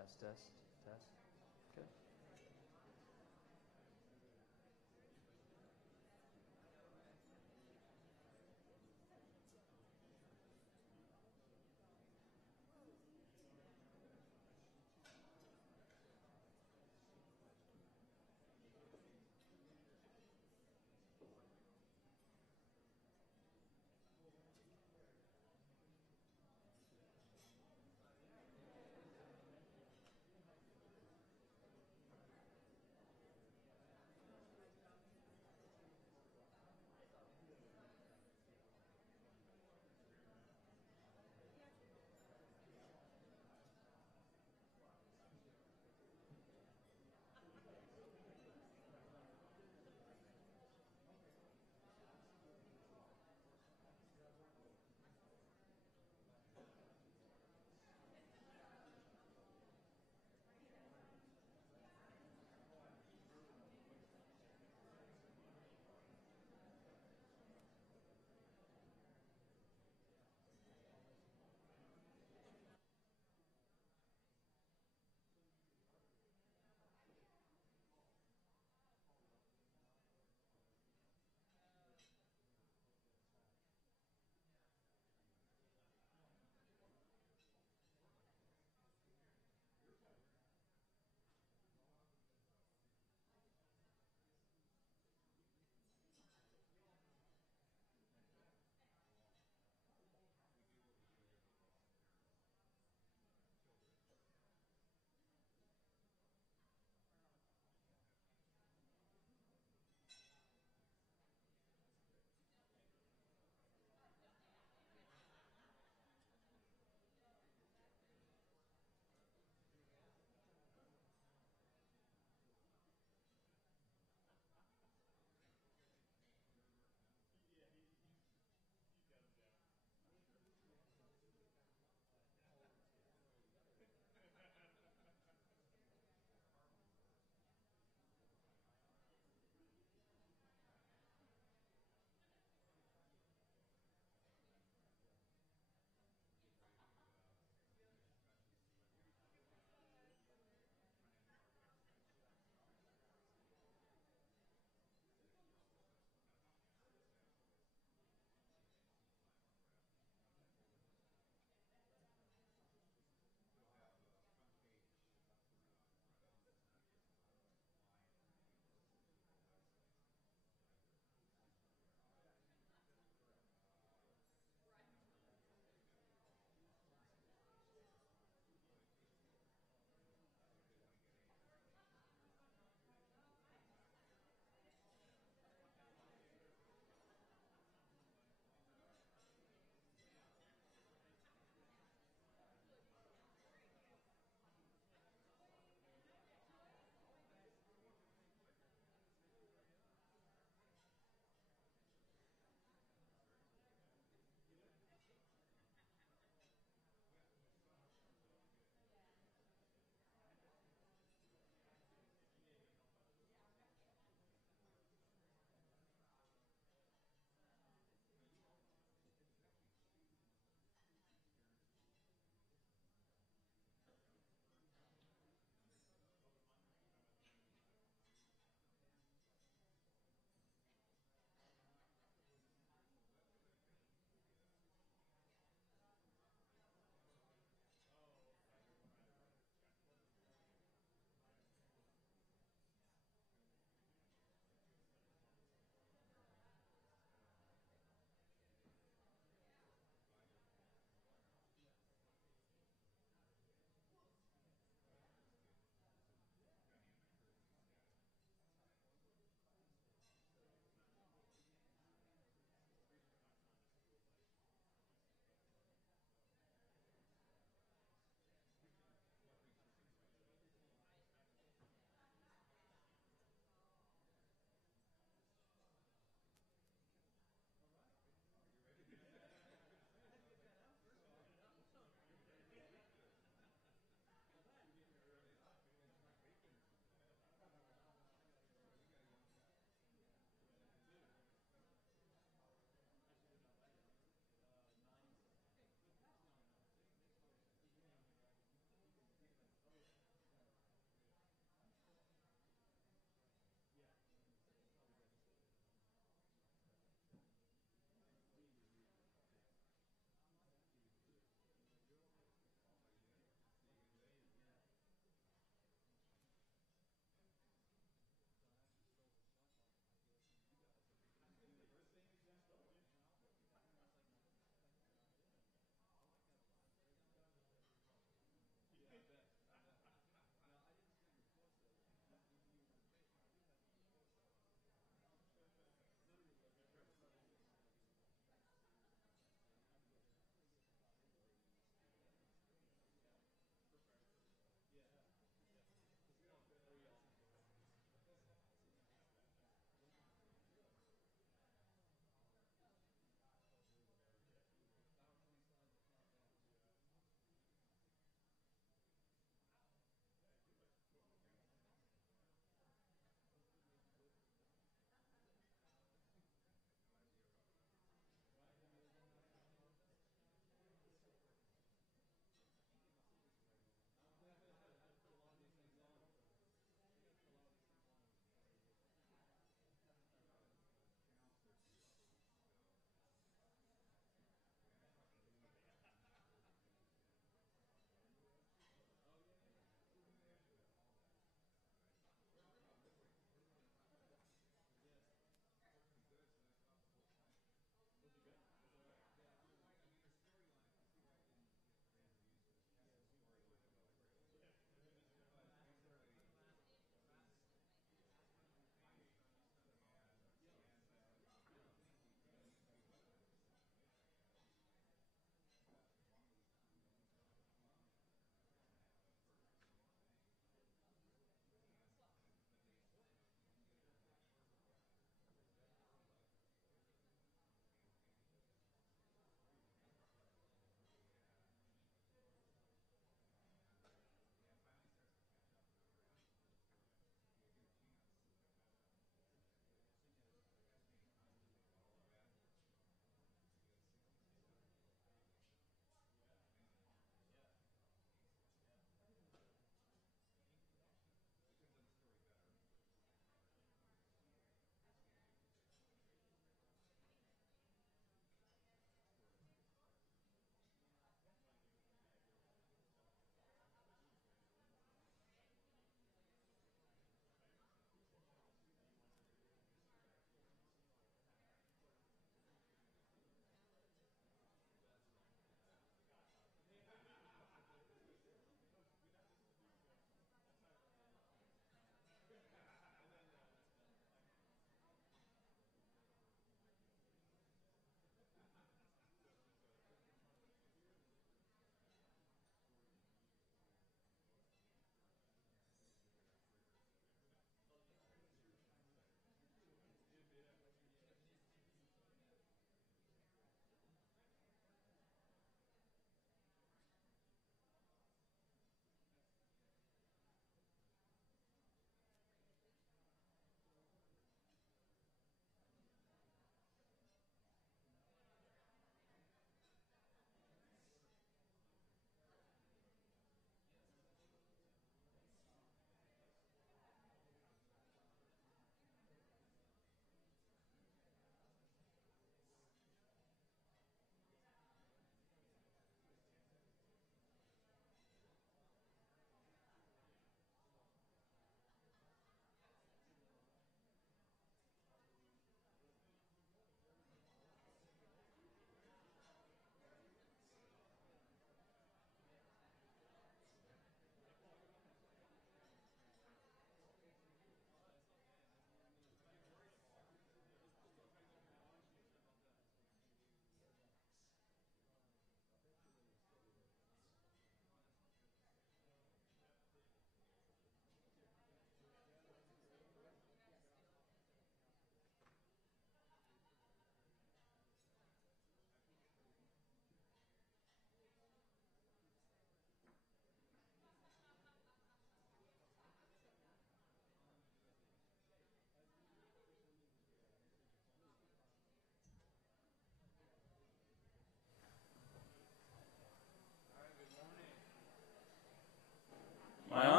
Test, test, test. Good.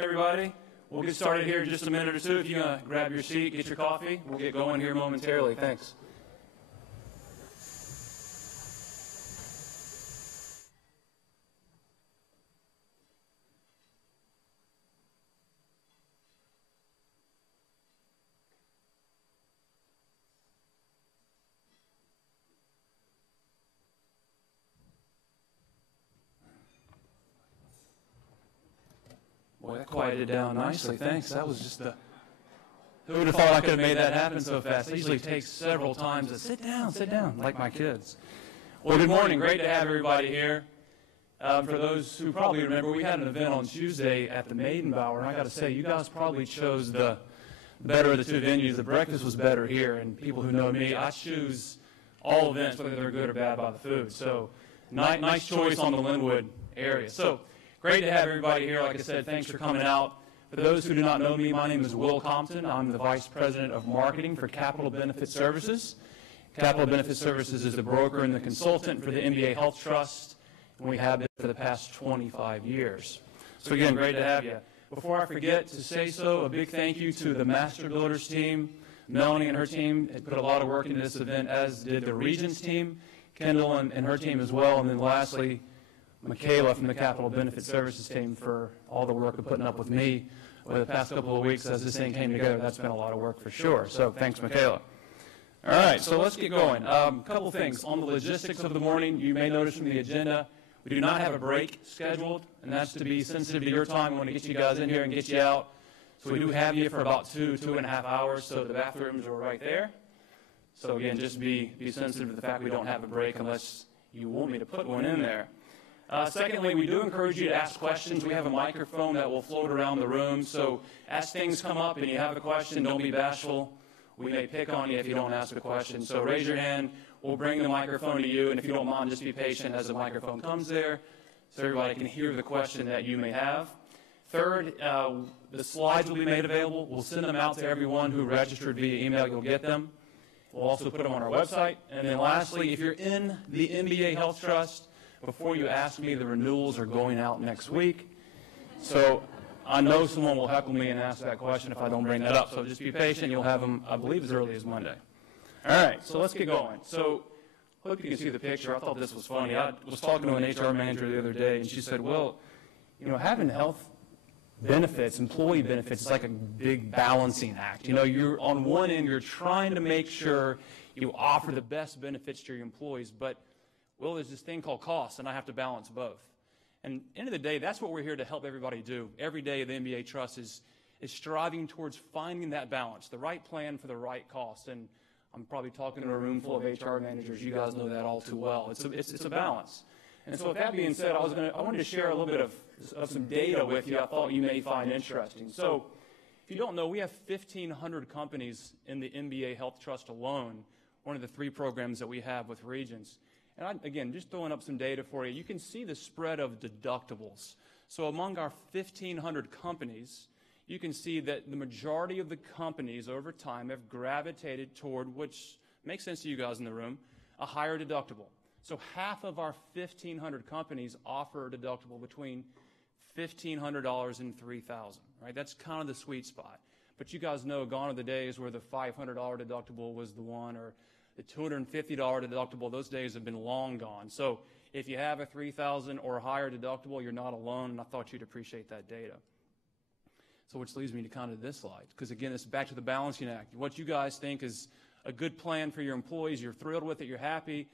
Everybody, we'll get started here in just a minute or two. If you grab your seat, get your coffee, we'll get going here momentarily. Thanks. Boy, that quieted down nicely. Thanks. That was just the... Who would have thought I could have made that happen so fast? It usually takes several times to sit down, like my kids. Well, good morning. Great to have everybody here. For those who probably remember, we had an event on Tuesday at the Maidenbower, and I got to say, you guys probably chose the better of the two venues. The breakfast was better here, and people who know me, I choose all events, whether they're good or bad, by the food. So, nice choice on the Linwood area. So, great to have everybody here. Like I said, thanks for coming out. For those who do not know me, my name is Will Compton. I'm the Vice President of Marketing for Capital Benefit Services. Capital Benefit Services is the broker and the consultant for the MBA Health Trust, and we have been for the past 25 years. So again, great to have you. Before I forget to say so, a big thank you to the Master Builders team. Melanie and her team had put a lot of work into this event, as did the Regents team, Kendall and her team as well, and then lastly, Michaela from the Capital Benefit Services team for all the work of putting up with me over the past couple of weeks as this thing came together. That's been a lot of work for sure. So thanks, Michaela. All right, so let's get going. A couple things on the logistics of the morning. You may notice from the agenda, we do not have a break scheduled, and that's to be sensitive to your time. We want to get you guys in here and get you out. So we do have you for about 2.5 hours, so the bathrooms are right there. So again, just be sensitive to the fact we don't have a break unless you want me to put one in there. Secondly, we do encourage you to ask questions. We have a microphone that will float around the room, so as things come up and you have a question, don't be bashful. We may pick on you if you don't ask a question. So raise your hand, we'll bring the microphone to you, and if you don't mind, just be patient as the microphone comes there so everybody can hear the question that you may have. Third, the slides will be made available. We'll send them out to everyone who registered via email. You'll get them. We'll also put them on our website. And then lastly, if you're in the MBA Health Trust, before you ask me, the renewals are going out next week. So I know someone will heckle me and ask that question if I don't bring that up. So just be patient. You'll have them, I believe, as early as Monday. All right, so let's get going. So I hope you can see the picture. I thought this was funny. I was talking to an HR manager the other day, and she said, well, you know, having health benefits, employee benefits, is like a big balancing act. You know, you're on one end, you're trying to make sure you offer the best benefits to your employees, but well, there's this thing called cost, and I have to balance both. And end of the day, that's what we're here to help everybody do. Every day the MBA Trust is striving towards finding that balance, the right plan for the right cost. And I'm probably talking to a room full of HR managers. You guys know that all too well. It's a balance. And so with that being said, I wanted to share a little bit of some data with you I thought you may find interesting. So if you don't know, we have 1,500 companies in the MBA Health Trust alone, one of the 3 programs that we have with Regents. And again, just throwing up some data for you, you can see the spread of deductibles. So among our 1,500 companies, you can see that the majority of the companies over time have gravitated toward, which makes sense to you guys in the room, a higher deductible. So half of our 1,500 companies offer a deductible between $1,500 and $3,000, right? That's kind of the sweet spot. But you guys know, gone are the days where the $500 deductible was the one, or the $250 deductible. Those days have been long gone. So if you have a $3,000 or higher deductible, you're not alone, and I thought you'd appreciate that data. So which leads me to kind of this slide, because again, it's back to the balancing act. What you guys think is a good plan for your employees, you're thrilled with it, you're happy,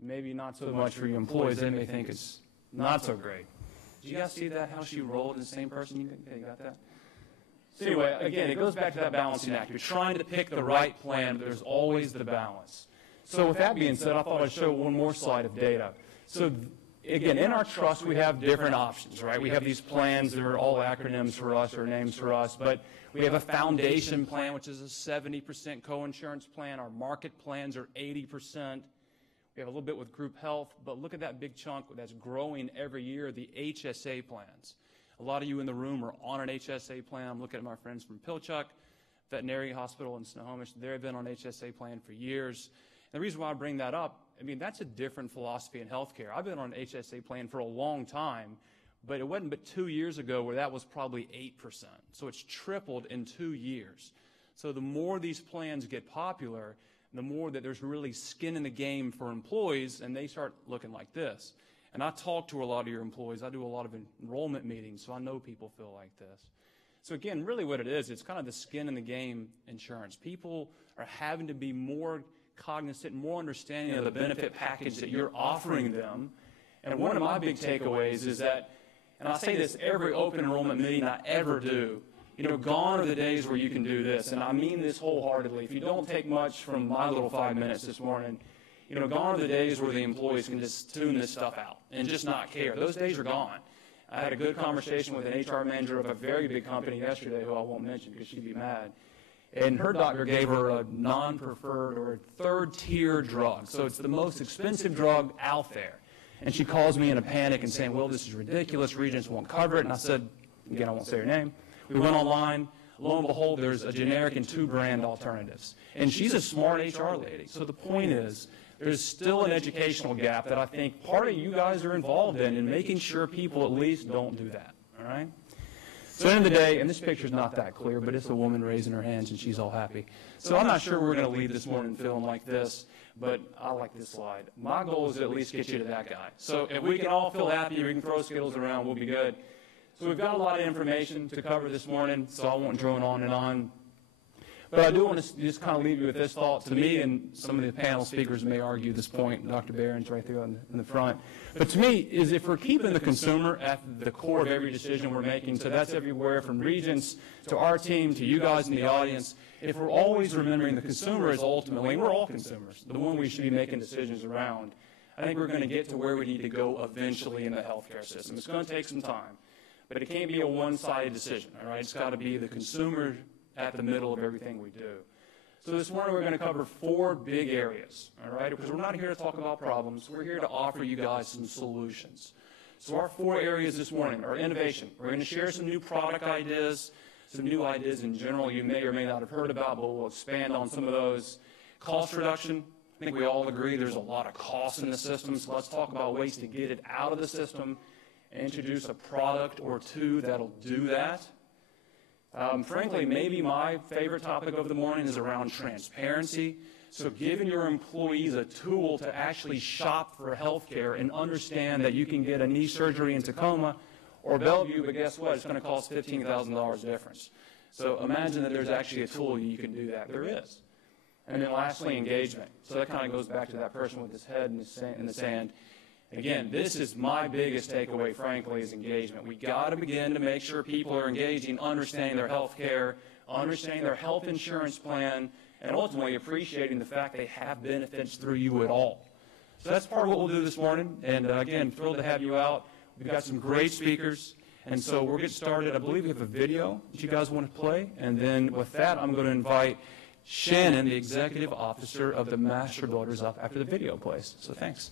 maybe not so much for your employees. They may think it's not so great. Did you guys see that, how she rolled in the same person? You got that? So anyway, again, it goes back to that balancing act. You're trying to pick the right plan, but there's always the balance. So with that being said, I thought I'd show one more slide of data. So again, in our trust, we have different options, right? We have these plans that are all acronyms for us or names for us, but we have a foundation plan, which is a 70% co-insurance plan. Our market plans are 80%. We have a little bit with group health, but look at that big chunk that's growing every year, the HSA plans. A lot of you in the room are on an HSA plan. I'm looking at my friends from Pilchuck Veterinary Hospital in Snohomish. They've been on HSA plan for years. And the reason why I bring that up, I mean, that's a different philosophy in healthcare. I've been on an HSA plan for a long time, But it wasn't but 2 years ago where that was probably 8%. So it's tripled in 2 years. So the more these plans get popular, the more that there's really skin in the game for employees, and they start looking like this. And I talk to a lot of your employees. I do a lot of enrollment meetings, so I know people feel like this. So again, really what it is, it's kind of the skin in the game insurance. People are having to be more cognizant, more understanding of the benefit package that you're offering them. And one of my big takeaways is that, and I say this every open enrollment meeting I ever do, gone are the days where you can do this. And I mean this wholeheartedly. If you don't take much from my little 5 minutes this morning, gone are the days where the employees can just tune this stuff out and just not care. Those days are gone. I had a good conversation with an HR manager of a very big company yesterday, who I won't mention because she'd be mad. And her doctor gave her a non-preferred or third-tier drug. So it's the most expensive drug out there. And she calls me in a panic and saying, well, this is ridiculous. Regents won't cover it. And I said, again, I won't say her name. We went online. Lo and behold, there's a generic and 2 brand alternatives. And she's a smart HR lady. So the point is, there's still an educational gap that I think part of you guys are involved in making sure people at least don't do that. All right? So at the end of the day, and this picture's not that clear, but it's a woman raising her hands and she's all happy. So I'm not sure we're going to leave this morning feeling like this, but I like this slide. My goal is to at least get you to that guy. So if we can all feel happy, we can throw Skittles around, we'll be good. So we've got a lot of information to cover this morning, so I won't drone on and on. But I do want to just kind of leave you with this thought. To me, and some of the panel speakers may argue this point, Dr. Barron's right there in the front. But to me, is if we're keeping the consumer at the core of every decision we're making, so that's everywhere from Regents to our team to you guys in the audience, if we're always remembering the consumer is ultimately, and we're all consumers, the one we should be making decisions around, I think we're going to get to where we need to go eventually in the healthcare system. It's going to take some time, but it can't be a one-sided decision, all right? It's got to be the consumer at the middle of everything we do. So this morning we're going to cover 4 big areas, all right? Because we're not here to talk about problems. We're here to offer you guys some solutions. So our 4 areas this morning are innovation. We're going to share some new product ideas, some new ideas in general you may or may not have heard about, but we'll expand on some of those. Cost reduction. I think we all agree there's a lot of cost in the system, so let's talk about ways to get it out of the system and introduce a product or 2 that'll do that. Frankly, maybe my favorite topic of the morning is around transparency. So giving your employees a tool to actually shop for health care and understand that you can get a knee surgery in Tacoma or Bellevue, but guess what? It's going to cost $15,000 difference. So imagine that there's actually a tool you can do that. There is. And then lastly, engagement. So that kind of goes back to that person with his head in the sand. Again, this is my biggest takeaway, frankly, is engagement. We got to begin to make sure people are engaging, understanding their health care, understanding their health insurance plan, and ultimately appreciating the fact they have benefits through you at all. So that's part of what we'll do this morning. And again, thrilled to have you out. We've got some great speakers. And so we'll get started. I believe we have a video that you guys want to play. And then with that, I'm going to invite Shannon, the executive officer of the Master Builders, up after the video plays. So thanks.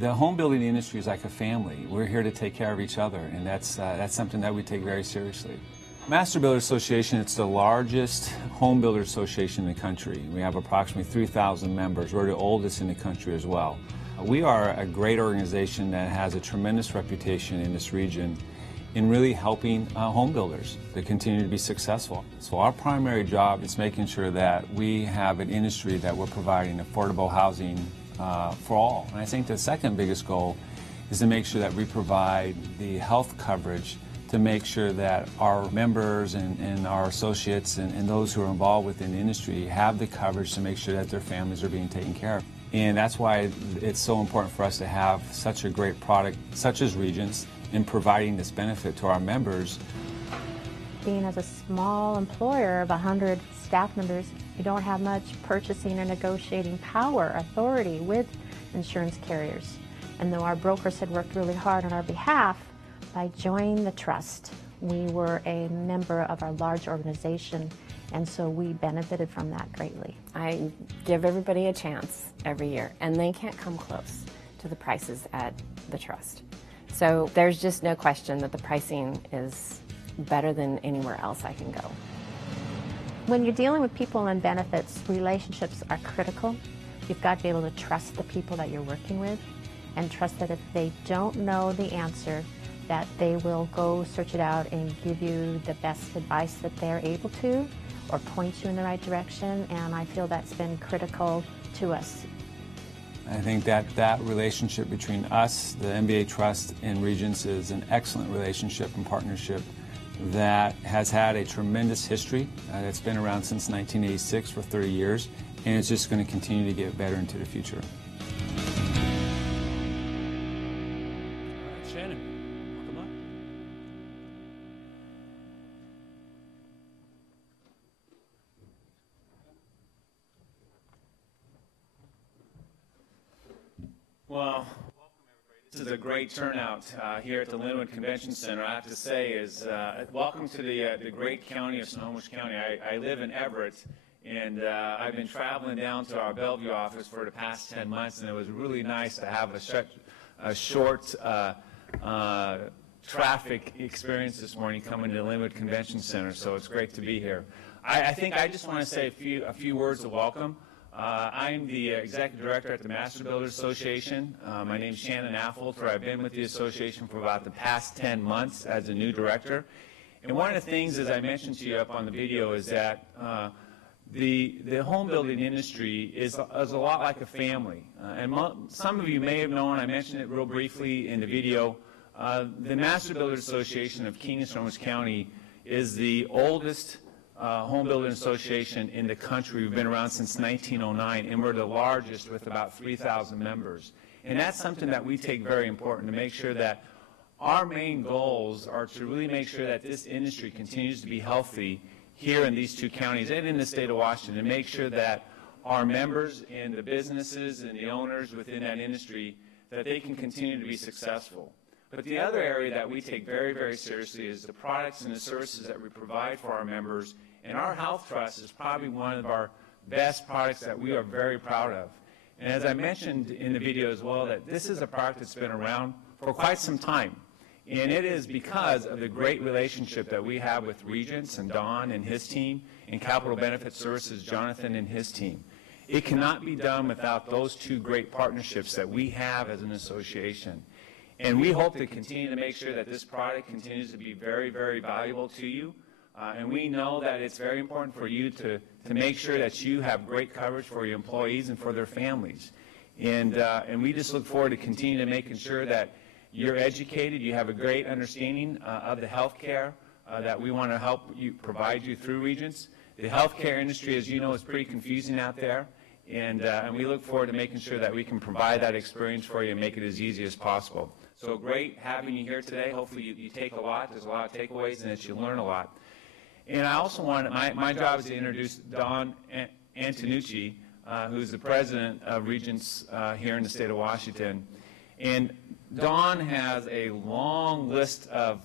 The home building industry is like a family. We're here to take care of each other, and that's something that we take very seriously. Master Builders Association, it's the largest home builder association in the country. We have approximately 3,000 members. We're the oldest in the country as well. We are a great organization that has a tremendous reputation in this region in really helping home builders to continue to be successful. So our primary job is making sure that we have an industry that we're providing affordable housing for all. And I think the second biggest goal is to make sure that we provide the health coverage to make sure that our members and our associates and those who are involved within the industry have the coverage to make sure that their families are being taken care of. And that's why it's so important for us to have such a great product such as Regents in providing this benefit to our members. Being as a small employer of 100 staff members, you don't have much purchasing and negotiating power, authority with insurance carriers. And though our brokers had worked really hard on our behalf, by joining the trust, we were a member of our large organization, and so we benefited from that greatly. I give everybody a chance every year, and they can't come close to the prices at the trust. So there's just no question that the pricing is better than anywhere else I can go. When you're dealing with people and benefits, relationships are critical. You've got to be able to trust the people that you're working with and trust that if they don't know the answer, that they will go search it out and give you the best advice that they're able to or point you in the right direction, and I feel that's been critical to us. I think that relationship between us, the MBA Trust, and Regents is an excellent relationship and partnership that has had a tremendous history. It's been around since 1986 for 30 years, and it's just going to continue to get better into the future. All right, Shannon, welcome up. Well, welcome everybody. This is a great turnout here at the Linwood Convention Center. I have to say is welcome to the great county of Snohomish County. I live in Everett, and I've been traveling down to our Bellevue office for the past 10 months, and it was really nice to have a short traffic experience this morning coming to the Linwood Convention Center, so it's great to be here. I think I just want to say a few words of welcome. I'm the Executive Director at the Master Builders Association. My name is Shannon Affolter. I've been with the association for about the past 10 months as a new director. And one of the things, as I mentioned to you up on the video, is that the home building industry is a lot like a family. And some of you may have known, I mentioned it real briefly in the video, the Master Builders Association of King and Snohomish County is the oldest home building association in the country. We've been around since 1909, and we're the largest with about 3,000 members. And that's something that we take very important, to make sure that our main goals are to really make sure that this industry continues to be healthy here in these two counties and in the state of Washington, and make sure that our members and the businesses and the owners within that industry, that they can continue to be successful. But the other area that we take very, very seriously is the products and the services that we provide for our members. And our Health Trust is probably one of our best products that we are very proud of. And as I mentioned in the video as well, that this is a product that's been around for quite some time. And it is because of the great relationship that we have with Regents and Don and his team, and Capital Benefit Services, Jonathan and his team. It cannot be done without those two great partnerships that we have as an association. And we hope to continue to make sure that this product continues to be very, very valuable to you. And we know that it's very important for you to make sure that you have great coverage for your employees and for their families. And we just look forward to continue to making sure that you're educated, you have a great understanding of the health care that we want to help you provide you through Regents. The healthcare industry, as you know, is pretty confusing out there. And we look forward to making sure that we can provide that experience for you and make it as easy as possible. So great having you here today. Hopefully you take a lot. There's a lot of takeaways, and that you learn a lot. And I also want, my job is to introduce Don Antonucci, who's the president of Regents here in the state of Washington. And Don has a long list of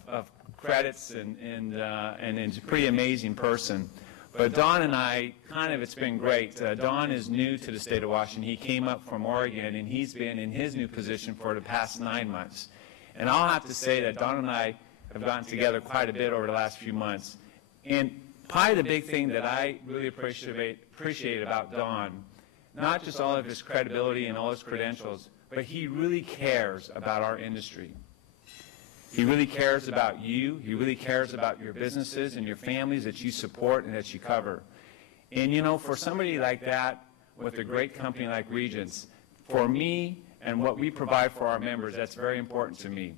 credits, and is a pretty amazing person. But Don and I, it's been great. Don is new to the state of Washington. He came up from Oregon, and he's been in his new position for the past 9 months. And I'll have to say that Don and I have gotten together quite a bit over the last few months. And probably the big thing that I really appreciate about Don, not just all of his credibility and all his credentials, but he really cares about our industry. He really cares about you. He really cares about your businesses and your families that you support and that you cover. And you know, for somebody like that, with a great company like Regents, for me and what we provide for our members, that's very important to me.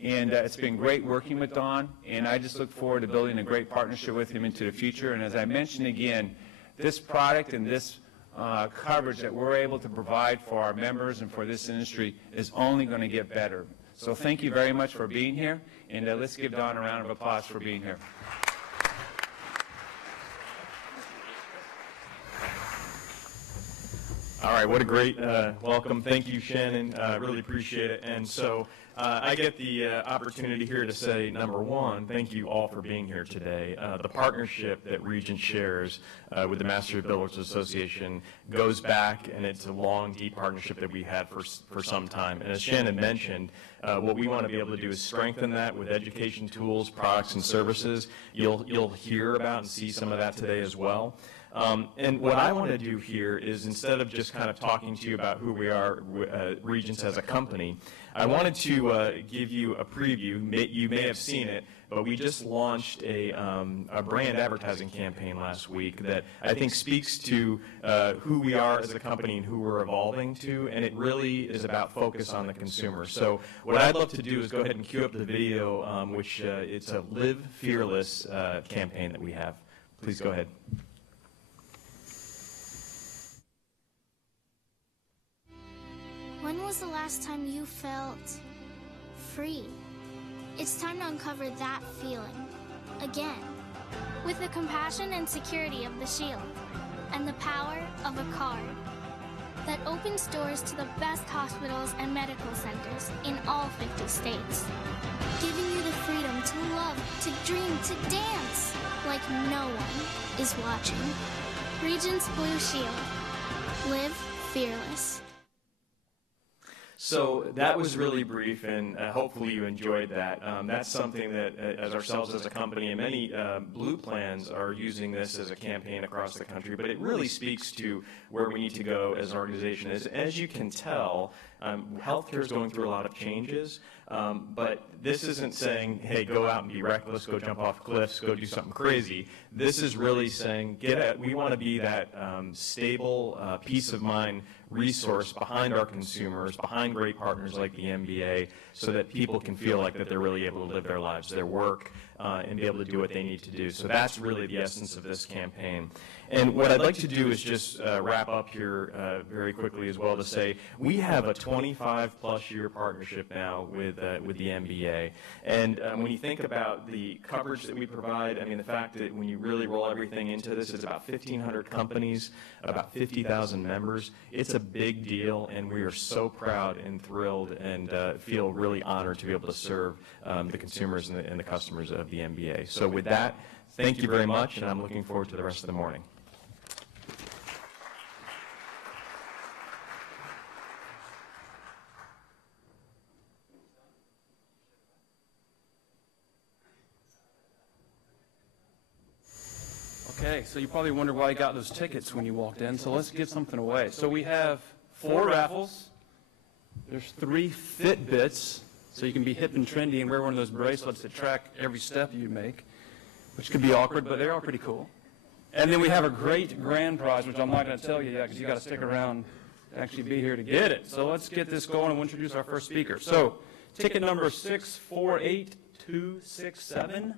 And it's been great working with Don, and I just look forward to building a great partnership with him into the future. And as I mentioned again, this product and this coverage that we're able to provide for our members and for this industry is only going to get better. So thank you very much for being here, and let's give Don a round of applause for being here. All right, what a great welcome. Thank you, Shannon. Really appreciate it. And so I get the opportunity here to say, number one, thank you all for being here today. The partnership that Regent shares with the Master Builders Association goes back, and it's a long, deep partnership that we had for some time. And as Shannon mentioned, what we want to be able to do is strengthen that with education tools, products, and services. You'll hear about and see some of that today as well. And what I want to do here is, instead of just kind of talking to you about who we are, Regents as a company, I wanted to give you a preview. You may have seen it, but we just launched a brand advertising campaign last week that I think speaks to who we are as a company and who we're evolving to, and it really is about focus on the consumer. So what I'd love to do is go ahead and cue up the video, which it's a Live Fearless campaign that we have. Please go ahead. When was the last time you felt free? It's time to uncover that feeling again with the compassion and security of the Shield and the power of a card that opens doors to the best hospitals and medical centers in all 50 states, giving you the freedom to love, to dream, to dance like no one is watching. Regents Blue Shield. Live fearless. So that was really brief, and hopefully you enjoyed that. That's something that, as ourselves as a company, and many Blue plans are using this as a campaign across the country, but it really speaks to where we need to go as an organization. As you can tell, healthcare is going through a lot of changes, but this isn't saying, hey, go out and be reckless, go jump off cliffs, go do something crazy. This is really saying, we want to be that stable, peace of mind resource behind our consumers, behind great partners like the MBA, so that people can feel like that they're really able to live their lives, their work, and be able to do what they need to do. So that's really the essence of this campaign. And what I'd like to do is just wrap up here very quickly as well to say we have a 25-plus year partnership now with the MBA. And when you think about the coverage that we provide, I mean, the fact that when you really roll everything into this, it's about 1,500 companies, about 50,000 members. It's a big deal, and we are so proud and thrilled and feel really honored to be able to serve the consumers and the customers of the MBA. So with that, thank you very much, and I'm looking forward to the rest of the morning. Okay, so you probably wonder why I got those tickets when you walked in, so let's give something away. So we have 4 raffles. There's 3 Fitbits, so you can be hip and trendy and wear one of those bracelets that track every step you make, which could be awkward, but they are pretty cool. And then we have a great grand prize, which I'm not going to tell you yet because you got to stick around to actually be here to get it. So let's get this going and we'll introduce our first speaker. So ticket number 648267.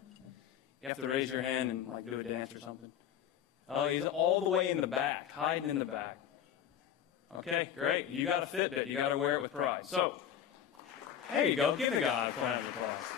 You have to raise your hand and like do a dance or something. Oh, he's all the way in the back, hiding in the back. Okay, great. You got a Fitbit. You got to wear it with pride. So, there you go. Give the guy a round of applause.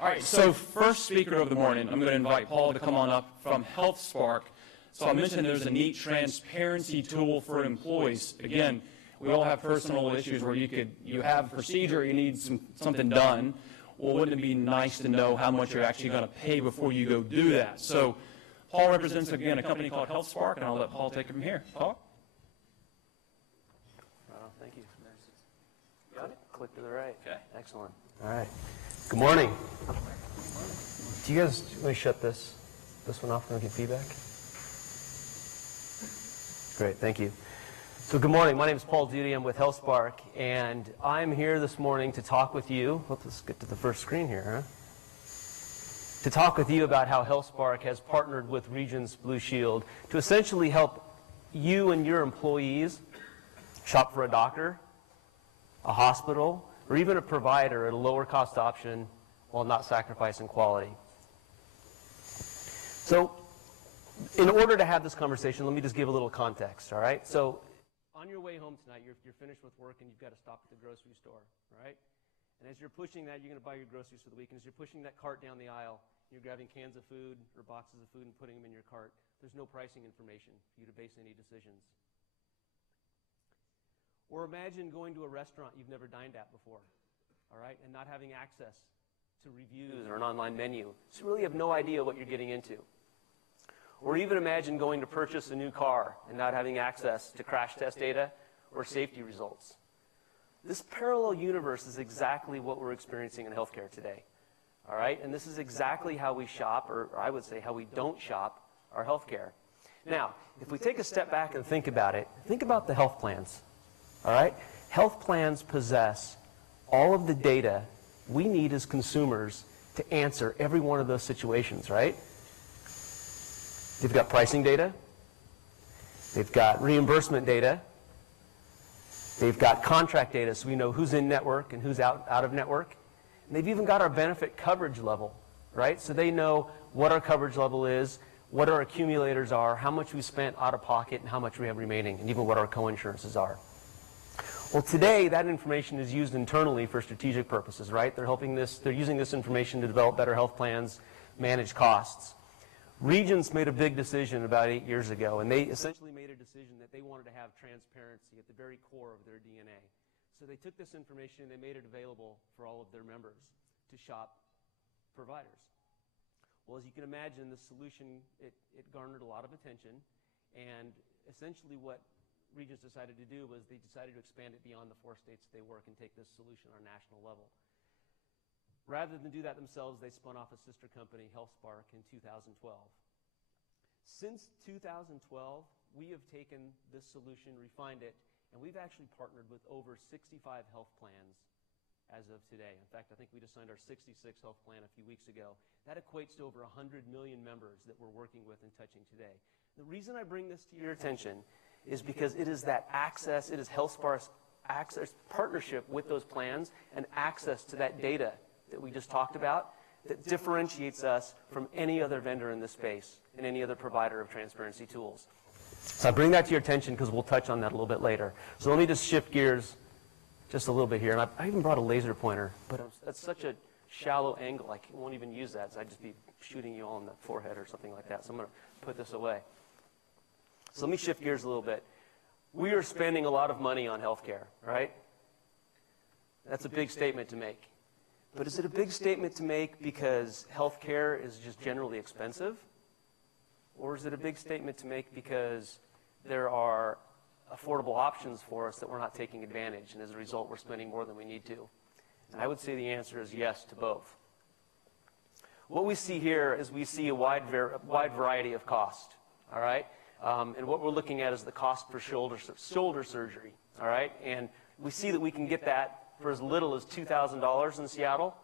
All right, so first speaker of the morning, I'm going to invite Paul to come on up from HealthSpark. So I mentioned there's a neat transparency tool for employees. Again, we all have personal issues where you have a procedure, you need something done. Well, wouldn't it be nice to know how much you're actually going to pay before you go do that? So Paul represents, again, a company called HealthSpark, and I'll let Paul take it from here. Paul? Thank you. Got it? Click to the right. Okay. Excellent. All right. Good morning. Do you guys want to shut this one off and get feedback? Great. Thank you. So good morning. My name is Paul Duty. I'm with HealthSpark, and I'm here this morning to talk with you. Let's get to the first screen here, huh? To talk with you about how HealthSpark has partnered with Regents Blue Shield to essentially help you and your employees shop for a doctor, a hospital, or even a provider at a lower cost option while not sacrificing quality. So in order to have this conversation, let me just give a little context, all right? So on your way home tonight, you're finished with work and you've got to stop at the grocery store, right? And as you're pushing that, you're going to buy your groceries for the week. And as you're pushing that cart down the aisle, you're grabbing cans of food or boxes of food and putting them in your cart. There's no pricing information for you to base any decisions. Or imagine going to a restaurant you've never dined at before. all right, and not having access to reviews or an online menu. So you really have no idea what you're getting into. Or even imagine going to purchase a new car and not having access to crash test data or safety results. This parallel universe is exactly what we're experiencing in healthcare today. All right? And this is exactly how we shop, or I would say how we don't shop our healthcare. Now, if we take a step back and think about it, think about the health plans. All right? Health plans possess all of the data we need as consumers to answer every one of those situations, right? They've got pricing data. They've got reimbursement data. They've got contract data, so we know who's in network and who's out of network. And they've even got our benefit coverage level, right? So they know what our coverage level is, what our accumulators are, how much we spent out of pocket, and how much we have remaining, and even what our co-insurances are. Well, today, that information is used internally for strategic purposes, right? They're using this information to develop better health plans, manage costs. Regents made a big decision about 8 years ago, and they essentially made a decision that they wanted to have transparency at the very core of their DNA. So they took this information and they made it available for all of their members to shop providers. Well, as you can imagine, the solution, it garnered a lot of attention, and essentially what Regents decided to do was they decided to expand it beyond the 4 states that they work and take this solution on a national level. Rather than do that themselves, they spun off a sister company, HealthSpark, in 2012. Since 2012, we have taken this solution, refined it, and we've actually partnered with over 65 health plans as of today. In fact, I think we just signed our 66th health plan a few weeks ago. That equates to over 100 million members that we're working with and touching today. The reason I bring this to your attention is because it is that access, it is HealthSpark's access, partnership with those plans and access to that data that we just talked about that differentiates us from any other vendor in this space and any other provider of transparency tools. So I bring that to your attention because we'll touch on that a little bit later. So let me just shift gears just a little bit here. And I even brought a laser pointer, but that's such a shallow angle, I won't even use that. So I'd just be shooting you all in the forehead or something like that. So I'm going to put this away. So let me shift gears a little bit. We are spending a lot of money on healthcare, right? That's a big statement to make. But is it a big statement to make because healthcare is just generally expensive? Or is it a big statement to make because there are affordable options for us that we're not taking advantage, and as a result, we're spending more than we need to? And I would say the answer is yes to both. What we see here is we see a wide variety of cost, all right? And what we're looking at is the cost per shoulder surgery, all right? And we see that we can get that for as little as $2,000 in Seattle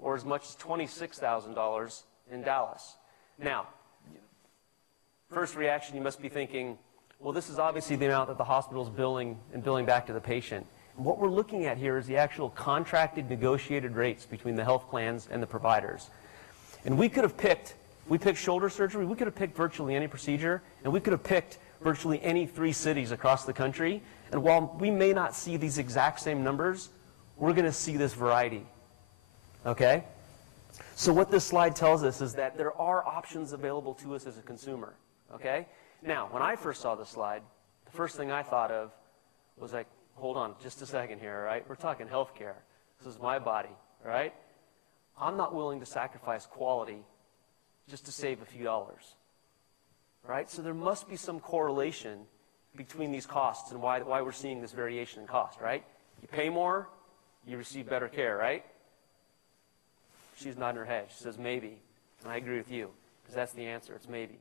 or as much as $26,000 in Dallas. Now, first reaction, you must be thinking, well, this is obviously the amount that the hospital is billing and billing back to the patient. And what we're looking at here is the actual contracted negotiated rates between the health plans and the providers. And we picked shoulder surgery, we could have picked virtually any procedure, and we could have picked virtually any 3 cities across the country. And while we may not see these exact same numbers, we're going to see this variety, okay? So what this slide tells us is that there are options available to us as a consumer, okay? Now, when I first saw this slide, the first thing I thought of was like, hold on just a second here, all right? We're talking healthcare. This is my body, all right? I'm not willing to sacrifice quality just to save a few dollars, right? So there must be some correlation between these costs and why we're seeing this variation in cost, right? You pay more, you receive better care, right? She's nodding her head. She says maybe. And I agree with you, because that's the answer. It's maybe.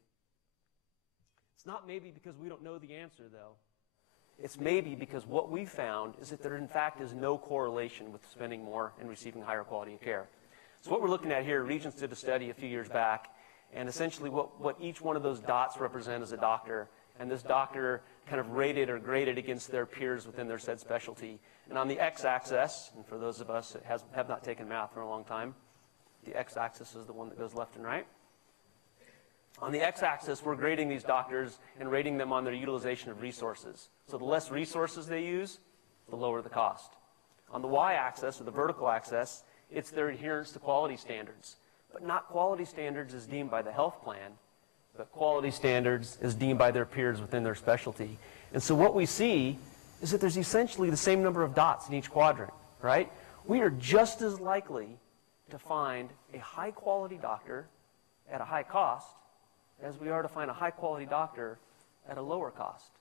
It's not maybe because we don't know the answer, though. It's maybe because what we found is that there, in fact, is no correlation with spending more and receiving higher quality of care. So what we're looking at here, Regents did a study a few years back, and essentially what each one of those dots represent is a doctor, and this doctor kind of rated or graded against their peers within their said specialty. And on the x-axis, and for those of us that have not taken math for a long time, the x-axis is the one that goes left and right. On the x-axis, we're grading these doctors and rating them on their utilization of resources. So the less resources they use, the lower the cost. On the y-axis, or the vertical axis, it's their adherence to quality standards. But not quality standards as deemed by the health plan, but quality standards as deemed by their peers within their specialty. And so what we see is that there's essentially the same number of dots in each quadrant, right? we are just as likely to find a high-quality doctor at a high cost as we are to find a high-quality doctor at a lower cost.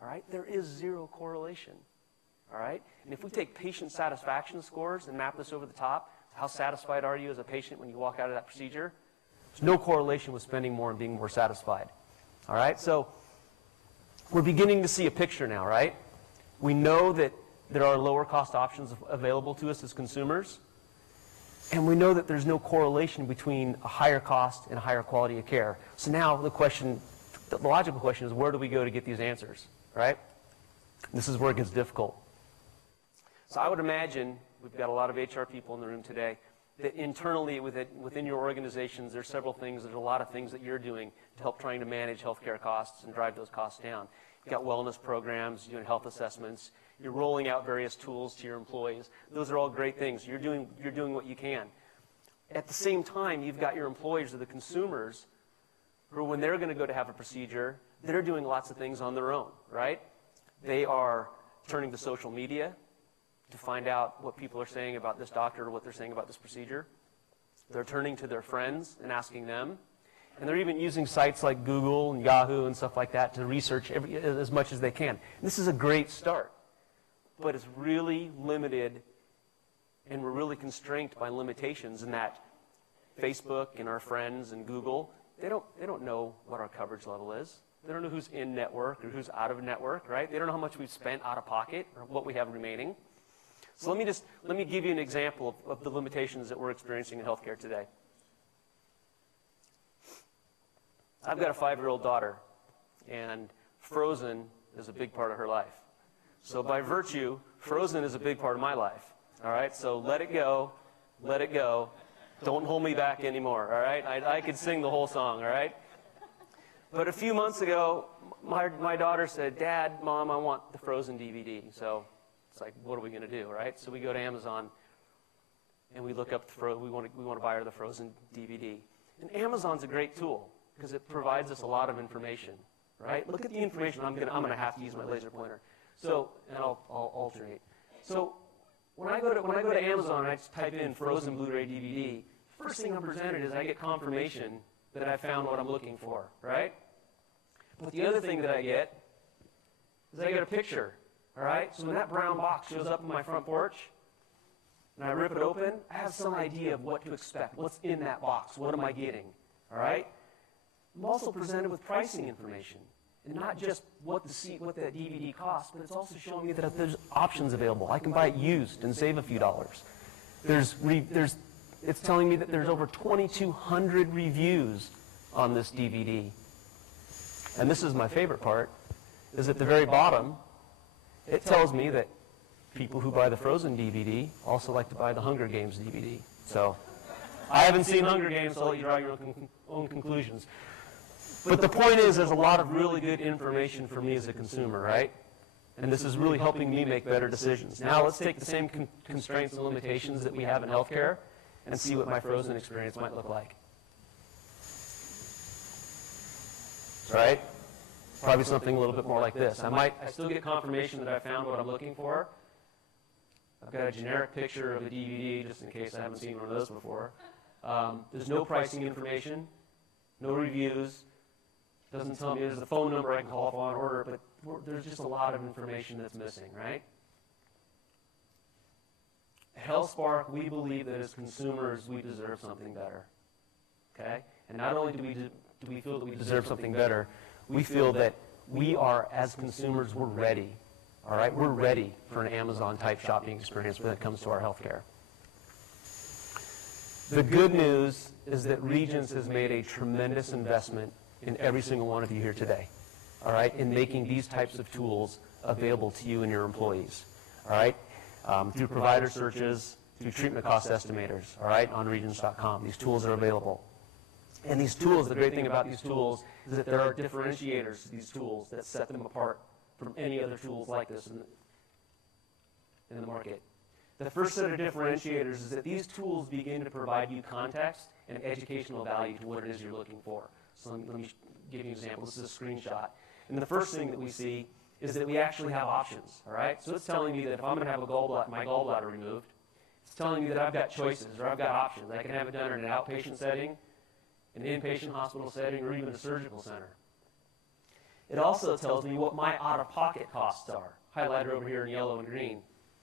All right? There is zero correlation. All right? And if we take patient satisfaction scores and map this over the top, how satisfied are you as a patient when you walk out of that procedure? There's no correlation with spending more and being more satisfied. All right? So we're beginning to see a picture now, right? We know that there are lower cost options available to us as consumers. And we know that there's no correlation between a higher cost and a higher quality of care. So now the logical question is, where do we go to get these answers, right? This is where it gets difficult. So I would imagine, we've got a lot of HR people in the room today, that internally within your organizations, there's a lot of things that you're doing to help trying to manage healthcare costs and drive those costs down. You've got wellness programs, you're doing health assessments, you're rolling out various tools to your employees. Those are all great things. You're doing what you can. At the same time, you've got your employees or the consumers who, when they're going to go to have a procedure, they're doing lots of things on their own, right? They are turning to social media to find out what people are saying about this doctor or what they're saying about this procedure. They're turning to their friends and asking them. And they're even using sites like Google and Yahoo and stuff like that to research as much as they can. And this is a great start. But it's really limited, and we're really constrained by limitations in that Facebook and our friends and Google, they don't know what our coverage level is. They don't know who's in network or who's out of network, right? They don't know how much we've spent out of pocket or what we have remaining. So let me give you an example of the limitations that we're experiencing in healthcare today. I've got a 5-year-old daughter, and Frozen is a big part of her life. So by virtue, Frozen is a big part of my life. All right? So let it go. Let it go. Don't hold me back anymore. All right? I could sing the whole song. All right? But a few months ago, my daughter said, "Dad, Mom, I want the Frozen DVD." So it's like, what are we going to do, right? So we go to Amazon, and we look up we want to buy her the Frozen DVD. And Amazon's a great tool because it provides us a lot of information, right? Look at the information. I'm going to have to use my laser pointer. So, and I'll alternate. So when I go to Amazon, I just type in Frozen Blu-ray DVD. First thing I'm presented is I get confirmation that I found what I'm looking for, right? But the other thing that I get is I get a picture, all right? So when that brown box shows up on my front porch, and I rip it open, I have some idea of what to expect. What's in that box? What am I getting? All right? I'm also presented with pricing information. And not just what that DVD costs, but it's also showing me that there's options available. I can buy it used and save a few dollars. It's telling me that there's over 2,200 reviews on this DVD. And this is my favorite part, is at the very bottom, it tells me that people who buy the Frozen DVD also like to buy the Hunger Games DVD. So I haven't seen Hunger Games, so I'll let you draw your own conclusions. But the point is, there's a lot of really good information for me as a consumer, right? And this is really helping me make better decisions. Now let's take the same constraints and limitations that we have in healthcare and see what my Frozen experience might look like. Right? Probably something a little bit more like this. I still get confirmation that I found what I'm looking for. I've got a generic picture of a DVD, just in case I haven't seen one of those before. There's no pricing information, no reviews. Doesn't tell me there's a phone number I can call on order, but there's just a lot of information that's missing, right? At HealthSpark, we believe that as consumers, we deserve something better, okay? And not only do we feel that we deserve something better, we feel that we are, as consumers, we're ready, all right? We're ready for an Amazon-type shopping experience when it comes to our healthcare. The good news is that Regence has made a tremendous investment in every single one of you here today, all right, in making these types of tools available to you and your employees, all right, through provider searches, through treatment cost estimators, all right, on regence.com. These tools are available. And these tools, the great thing about these tools is that there are differentiators to these tools that set them apart from any other tools like this in the market. The first set of differentiators is that these tools begin to provide you context and educational value to what it is you're looking for. So let me give you an example. This is a screenshot. And the first thing that we see is that we actually have options, all right? So it's telling me that if I'm going to have my gallbladder removed, It's telling me that I've got choices or I've got options. I can have it done in an outpatient setting, an inpatient hospital setting, or even a surgical center. It also tells me what my out-of-pocket costs are, highlighted over here in yellow and green,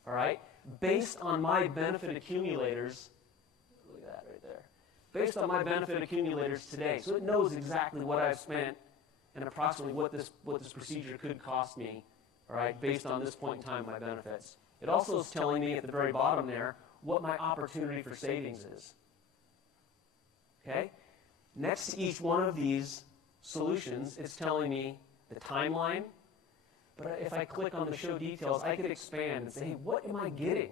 all right? Based on my benefit accumulators, look at that right there, based on my benefit accumulators today. So it knows exactly what I've spent and approximately what this procedure could cost me, all right, based on this point in time, my benefits. It also is telling me at the very bottom there what my opportunity for savings is. Okay? Next to each one of these solutions, it's telling me the timeline. But if I click on the show details, I could expand and say, hey, what am I getting?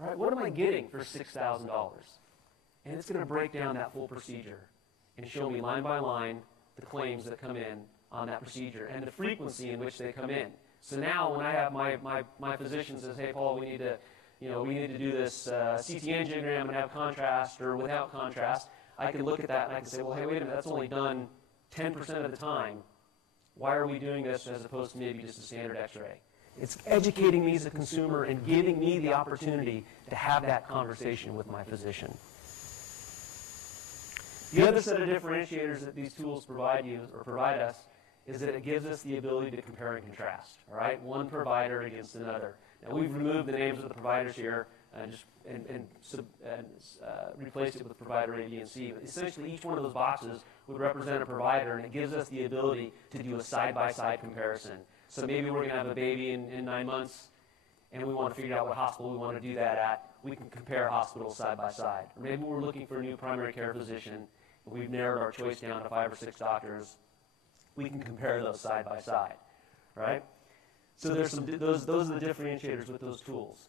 All right, what am I getting for $6,000? And it's going to break down that full procedure and show me line by line the claims that come in on that procedure and the frequency in which they come in. So now when I have my physician says, hey, Paul, we need to do this CT angiogram and have contrast or without contrast, I can look at that and I can say, well, hey, wait a minute, that's only done 10% of the time. Why are we doing this as opposed to maybe just a standard x-ray? It's educating me as a consumer and giving me the opportunity to have that conversation with my physician. The other set of differentiators that these tools provide us is that it gives us the ability to compare and contrast, all right? One provider against another. Now, we've removed the names of the providers here and replaced it with provider A, B, and C. But essentially, each one of those boxes would represent a provider, and it gives us the ability to do a side-by-side comparison. So maybe we're going to have a baby in 9 months, and we want to figure out what hospital we want to do that at. We can compare hospitals side by side. Or maybe we're looking for a new primary care physician, and we've narrowed our choice down to 5 or 6 doctors. We can compare those side by side, right? So there's those are the differentiators with those tools.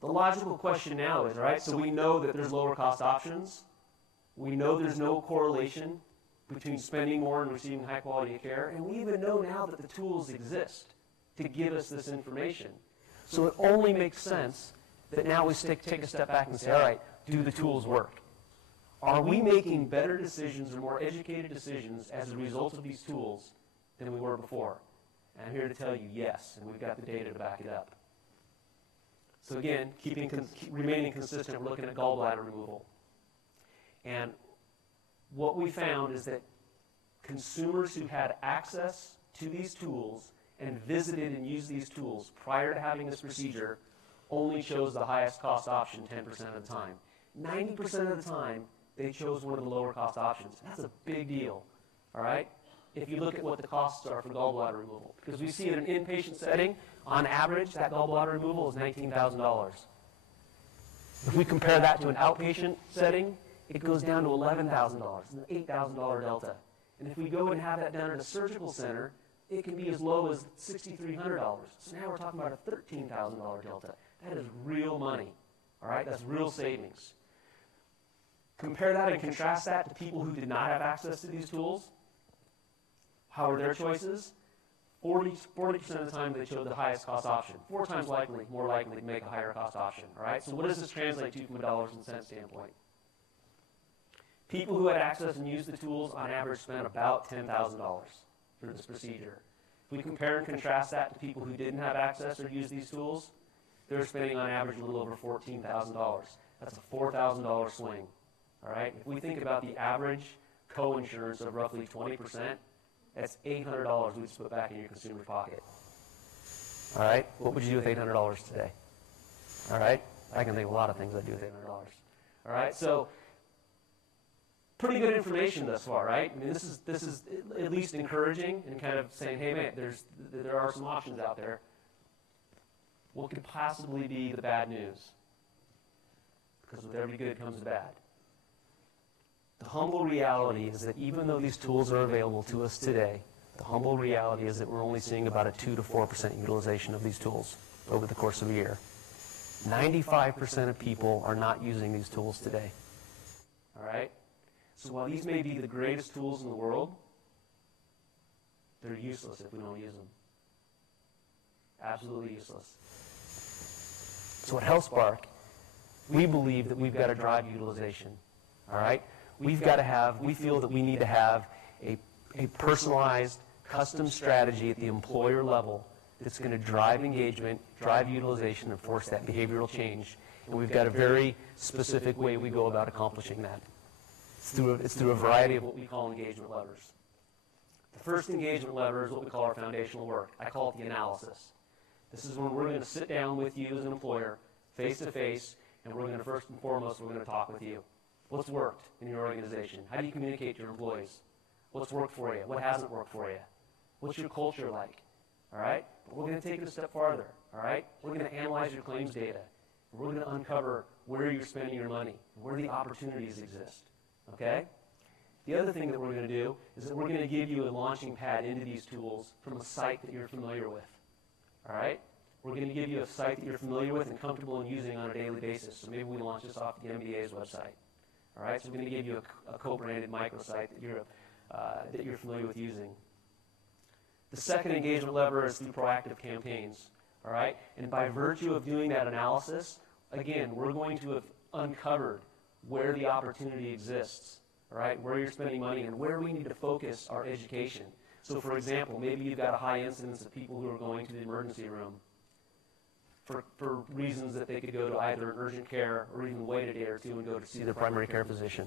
The logical question now is, right, so we know that there's lower cost options. We know there's no correlation between spending more and receiving high quality care. And we even know now that the tools exist to give us this information. So it only makes sense that now we take a step back and say, all right, do the tools work? Are we making better decisions or more educated decisions as a result of these tools than we were before? And I'm here to tell you yes, and we've got the data to back it up. So again, remaining consistent, we're looking at gallbladder removal. And what we found is that consumers who had access to these tools and visited and used these tools prior to having this procedure only chose the highest cost option 10% of the time. 90% of the time, they chose one of the lower cost options. That's a big deal, all right? If you look at what the costs are for gallbladder removal. Because we see in an inpatient setting, on average, that gallbladder removal is $19,000. If we compare that to an outpatient setting, it goes down to $11,000, an $8,000 delta. And if we go and have that done at a surgical center, it can be as low as $6,300. So now we're talking about a $13,000 delta. That is real money, all right? That's real savings. Compare that and contrast that to people who did not have access to these tools. How were their choices? 40% of the time they chose the highest cost option. 4 times more likely to make a higher cost option, all right? So what does this translate to from a dollars and cents standpoint? People who had access and used the tools on average spent about $10,000 for this procedure. If we compare and contrast that to people who didn't have access or use these tools, they're spending on average a little over $14,000. That's a $4,000 swing, all right? If we think about the average co-insurance of roughly 20%, that's $800 we just put back in your consumer's pocket. All right? What would you do with $800 today? All right? I can think of a lot of things I'd do with $800. All right? So pretty good information thus far, right? I mean, this is at least encouraging and kind of saying, hey, man, there are some options out there. What could possibly be the bad news? Because with every good comes a bad. The humble reality is that even though these tools are available to us today, the humble reality is that we're only seeing about a 2 to 4% utilization of these tools over the course of a year. 95% of people are not using these tools today. All right? So while these may be the greatest tools in the world, they're useless if we don't use them. Absolutely useless. So at HealthSpark, we believe that we've got to drive utilization. All right? We feel that we need to have a personalized, custom strategy at the employer level that's going to drive engagement, drive utilization, and force that behavioral change And we've got a very specific way we go about accomplishing that. It's through a variety of what we call engagement levers. The first engagement lever is what we call our foundational work. I call it the analysis. This is when we're going to sit down with you as an employer, face to face, and we're going to first and foremost, we're going to talk with you. What's worked in your organization? How do you communicate to your employees? What's worked for you? What hasn't worked for you? What's your culture like? All right? But we're going to take it a step farther. All right? We're going to analyze your claims data. We're going to uncover where you're spending your money, where the opportunities exist. Okay? The other thing that we're going to do is that we're going to give you a launching pad into these tools from a site that you're familiar with. All right? We're going to give you a site that you're familiar with and comfortable in using on a daily basis. So maybe we launch this off the MBA's website. All right? So we're going to give you a co-branded microsite that you're familiar with using. The second engagement lever is through proactive campaigns. All right? And by virtue of doing that analysis, again, we're going to have uncovered where the opportunity exists, all right, where you're spending money and where we need to focus our education. So, for example, maybe you've got a high incidence of people who are going to the emergency room for reasons that they could go to either an urgent care or even wait a day or two and go to see their primary care physician.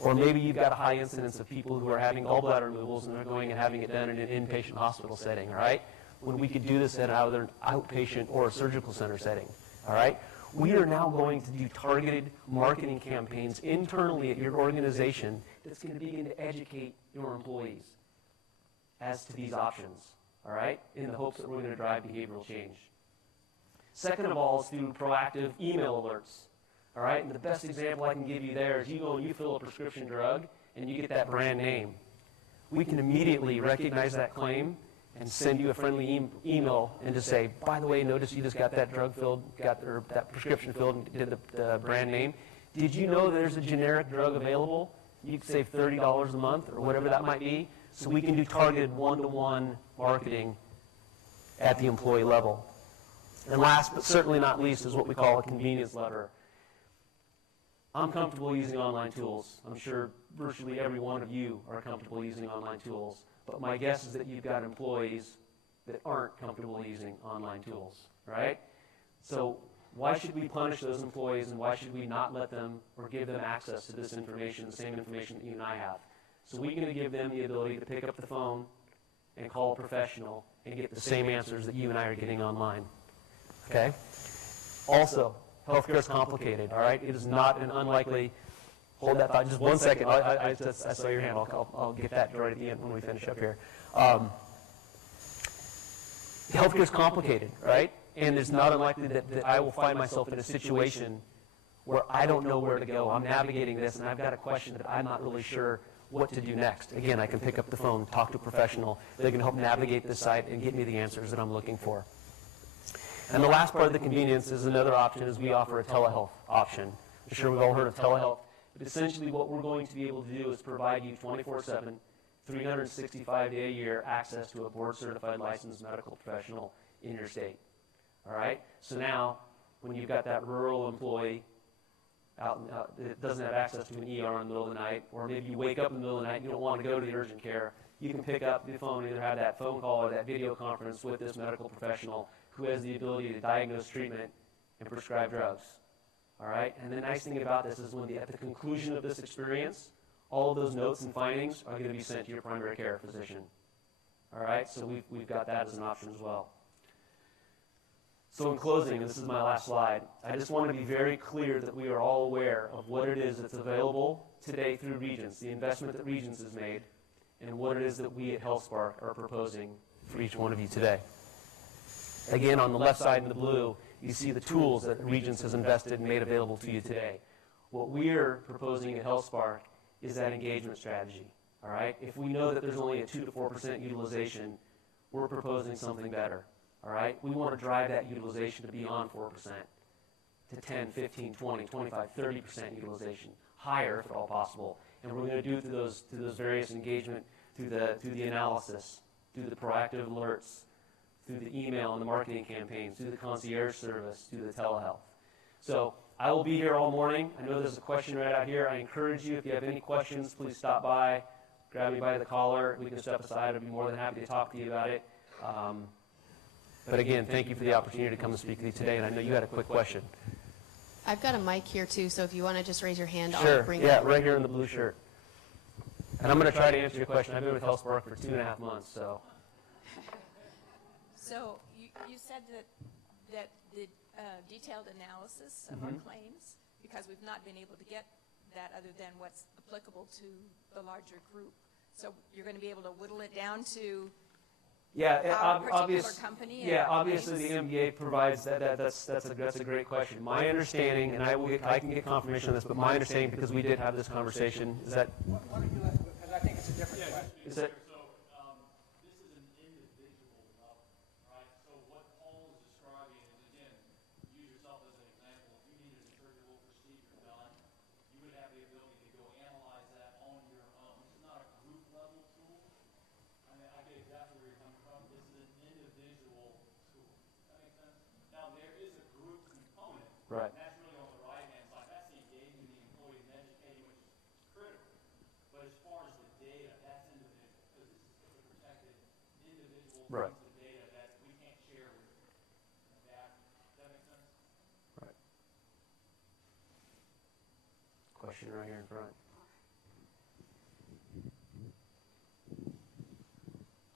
Or maybe you've got a high incidence of people who are having gallbladder removals and they're going and having it done in an inpatient hospital setting, all right, when we could do this at either an outpatient or a surgical center setting, all right? We are now going to do targeted marketing campaigns internally at your organization that's going to begin to educate your employees as to these options, all right, in the hopes that we're going to drive behavioral change. Second of all is through proactive email alerts, all right, and the best example I can give you there is you go and you fill a prescription drug and you get that brand name. We can immediately recognize that claim and send you a friendly email and just say, by the way, notice you just got that drug filled, or that prescription filled and did the brand name. Did you know there's a generic drug available? You can save $30 a month or whatever that might be. So we can do targeted one-to-one marketing at the employee level. And last but certainly not least is what we call a convenience lever. I'm comfortable using online tools. I'm sure virtually every one of you are comfortable using online tools. But my guess is that you've got employees that aren't comfortable using online tools, right? So why should we punish those employees and why should we not let them or give them access to this information, the same information that you and I have? So we're going to give them the ability to pick up the phone and call a professional and get the same answers that you and I are getting online, okay? Also, healthcare is complicated, all right? It is not an unlikely. Hold that thought just 1 second. I saw your hand. I'll get that right at the end when we finish up here. Healthcare is complicated, right? And it's not unlikely that I will find myself in a situation where I don't know where to go. I'm navigating this, and I've got a question that I'm not really sure what to do next. Again, I can pick up the phone, talk to a professional. They can help navigate this site and get me the answers that I'm looking for. And the last part of the convenience is another option is we offer a telehealth option. I'm sure we've all heard of telehealth. But essentially what we're going to be able to do is provide you 24/7, 365-day-a-year access to a board-certified licensed medical professional in your state. All right? So now, when you've got that rural employee out that doesn't have access to an ER in the middle of the night, or maybe you wake up in the middle of the night and you don't want to go to the urgent care, you can pick up the phone and either have that phone call or that video conference with this medical professional who has the ability to diagnose treatment and prescribe drugs. All right? And the nice thing about this is at the conclusion of this experience, all of those notes and findings are going to be sent to your primary care physician. All right? So we've got that as an option as well. So in closing, and this is my last slide, I just want to be very clear that we are all aware of what it is that's available today through Regents, the investment that Regents has made, and what it is that we at HealthSpark are proposing for each one of you today. Again, on the left side in the blue, you see the tools that Regents has invested and made available to you today. What we're proposing at HealthSpark is that engagement strategy. All right? If we know that there's only a 2 to 4% utilization, we're proposing something better. All right? We want to drive that utilization to beyond 4%, to 10, 15, 20, 25, 30% utilization, higher if at all possible. And we're going to do it through those various engagement, through the analysis, through the proactive alerts, through the email and the marketing campaigns, through the concierge service, through the telehealth. So I will be here all morning. I know there's a question right out here. I encourage you, if you have any questions, please stop by, grab me by the collar. We can step aside. I'd be more than happy to talk to you about it. But again, thank you for the opportunity to come and speak to you today. And I know you had a quick question. I've got a mic here too, so if you want to just raise your hand, Sure. I'll bring Yeah, it. right here in the blue shirt. And I'm going to try to answer your question. I've been with HealthSpark for 2.5 months, so. So you said that the detailed analysis of our claims, because we've not been able to get that other than what's applicable to the larger group. So you're going to be able to whittle it down to our particular company? Yeah, obviously the MBA provides that. That's a great question. My understanding, and I can get confirmation on this, but my understanding, because we did have this conversation, is that. Because I think it's a different question. Is that This is an individual level, right? So what Paul is describing is, again, use yourself as an example. If you needed a surgical procedure done, you would have the ability to go analyze that on your own. This is not a group level tool. I mean, I get exactly where you're coming from. This is an individual tool. That makes sense? Now, there is a group component. right? And that's really on the right-hand side. That's the engaging the employees and educating, which is critical. But as far as the data, that's individual. Because this is a protected individual Right. piece of data that we can't share with that. Does that make sense? Right. Question right here in front.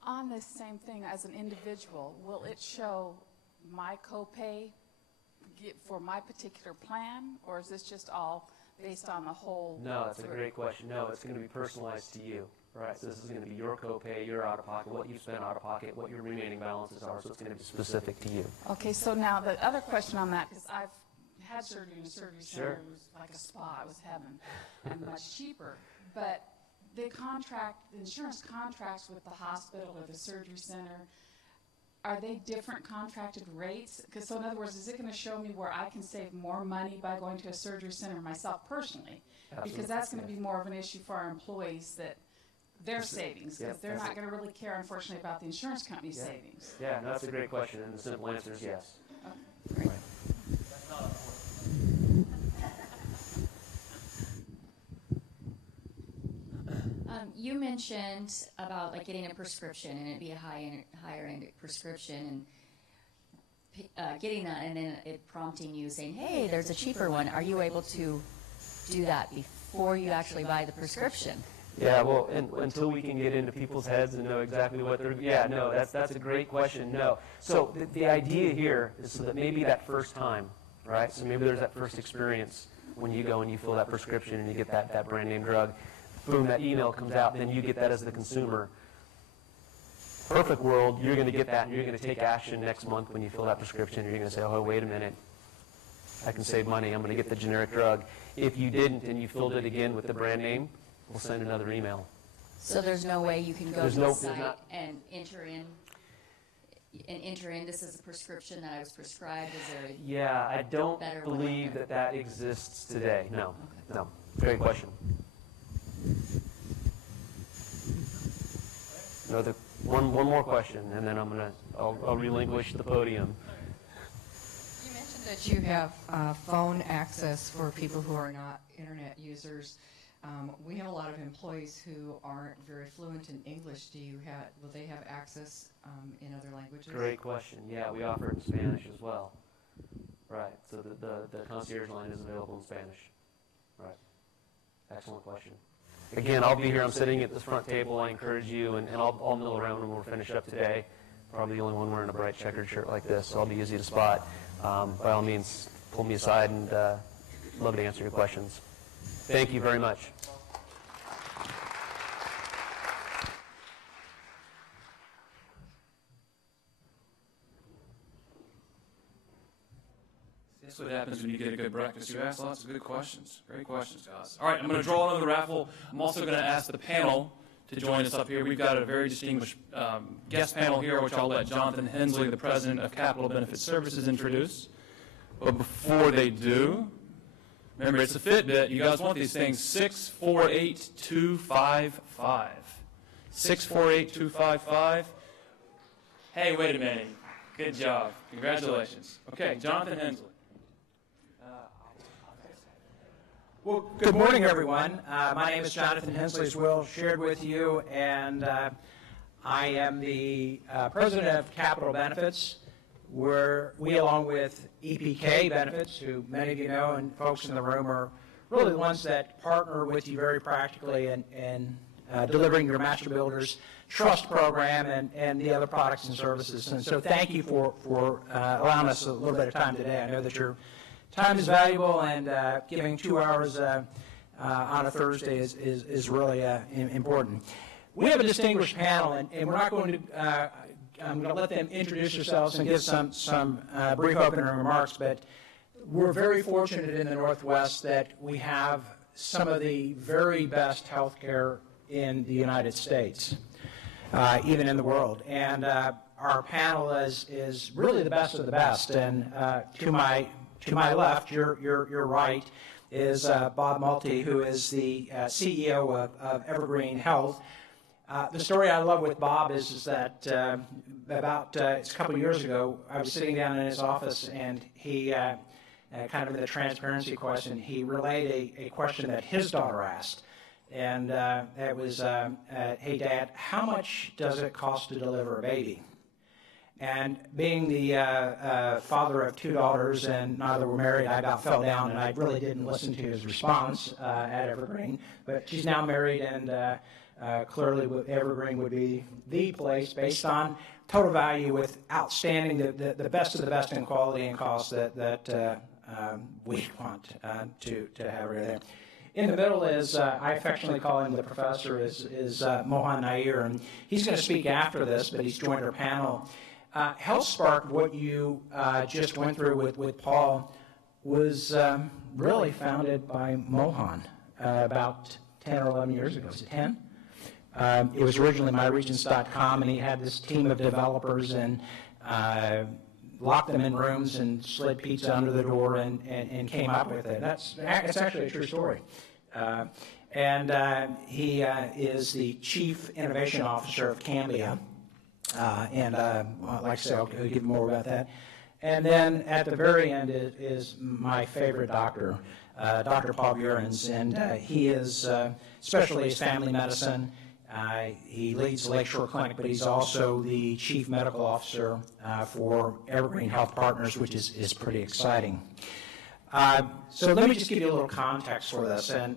On this same thing, as an individual, will it show my copay for my particular plan, or is this just all based on the whole? No, that's a great question. No, it's going to be personalized to you, right? So this is going to be your copay, your out-of-pocket, what you spent out-of-pocket, what your remaining balances are, so it's going to be specific to you. Okay, so now the other question on that, because I've had surgery in a surgery center, Sure. it was like a spa, it was heaven, and much cheaper, but the insurance contracts with the hospital or the surgery center, are they different contracted rates? Because so in other words, is it going to show me where I can save more money by going to a surgery center myself personally? Absolutely. Because that's going to be more of an issue for our employees, that their savings, because they're not going to really care, unfortunately, about the insurance company's savings. Yeah, no, that's a great question, and the simple answer is yes. Great. That's not important. You mentioned about like getting a prescription and it'd be a higher end prescription, and getting that and then it prompting you saying, hey, there's a cheaper one. Are you able to do that before you actually buy the prescription? Yeah, well, until we can get into people's heads and know exactly what they're, yeah, no, that's a great question, no. So the idea here is so that maybe that first time, right, so maybe there's that first experience when you go and you fill that prescription and you get that brand name drug, boom, that email comes out, then you get that as the consumer. Perfect world, you're going to get that and you're going to take action next month when you fill that prescription. You're going to say, oh, wait a minute, I can save money, I'm going to get the generic drug. If you didn't and you filled it again with the brand name, we'll send another email. So there's no way you can go to the site and enter in this is a prescription that I was prescribed? Is there a Yeah, I don't better believe way? that exists today. No, no. Great question. One more question, and then I'll relinquish the podium. You mentioned that you have phone access for people who are not internet users. We have a lot of employees who aren't very fluent in English. Will they have access in other languages? Great question. Yeah, we offer it in Spanish as well. Right. So the concierge line is available in Spanish. Right. Excellent question. Again, I'll be here. I'm sitting at this front table. I encourage you, and I'll mill around when we're finished up today. Probably the only one wearing a bright checkered shirt like this, so I'll be easy to spot. By all means, pull me aside, and love to answer your questions. Thank you very much. That's what happens when you get a good breakfast. You ask lots of good questions. Great questions, guys. All right, I'm going to draw another raffle. I'm also going to ask the panel to join us up here. We've got a very distinguished guest panel here, which I'll let Jonathan Hensley, the president of Capital Benefit Services, introduce. But before they do, remember, it's a Fitbit. You guys want these things. 648-255. 648-255. Hey, wait a minute. Good job. Congratulations. Okay, Jonathan Hensley. Well, good morning, everyone. My name is Jonathan Hensley, as Will shared with you, and I am the president of Capital Benefits. where we, along with EPK Benefits, who many of you know and folks in the room, are really the ones that partner with you very practically in delivering your Master Builders Trust program and the other products and services. And so thank you for allowing us a little bit of time today. I know that your time is valuable, and giving 2 hours on a Thursday is really important. We have a distinguished panel, and we're not going to, I'm going to let them introduce themselves and give some brief opening remarks, but we're very fortunate in the Northwest that we have some of the very best healthcare in the United States, even in the world. And our panel is really the best of the best. And to my left, your right, is Bob Malty, who is the CEO of Evergreen Health. The story I love with Bob is that it's a couple of years ago, I was sitting down in his office, and he, kind of in the transparency question, he relayed a question that his daughter asked. And it was, hey, Dad, how much does it cost to deliver a baby? And being the father of 2 daughters, and neither were married, I about fell down, and I really didn't listen to his response at Evergreen. But she's now married, and clearly Evergreen would be the place based on total value with outstanding, the best of the best in quality and cost that we want to have right there. In the middle is, I affectionately call him the professor, is Mohan Nair, and he's going to speak after this, but he's joined our panel. HealthSpark, what you just went through with Paul, was really founded by Mohan about 10 or 11 years ago. Was it 10? It was originally myregents.com, and he had this team of developers and locked them in rooms and slid pizza under the door and came up with it. It's actually a true story. He is the Chief Innovation Officer of Cambia. Like I said, I'll give you more about that. And then at the very end is my favorite doctor, Dr. Paul Burens, and he is specialty family medicine. He leads the Lakeshore Clinic, but he's also the Chief Medical Officer for Evergreen Health Partners, which is pretty exciting. So let me just give you a little context for this. And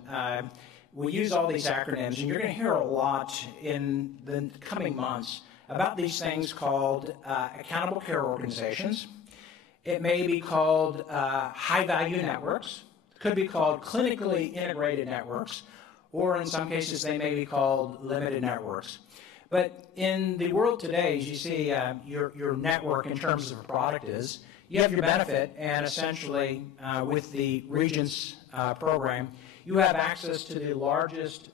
we use all these acronyms, and you're going to hear a lot in the coming months about these things called accountable care organizations. It may be called high-value networks. It could be called clinically integrated networks, or in some cases they may be called limited networks. But in the world today, as you see, your network in terms of a product is, you have your benefit, and essentially with the Regents program, you have access to the largest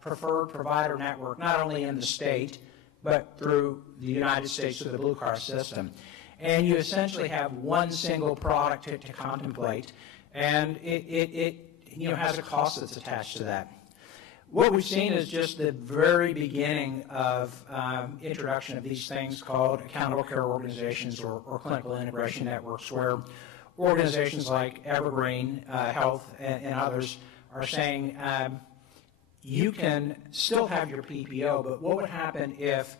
preferred provider network, not only in the state, but through the United States through the Blue Cross system. And you essentially have one single product to contemplate, and it has a cost that's attached to that. What we've seen is just the very beginning of introduction of these things called accountable care organizations or clinical integration networks, where organizations like Evergreen Health and others are saying, you can still have your PPO, but what would happen if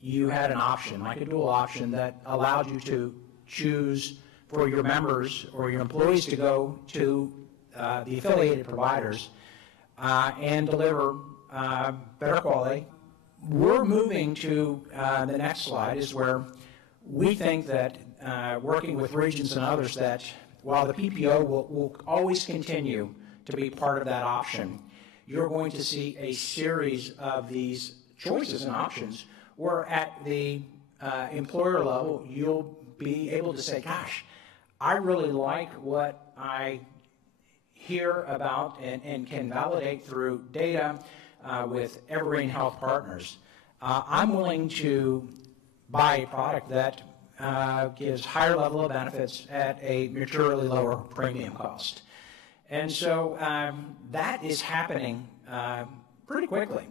you had an option, like a dual option, that allowed you to choose for your members or your employees to go to the affiliated providers and deliver better quality? We're moving to the next slide, is where we think that working with Regents and others, that while the PPO will always continue to be part of that option, you're going to see a series of these choices and options where at the employer level, you'll be able to say, gosh, I really like what I hear about and can validate through data with Evergreen Health Partners. I'm willing to buy a product that gives higher level of benefits at a materially lower premium cost. And so that is happening pretty quickly.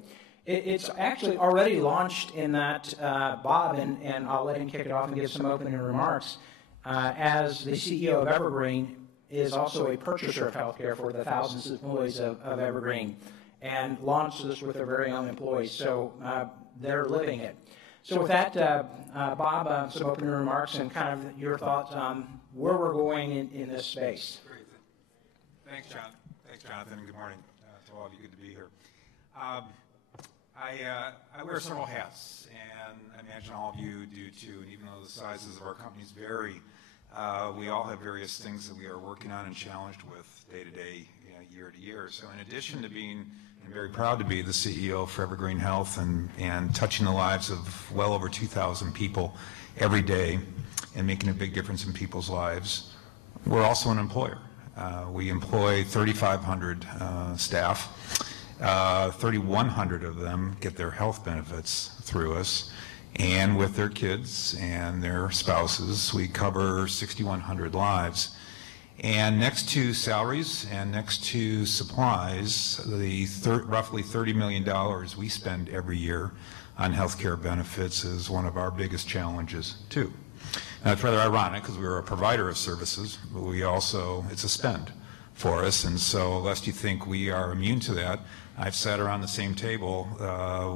It's actually already launched in that Bob, and I'll let him kick it off and give some opening remarks, as the CEO of Evergreen is also a purchaser of healthcare for the thousands of employees of Evergreen, and launched this with their very own employees. So they're living it. So with that, Bob, some opening remarks and kind of your thoughts on where we're going in this space. Great. Thanks, John. Thanks, Jonathan, and good morning to all of you. Good to be here. I wear several hats, and I imagine all of you do too, and even though the sizes of our companies vary, we all have various things that we are working on and challenged with day to day, year to year. So in addition to being, I'm very proud to be the CEO for Evergreen Health and touching the lives of well over 2,000 people every day and making a big difference in people's lives, we're also an employer. We employ 3,500 staff. 3,100 of them get their health benefits through us, and with their kids and their spouses, we cover 6,100 lives. And next to salaries and next to supplies, the roughly $30 million we spend every year on healthcare benefits is one of our biggest challenges too. Now, it's rather ironic because we're a provider of services, but we also, it's a spend for us, and so lest you think we are immune to that, I've sat around the same table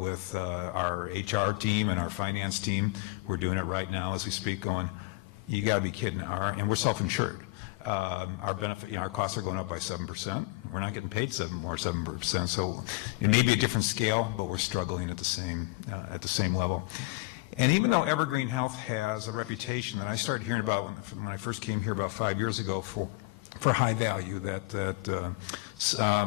with our HR team and our finance team. We're doing it right now as we speak, going, you got to be kidding. And we're self-insured. Our benefit, our costs are going up by 7%. We're not getting paid 7%. So it may be a different scale, but we're struggling at the same level. And even though Evergreen Health has a reputation that I started hearing about when I first came here about 5 years ago for high value, that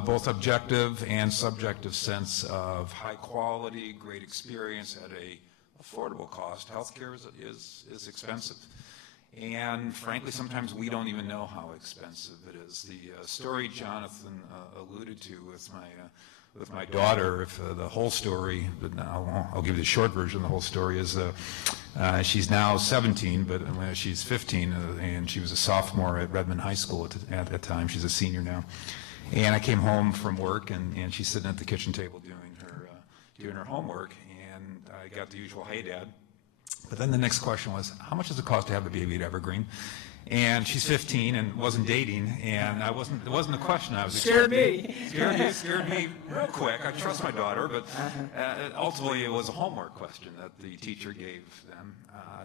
both objective and subjective sense of high quality, great experience at a affordable cost. Healthcare is expensive. And frankly, sometimes we don't even know how expensive it is. The story Jonathan alluded to with my daughter, if the whole story, but I'll give you the short version. The whole story is she's now 17, but when she's 15, and she was a sophomore at Redmond High School at that time. She's a senior now. And I came home from work, and she's sitting at the kitchen table doing her homework, and I got the usual, hey, Dad. But then the next question was, how much does it cost to have a baby at Evergreen? And she's 15 and wasn't dating, and it wasn't a question I was expecting. Scared me real quick. I trust my daughter, but ultimately it was a homework question that the teacher gave them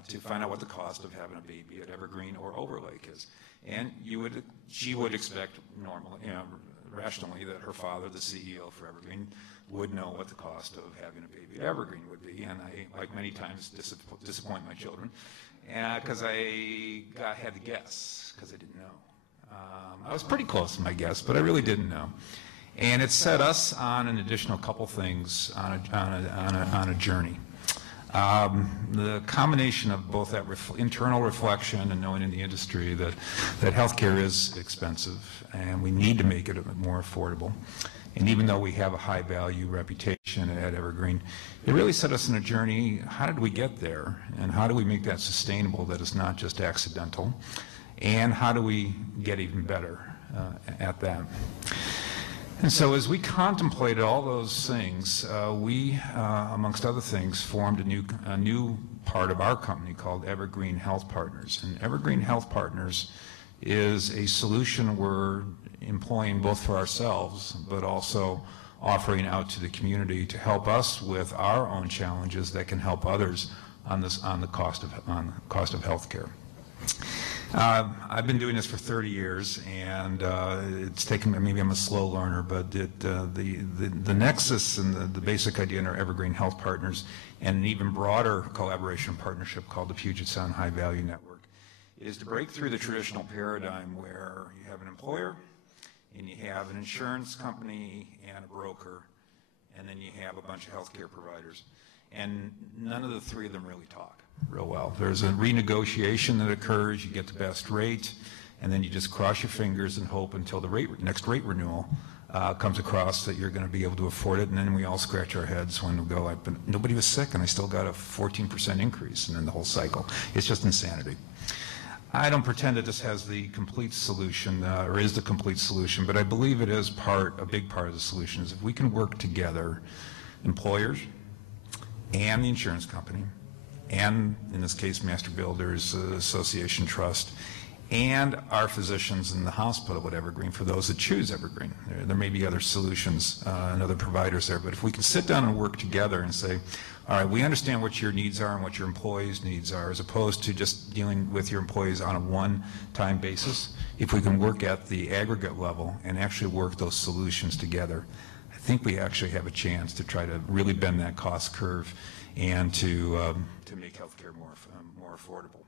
to find out what the cost of having a baby at Evergreen or Overlake is. And she would expect normally, rationally, that her father, the CEO for Evergreen, would know what the cost of having a baby at Evergreen would be. And I, like many times, disappoint my children because I had to guess because I didn't know. I was pretty close to my guess, but I really didn't know. And it set us on an additional couple things on a journey. The combination of both that internal reflection and knowing in the industry that healthcare is expensive and we need to make it more affordable. And even though we have a high value reputation at Evergreen, it really set us on a journey. How did we get there? And how do we make that sustainable, that it's not just accidental? And how do we get even better at that? And so as we contemplated all those things, we, amongst other things, formed a new part of our company called Evergreen Health Partners. And Evergreen Health Partners is a solution we're employing both for ourselves, but also offering out to the community to help us with our own challenges that can help others on the cost of health care. I've been doing this for 30 years, and it's taken, maybe I'm a slow learner, but the nexus and the basic idea in our Evergreen Health Partners and an even broader collaboration partnership called the Puget Sound High Value Network is to break through the traditional paradigm where you have an employer and you have an insurance company and a broker, and then you have a bunch of healthcare providers. And none of the three of them really talk real well. There's a renegotiation that occurs, you get the best rate, and then you just cross your fingers and hope until the next rate renewal comes across that you're going to be able to afford it, and then we all scratch our heads when we go, nobody was sick and I still got a 14% increase, and then the whole cycle. It's just insanity. I don't pretend that this has the complete solution, or is the complete solution, but I believe it is a big part of the solution, is if we can work together, employers and the insurance company, and in this case, Master Builders Association Trust, and our physicians in the hospital at Evergreen, for those that choose Evergreen. There may be other solutions and other providers there, but if we can sit down and work together and say, all right, we understand what your needs are and what your employees' needs are, as opposed to just dealing with your employees on a one-time basis. If we can work at the aggregate level and actually work those solutions together, I think we actually have a chance to try to really bend that cost curve and to make healthcare more affordable.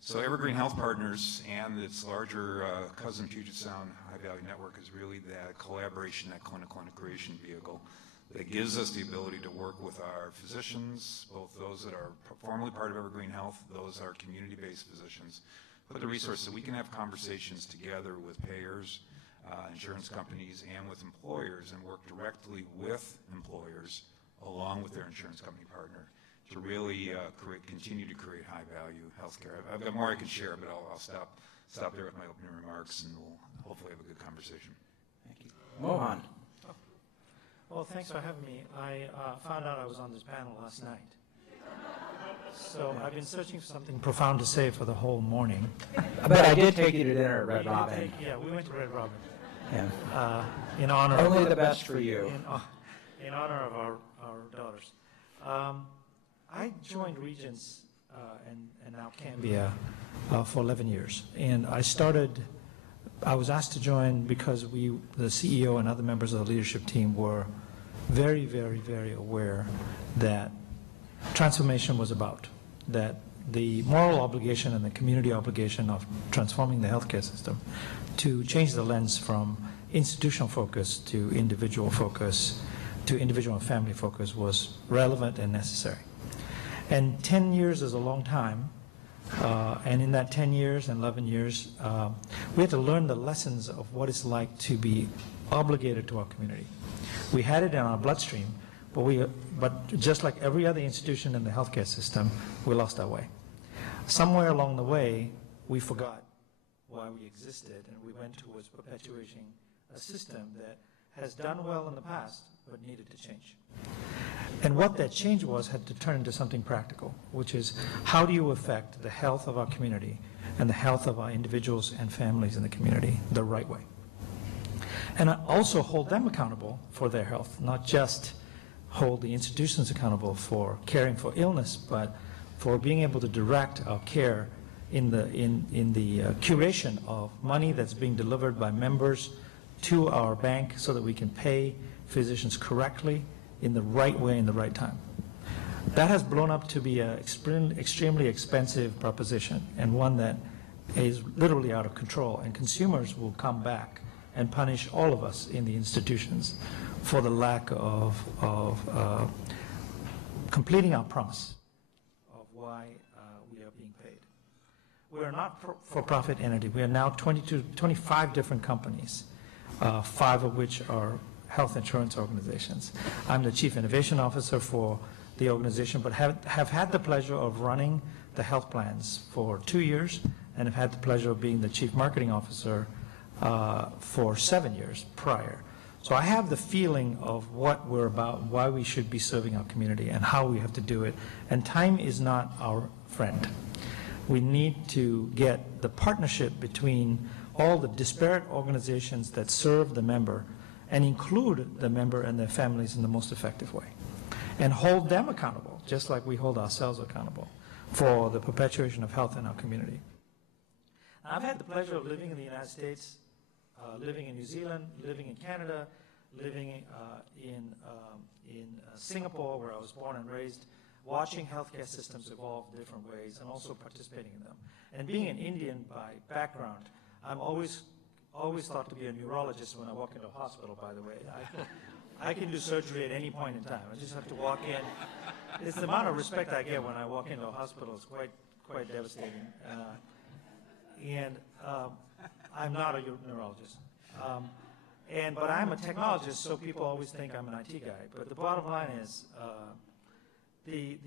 So Evergreen Health Partners and its larger cousin Puget Sound High Value Network is really that collaboration, that clinical integration vehicle that gives us the ability to work with our physicians, both those that are formerly part of Evergreen Health, those that are community-based physicians, put the resources so we can have conversations together with payers, insurance companies, and with employers, and work directly with employers along with their insurance company partner to really continue to create high-value healthcare. I've got more I could share, but I'll stop there with my opening remarks, and we'll hopefully have a good conversation. Thank you. Mohan. Well, thanks for having me. I found out I was on this panel last night. So I've been searching for something profound to say for the whole morning. But I did take you to dinner at Red Robin. Yeah, we went to Red Robin. Yeah. In honor Only of the best for you. In honor of our daughters. I joined Regents and now Cambia for 11 years. And I was asked to join because the CEO and other members of the leadership team were very, very, very aware that transformation was about, that the moral obligation and the community obligation of transforming the healthcare system to change the lens from institutional focus to individual focus, to individual and family focus was relevant and necessary. And 10 years is a long time. And in that 10 years and 11 years, we had to learn the lessons of what it's like to be obligated to our community. We had it in our bloodstream, but just like every other institution in the healthcare system, we lost our way. Somewhere along the way, we forgot why we existed, and we went towards perpetuating a system that has done well in the past, but needed to change. And what that change was had to turn into something practical, which is how do you affect the health of our community and the health of our individuals and families in the community the right way. And also hold them accountable for their health, not just hold the institutions accountable for caring for illness, but for being able to direct our care in the curation of money that's being delivered by members to our bank so that we can pay physicians correctly in the right way in the right time. That has blown up to be an extremely expensive proposition, and one that is literally out of control, and consumers will come back and punish all of us in the institutions for the lack of completing our promise of why we are being paid. We're a not-for-profit entity. We are now 25 different companies, 5 of which are health insurance organizations. I'm the Chief Innovation Officer for the organization, but have had the pleasure of running the health plans for 2 years, and have had the pleasure of being the Chief Marketing Officer for 7 years prior. So I have the feeling of what we're about, why we should be serving our community, and how we have to do it. And time is not our friend. We need to get the partnership between all the disparate organizations that serve the member and include the member and their families in the most effective way, and hold them accountable, just like we hold ourselves accountable for the perpetuation of health in our community. I've had the pleasure of living in the United States, living in New Zealand, living in Canada, living in Singapore, where I was born and raised, watching healthcare systems evolve different ways and also participating in them. And being an Indian by background, I'm always thought to be a neurologist when I walk into a hospital, by the way. I can do surgery at any point in time. I just have to walk in. It's the amount of respect I get when I walk into a hospital is quite devastating. I'm not a neurologist. But I'm a technologist, so people always think I'm an IT guy. But the bottom line is the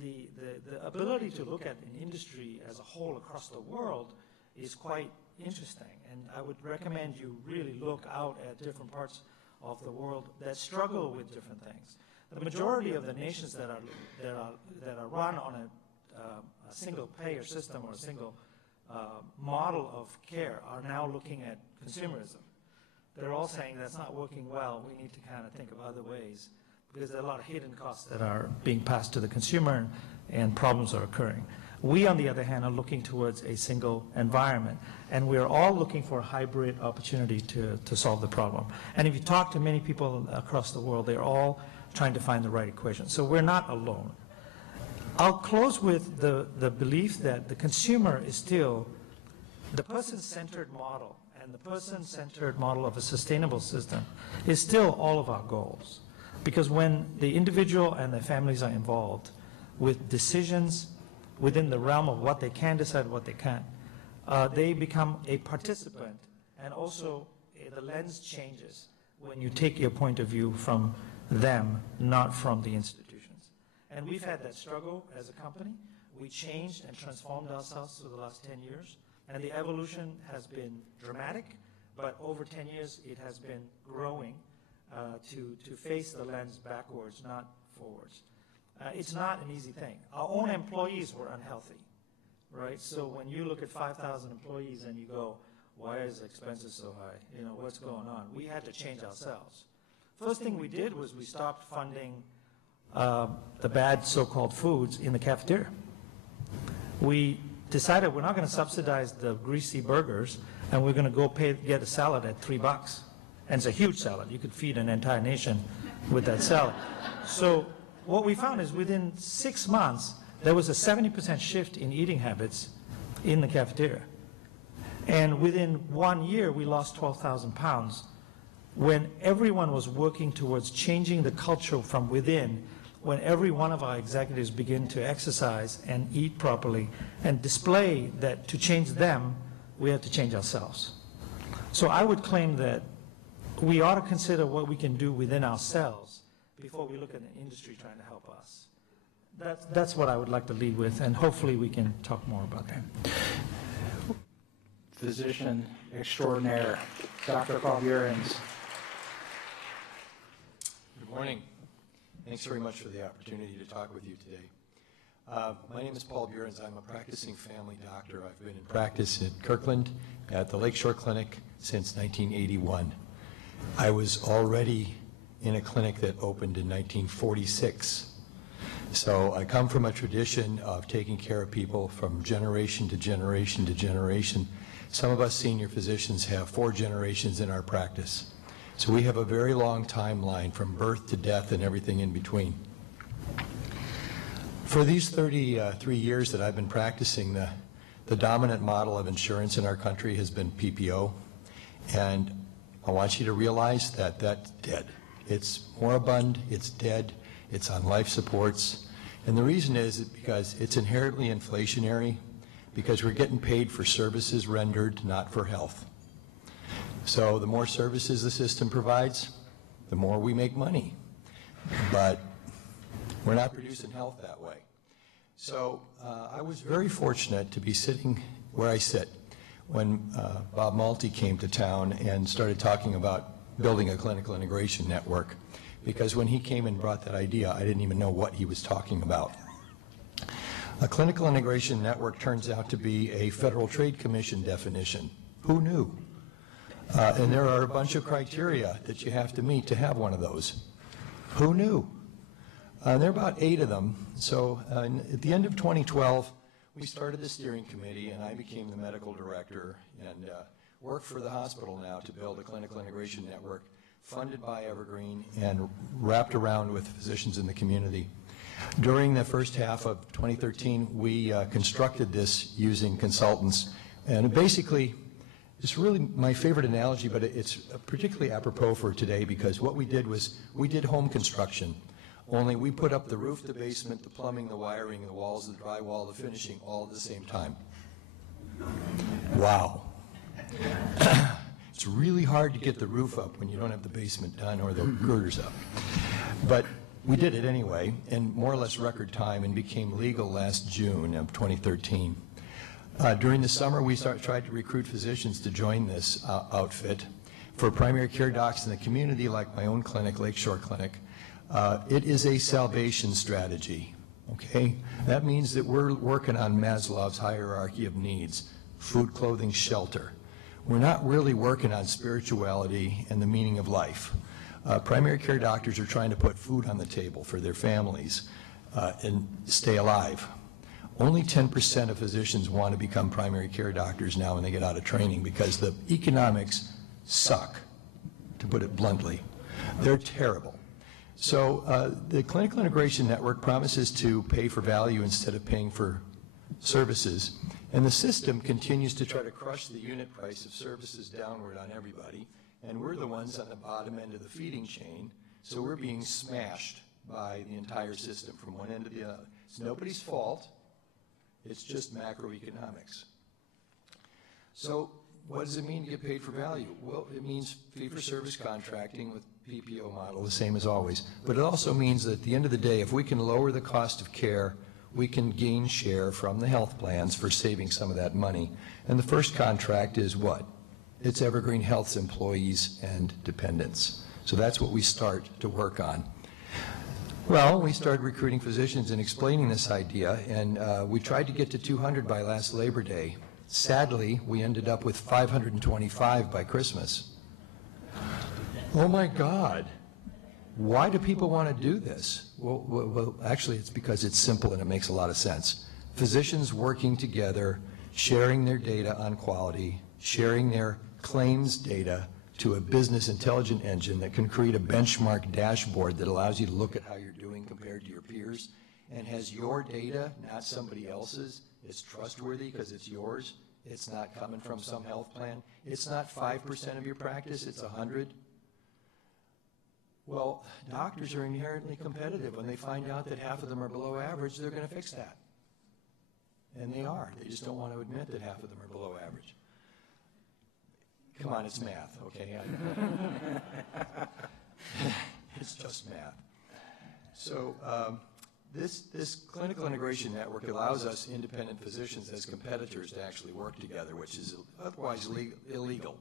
ability to look at an industry as a whole across the world is quite interesting. And I would recommend you really look out at different parts of the world that struggle with different things. The majority of the nations that are run on a single payer system or a single model of care are now looking at consumerism. They're all saying that's not working well. We need to kind of think of other ways because there are a lot of hidden costs that are being passed to the consumer and problems are occurring. We, on the other hand, are looking towards a single environment, and we are all looking for a hybrid opportunity to solve the problem. And if you talk to many people across the world, they're all trying to find the right equation. So we're not alone. I'll close with the belief that the consumer is still the person-centered model, and the person-centered model of a sustainable system is still all of our goals. Because when the individual and the families are involved with decisions within the realm of what they can decide, what they can't, they become a participant, and also the lens changes when you take your point of view from them, not from the institutions. And we've had that struggle as a company. We changed and transformed ourselves through the last 10 years, and the evolution has been dramatic, but over 10 years it has been growing to face the lens backwards, not forwards. It's not an easy thing. Our own employees were unhealthy, right? So when you look at 5,000 employees and you go, why is expenses so high? You know, what's going on? We had to change ourselves. First thing we did was we stopped funding the bad so-called foods in the cafeteria. We decided we're not going to subsidize the greasy burgers, and we're going to go get a salad at $3. And it's a huge salad. You could feed an entire nation with that salad. So what we found is within 6 months, there was a 70% shift in eating habits in the cafeteria. And within 1 year, we lost 12,000 pounds when everyone was working towards changing the culture from within, when every one of our executives begin to exercise and eat properly and display that to change them, we have to change ourselves. So I would claim that we ought to consider what we can do within ourselves before we look at an industry trying to help us. That's what I would like to lead with, and hopefully we can talk more about that. Physician extraordinaire, Dr. Paul Burens. Good morning. Thanks very much for the opportunity to talk with you today. My name is Paul Burens. I'm a practicing family doctor. I've been in practice at Kirkland at the Lakeshore Clinic since 1981. I was already in a clinic that opened in 1946. So I come from a tradition of taking care of people from generation to generation to generation. Some of us senior physicians have 4 generations in our practice. So we have a very long timeline from birth to death and everything in between. For these 33 years that I've been practicing, the dominant model of insurance in our country has been PPO. And I want you to realize that that's dead. It's moribund, it's dead, it's on life supports. And the reason is because it's inherently inflationary, because we're getting paid for services rendered, not for health. So the more services the system provides, the more we make money. But we're not producing health that way. So I was very fortunate to be sitting where I sit when Bob Malte came to town and started talking about building a clinical integration network. Because when he came and brought that idea, I didn't even know what he was talking about. A clinical integration network turns out to be a Federal Trade Commission definition. Who knew? And there are a bunch of criteria that you have to meet to have one of those. Who knew? There are about 8 of them. So at the end of 2012, we started the steering committee, and I became the medical director and work for the hospital now to build a clinical integration network funded by Evergreen and wrapped around with physicians in the community. During the first half of 2013, we constructed this using consultants, and basically, it's really my favorite analogy, but it's particularly apropos for today because what we did was we did home construction, only we put up the roof, the basement, the plumbing, the wiring, the walls, the drywall, the finishing all at the same time. Wow. It's really hard to get the roof up when you don't have the basement done or the girders up. But we did it anyway in more or less record time and became legal last June of 2013. During the summer, we tried to recruit physicians to join this outfit. For primary care docs in the community, like my own clinic, Lakeshore Clinic, it is a salvation strategy, okay? That means that we're working on Maslow's hierarchy of needs. food, clothing, shelter. We're not really working on spirituality and the meaning of life. Primary care doctors are trying to put food on the table for their families and stay alive. Only 10% of physicians want to become primary care doctors now when they get out of training because the economics suck, to put it bluntly. They're terrible. So the Clinical Integration Network promises to pay for value instead of paying for services, and the system continues to try to crush the unit price of services downward on everybody, and we're the ones on the bottom end of the feeding chain, so we're being smashed by the entire system from one end to the other. It's nobody's fault. It's just macroeconomics. So what does it mean to get paid for value? Well, it means fee-for-service contracting with PPO model, the same as always. But it also means that at the end of the day, if we can lower the cost of care, we can gain share from the health plans for saving some of that money. And the first contract is what? It's Evergreen Health's employees and dependents. So that's what we start to work on. Well, we started recruiting physicians and explaining this idea, and we tried to get to 200 by last Labor Day. Sadly, we ended up with 525 by Christmas. Oh my God. Why do people want to do this? Well, actually, it's because it's simple and it makes a lot of sense. Physicians working together, sharing their data on quality, sharing their claims data to a business intelligence engine that can create a benchmark dashboard that allows you to look at how you're doing compared to your peers and has your data, not somebody else's. It's trustworthy because it's yours. It's not coming from some health plan. It's not 5% of your practice, it's 100. Well, doctors are inherently competitive. When they find out that half of them are below average, they're going to fix that. And they are. They just don't want to admit that half of them are below average. Come on, it's math, okay? It's just math. So this clinical integration network allows us independent physicians as competitors to actually work together, which is otherwise illegal.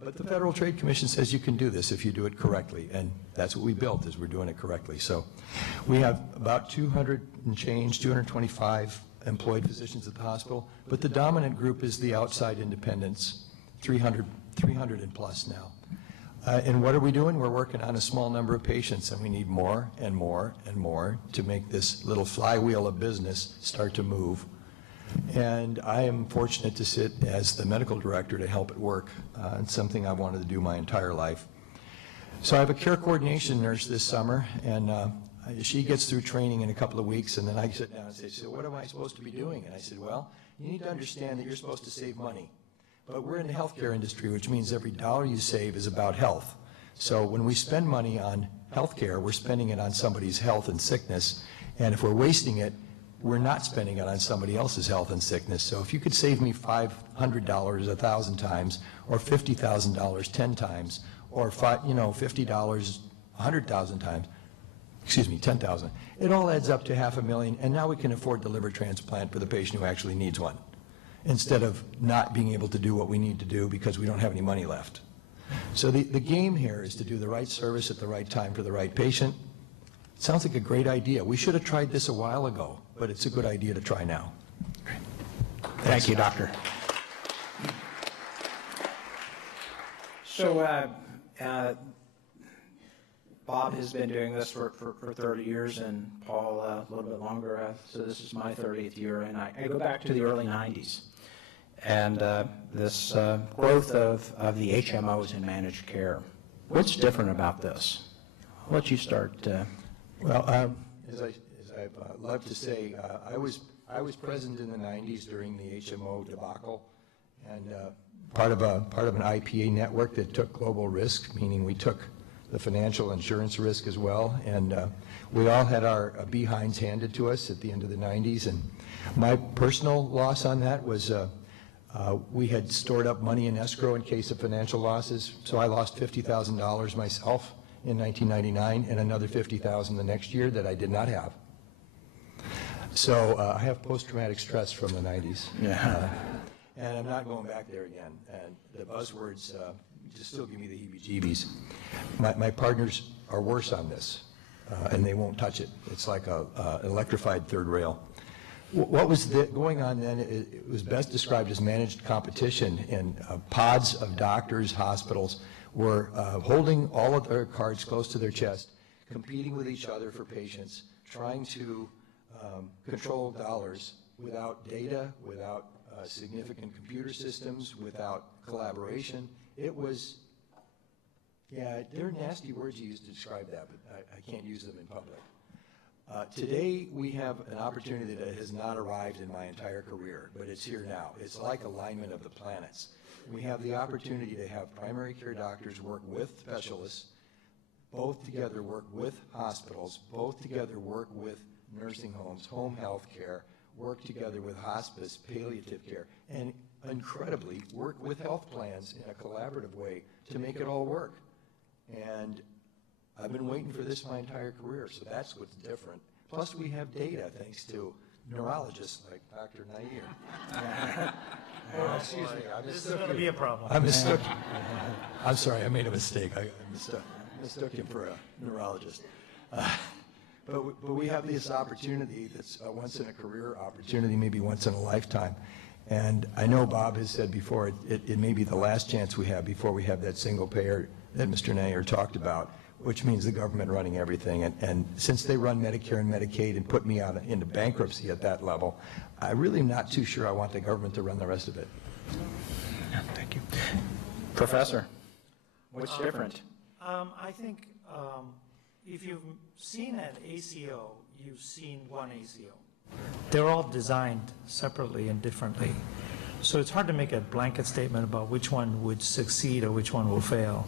But the Federal Trade Commission says you can do this if you do it correctly, and that's what we built, is we're doing it correctly. So we have about 200 and change, 225 employed physicians at the hospital, but the dominant group is the outside independents, 300 and plus now. And what are we doing? We're working on a small number of patients, and we need more and more and more to make this little flywheel of business start to move. And I am fortunate to sit as the medical director to help it work. It's something I've wanted to do my entire life. So I have a care coordination nurse this summer, and she gets through training in a couple of weeks, and then I sit down and say, so what am I supposed to be doing? And I said, well, you need to understand that you're supposed to save money. But we're in the healthcare industry, which means every dollar you save is about health. So when we spend money on healthcare, we're spending it on somebody's health and sickness. And if we're wasting it, we're not spending it on somebody else's health and sickness. So if you could save me $500 1,000 times, or $50,000 10 times, or $50 100,000 times, 10,000. It all adds up to $500,000, and now we can afford the liver transplant for the patient who actually needs one, instead of not being able to do what we need to do because we don't have any money left. So the game here is to do the right service at the right time for the right patient. It sounds like a great idea. We should have tried this a while ago, but it's a good idea to try now. Thank you, Doctor. So Bob has been doing this for 30 years, and Paul a little bit longer. So this is my 30th year, and I go back to the early 90s. And this growth of the HMOs in managed care. What's different about this? I'll let you start. Well, as I've loved to say, I was present in the 90s during the HMO debacle, and part of an IPA network that took global risk, meaning we took the financial insurance risk as well, and we all had our behinds handed to us at the end of the 90s. And my personal loss on that was we had stored up money in escrow in case of financial losses, so I lost $50,000 myself in 1999 and another $50,000 the next year that I did not have. So I have post-traumatic stress from the 90s. Yeah. And I'm not going back there again. And the buzzwords just still give me the heebie-jeebies. My partners are worse on this, and they won't touch it. It's like an electrified third rail. What was going on then, it was best described as managed competition, and pods of doctors, hospitals were holding all of their cards close to their chest, competing with each other for patients, trying to control dollars without data, without significant computer systems, without collaboration. It was, yeah, there are nasty words you use to describe that, but I can't use them in public. Today, we have an opportunity that has not arrived in my entire career, but it's here now. It's like alignment of the planets. We have the opportunity to have primary care doctors work with specialists, both together work with hospitals, both together work with nursing homes, home health care, work together with hospice, palliative care, and incredibly work with health plans in a collaborative way to make it all work. And I've been waiting for this my entire career, so that's what's different. Plus, we have data thanks to neurologists like Dr. Nair. Oh, excuse me. This is going to be a problem. I mistook. I'm sorry, I made a mistake. I mistook him for a neurologist. But we have this opportunity that's a once in a career opportunity, maybe once in a lifetime. And I know Bob has said before, it may be the last chance we have before we have that single payer that Mr. Nair talked about, which means the government running everything. And since they run Medicare and Medicaid and put me out into bankruptcy at that level, I really am not too sure I want the government to run the rest of it. Thank you. Professor, what's different? I think if you've seen an ACO, you've seen one ACO. They're all designed separately and differently. So it's hard to make a blanket statement about which one would succeed or which one will fail.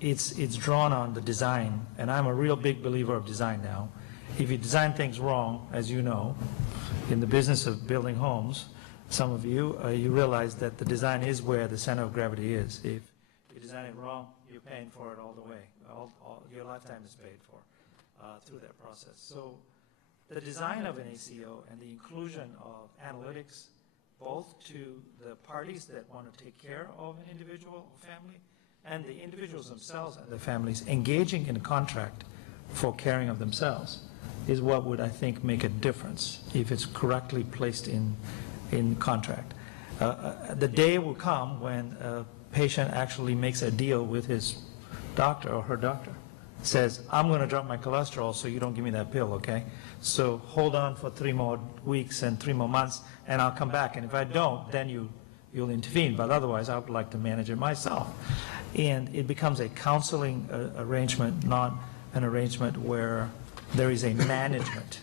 It's drawn on the design, and I'm a real big believer of design now. If you design things wrong, as you know, in the business of building homes, some of you, you realize that the design is where the center of gravity is. If you design it wrong, you're paying for it all the way. Your lifetime is paid for through that process. So the design of an ACO and the inclusion of analytics, both to the parties that want to take care of an individual or family, and the individuals themselves and the families engaging in a contract for caring of themselves, is what would, I think, make a difference if it's correctly placed in contract. The day will come when a patient actually makes a deal with his doctor or her doctor, says, I'm going to drop my cholesterol so you don't give me that pill, okay? So hold on for 3 more weeks and 3 more months, and I'll come back. And if I don't, then you'll intervene. But otherwise, I would like to manage it myself. And it becomes a counseling arrangement, not an arrangement where there is a management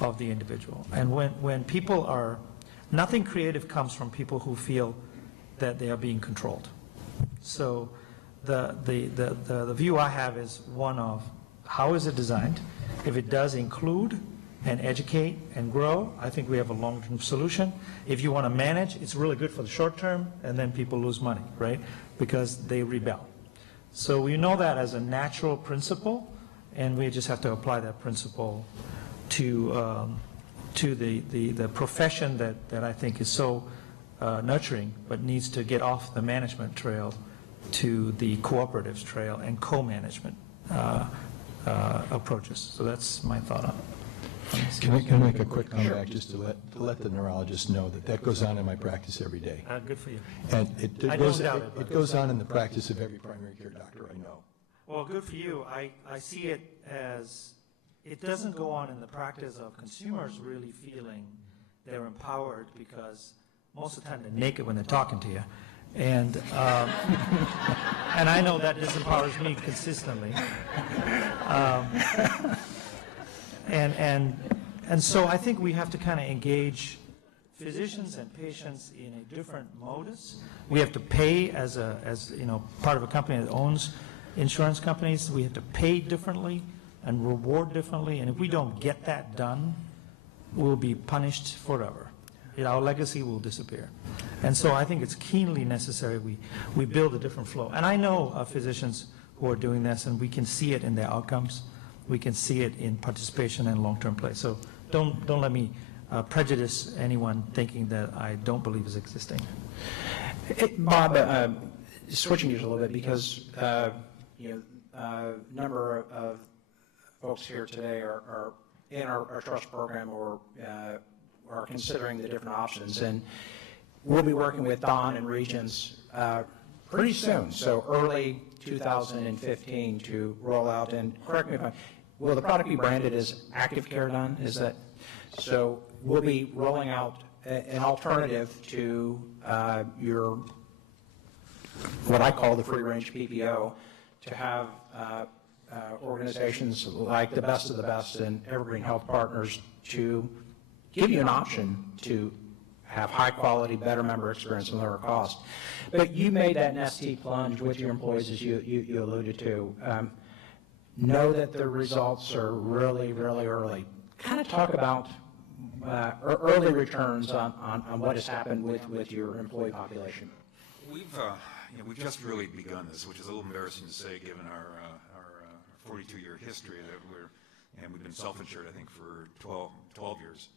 of the individual. And when people are, nothing creative comes from people who feel that they are being controlled. So the view I have is one of how is it designed? If it does include and educate and grow, I think we have a long-term solution. If you want to manage, it's really good for the short term, and then people lose money, right? Because they rebel. So we know that as a natural principle, and we just have to apply that principle to the profession that I think is so nurturing, but needs to get off the management trail to the cooperatives trail and co-management approaches. So that's my thought on it. Can I make a quick comeback just to let the neurologist know that goes on in my practice every day. Good for you. And it goes on in the practice of every primary care doctor I know. Well, good for you. I see it as, it doesn't go on in the practice of consumers really feeling they're empowered, because most of the time they're naked when they're talking to you. And and I know that disempowers me consistently. And so I think we have to kind of engage physicians and patients in a different modus. We have to pay as part of a company that owns insurance companies. We have to pay differently and reward differently. And if we don't get that done, we'll be punished forever. Our legacy will disappear. And so I think it's keenly necessary we build a different flow. And I know physicians who are doing this, and we can see it in their outcomes. We can see it in participation and long-term play. So don't let me prejudice anyone thinking that I don't believe is existing. Bob, switching gears a little bit, because number of folks here today are in our trust program or are considering the different options. And we'll be working with Don and Regents pretty soon, so early 2015 to roll out. And correct me if will the product be branded as Active Care, Don? Is that so? We'll be rolling out an alternative to your what I call the free-range PPO, to have organizations like the best of the best and Evergreen Health Partners to give you an option to have high-quality, better member experience and lower cost. But you made that nesty plunge with your employees, as you alluded to. Know that the results are really, really early. Kind of talk about early returns on what has happened with your employee population. We've just really begun this, which is a little embarrassing to say given our 42-year history and we've been self-insured, I think, for 12 years.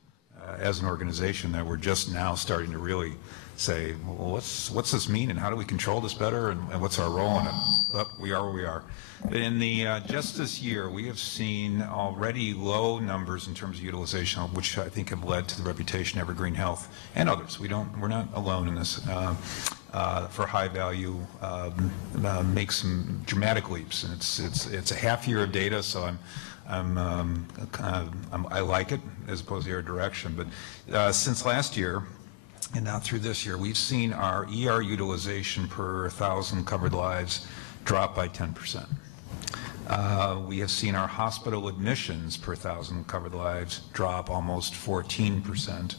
As an organization, that we're just now starting to really say, well, what's this mean, and how do we control this better, and what's our role in it? But we are where we are. In the just this year, we have seen already low numbers in terms of utilization, which I think have led to the reputation of Evergreen Health and others. We're not alone in this. For high value, make some dramatic leaps, and it's a half year of data, so I like it as opposed to your direction. But since last year and now through this year, we've seen our ER utilization per 1,000 covered lives drop by 10%. We have seen our hospital admissions per 1,000 covered lives drop almost 14%.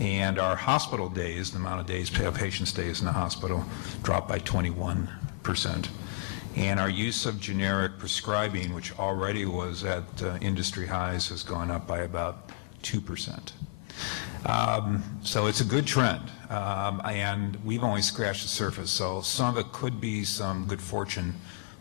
And our hospital days, the amount of days patient stays in the hospital, drop by 21%. And our use of generic prescribing, which already was at industry highs, has gone up by about 2%. So it's a good trend, and we've only scratched the surface. So some of it could be some good fortune,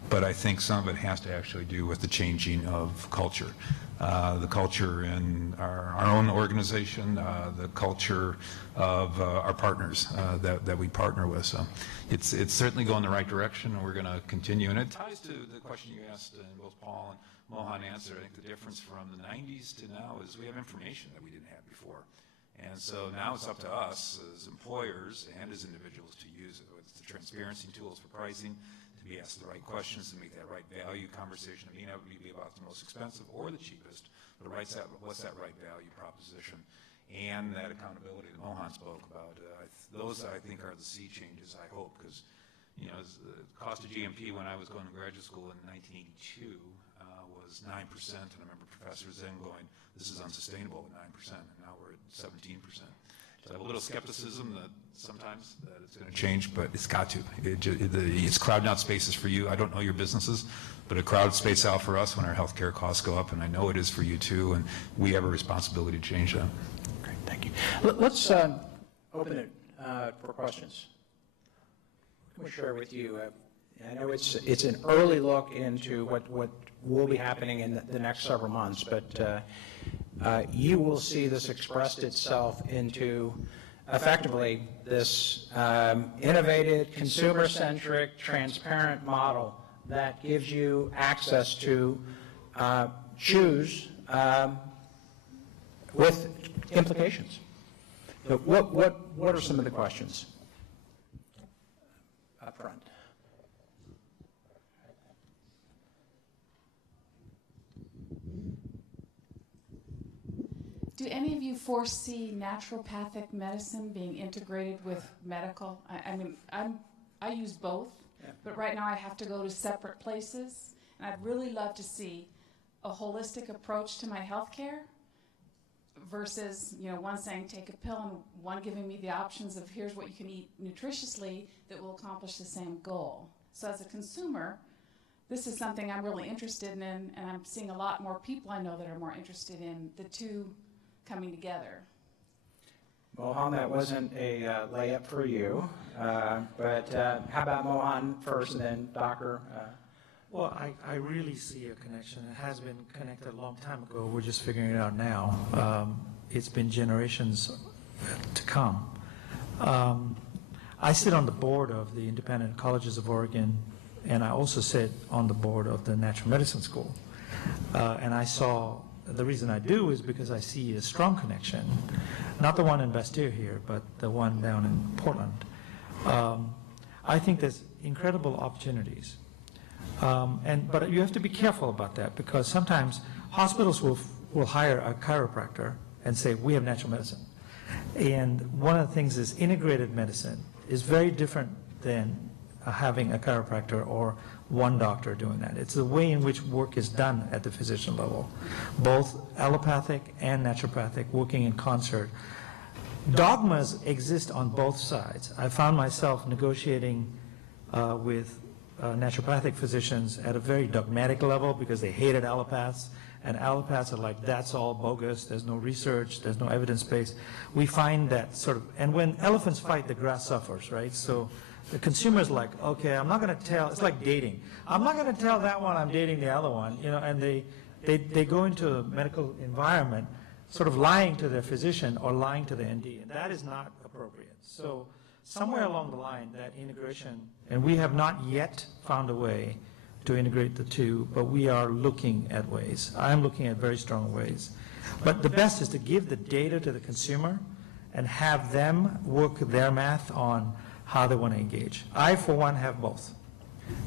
but I think some of it has to actually do with the changing of culture. The culture in our own organization, the culture of our partners that we partner with. So it's certainly going the right direction, and we're going to continue. And it ties to the question you asked, and both Paul and Mohan answered. I think the difference from the 90s to now is we have information that we didn't have before. And so now it's up to us as employers and as individuals to use it. It's the transparency tools for pricing, to be asked the right questions, to make that right value conversation, being able to be about the most expensive or the cheapest, but what's that right value proposition, and that accountability that Mohan spoke about. Those, I think, are the sea changes, I hope, because the cost of GMP when I was going to graduate school in 1982 was 9%, and I remember professors then going, this is unsustainable at 9%, and now we're at 17%. So I have a little skepticism that sometimes that it's going to change, but it's got to. It's crowding out spaces for you. I don't know your businesses, but a crowded space out for us when our healthcare costs go up, and I know it is for you too, and we have a responsibility to change that. Great, thank you. Let's open it for questions. What can we share with you? I know it's an early look into what will be happening in the next several months, but you will see this expressed itself into effectively this innovative, consumer-centric, transparent model that gives you access to choose with implications. So what are some of the questions up front? Do any of you foresee naturopathic medicine being integrated with medical? I mean, I use both, but right now I have to go to separate places, and I'd really love to see a holistic approach to my healthcare versus, one saying take a pill and one giving me the options of here's what you can eat nutritiously that will accomplish the same goal. So as a consumer, this is something I'm really interested in, and I'm seeing a lot more people I know that are more interested in the two coming together. Mohan, that wasn't a layup for you, but how about Mohan first and then Dr.? Well, I really see a connection. It has been connected a long time ago. We're just figuring it out now. It's been generations to come. I sit on the board of the Independent Colleges of Oregon, and I also sit on the board of the Natural Medicine School. And I saw the reason I do is because I see a strong connection, not the one in Bastyr here, but the one down in Portland. I think there's incredible opportunities. But you have to be careful about that, because sometimes hospitals will hire a chiropractor and say, we have natural medicine. And one of the things is integrated medicine is very different than having a chiropractor or one doctor doing that. It's the way in which work is done at the physician level, both allopathic and naturopathic working in concert. Dogmas exist on both sides. I found myself negotiating with naturopathic physicians at a very dogmatic level because they hated allopaths, and allopaths are like, that's all bogus, there's no research, there's no evidence base. We find that sort of, and when elephants fight, the grass suffers, right? So the consumer's like, okay, I'm not going to tell, it's like dating. I'm not going to tell that one I'm dating the other one, you know, and they go into a medical environment sort of lying to their physician or lying to the ND, and that is not appropriate. So somewhere along the line, that integration, and we have not yet found a way to integrate the two, but we are looking at ways. I'm looking at very strong ways. But the best is to give the data to the consumer and have them work their math on how they want to engage. I, for one, have both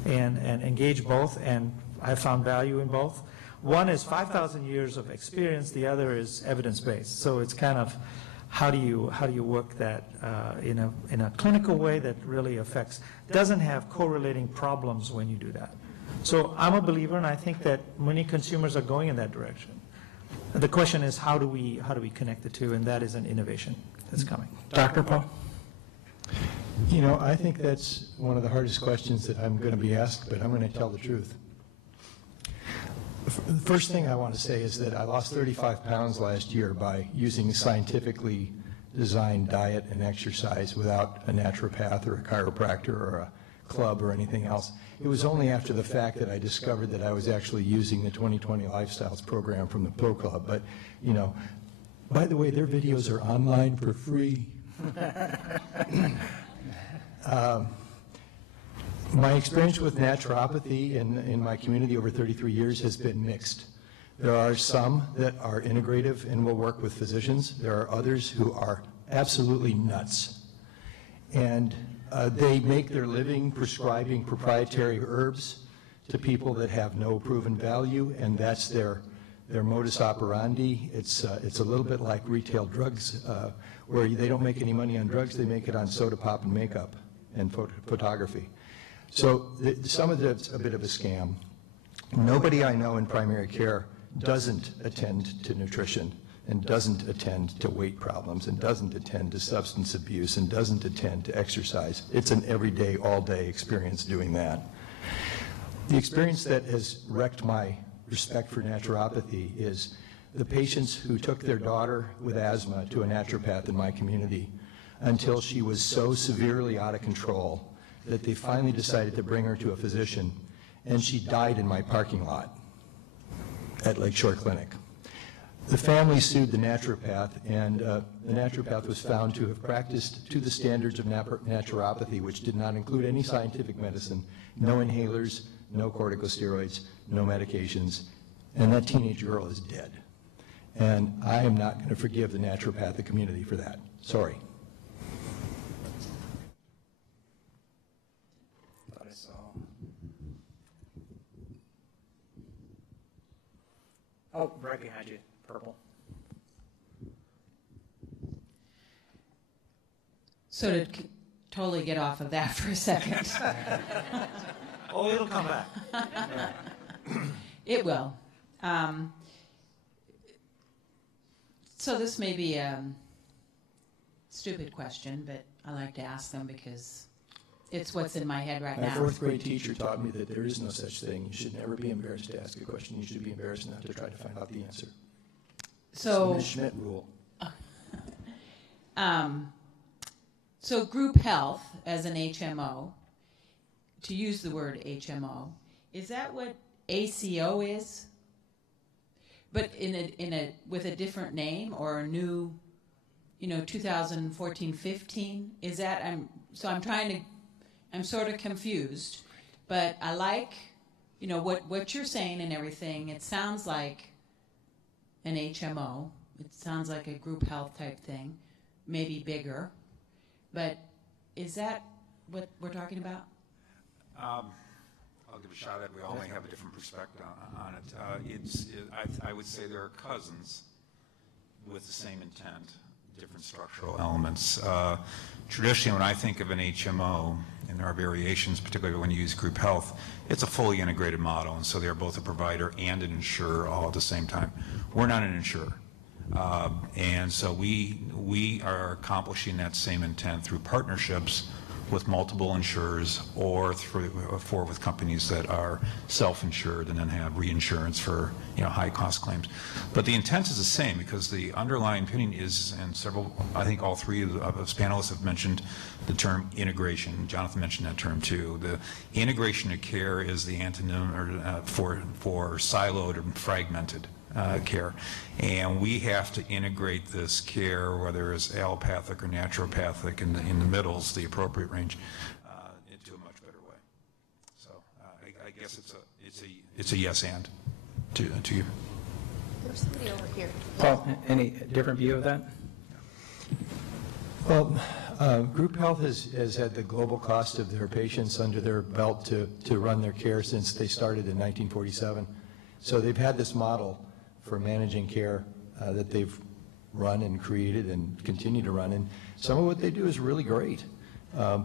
and engage both, and I found value in both. One is 5,000 years of experience, the other is evidence-based. So it's kind of, how do you work that in a clinical way that really affects, doesn't have correlating problems when you do that. So I'm a believer, and I think that many consumers are going in that direction. The question is, how do we connect the two, and that is an innovation that's coming. Dr. Paul? You know, I think that's one of the hardest questions that I'm going to be asked, but I'm going to tell the truth. The first thing I want to say is that I lost 35 pounds last year by using scientifically designed diet and exercise without a naturopath or a chiropractor or a club or anything else. It was only after the fact that I discovered that I was actually using the 2020 Lifestyles program from the Pro Club. But, you know, by the way, their videos are online for free. My experience with naturopathy in my community over 33 years has been mixed. There are some that are integrative and will work with physicians. There are others who are absolutely nuts. And they make their living prescribing proprietary herbs to people that have no proven value, and that's their modus operandi. It's a little bit like retail drugs, where they don't make any money on drugs, they make it on soda pop and makeup and photography. So some of it's a bit of a scam. Nobody I know in primary care doesn't attend to nutrition, and doesn't attend to weight problems, and doesn't attend to substance abuse, and doesn't attend to exercise. It's an everyday, all-day experience doing that. The experience that has wrecked my respect for naturopathy is the patients who took their daughter with asthma to a naturopath in my community until she was so severely out of control that they finally decided to bring her to a physician, and she died in my parking lot at Lakeshore Clinic. The family sued the naturopath, and the naturopath was found to have practiced to the standards of naturopathy, which did not include any scientific medicine, no inhalers, no corticosteroids, no medications, and that teenage girl is dead. And I am not going to forgive the naturopathic community for that. Sorry. Oh, right behind you, purple. So to totally get off of that for a second. Oh, it'll come back. It will. So this may be a stupid question, but I like to ask them because it's what's in my head right now. My fourth grade teacher taught me that there is no such thing. You should never be embarrassed to ask a question. You should be embarrassed not to try to find out the answer. So, it's the Schmidt rule. So group health as an HMO, to use the word HMO, is that what ACO is? But with a different name or a new, 2014-15? Is that, I'm sort of confused, but I like, what you're saying and everything. It sounds like an HMO. It sounds like a group health type thing, maybe bigger. But is that what we're talking about? I'll give a shot at it. We all may have a different perspective on it. I would say there are cousins with the same intent, different structural elements. Traditionally, when I think of an HMO, and there are variations, particularly when you use group health, it's a fully integrated model, and so they're both a provider and an insurer all at the same time. We're not an insurer. And so we are accomplishing that same intent through partnerships with multiple insurers or with companies that are self-insured and then have reinsurance for high cost claims. But the intent is the same because the underlying opinion is, and several, I think all three of us panelists have mentioned the term integration. Jonathan mentioned that term too. The integration of care is the antonym for siloed and fragmented care, and we have to integrate this care, whether it's allopathic or naturopathic, in the middles, the appropriate range, into a much better way. So I guess it's a yes and to you. There's somebody over here. Paul, any different view of that? Well, group health has had the global cost of their patients under their belt to run their care since they started in 1947. So they've had this model for managing care that they've run and created and continue to run. And some of what they do is really great.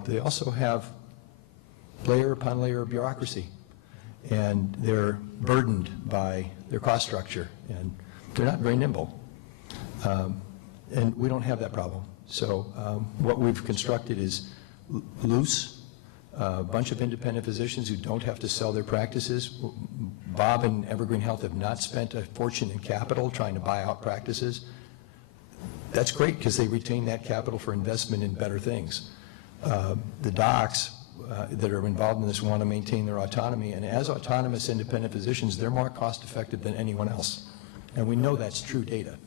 They also have layer upon layer of bureaucracy. And they're burdened by their cost structure. And they're not very nimble. And we don't have that problem. So what we've constructed is loose, a bunch of independent physicians who don't have to sell their practices. Bob and Evergreen Health have not spent a fortune in capital trying to buy out practices. That's great because they retain that capital for investment in better things. The docs that are involved in this want to maintain their autonomy, and as autonomous independent physicians, they're more cost effective than anyone else. And we know that's true data.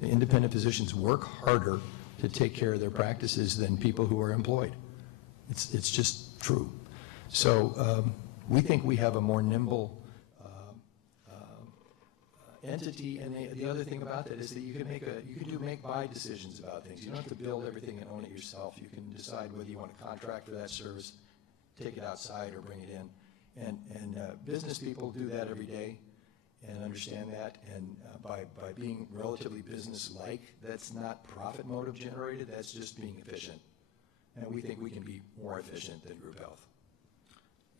The independent physicians work harder to take care of their practices than people who are employed. It's just true. So we think we have a more nimble entity, and the other thing about that is that you can do make-buy decisions about things. You don't have to build everything and own it yourself. You can decide whether you want to contract for that service, take it outside, or bring it in. And business people do that every day and understand that. And by being relatively business-like, that's not profit motive generated. That's just being efficient. And we think we can be more efficient than group health.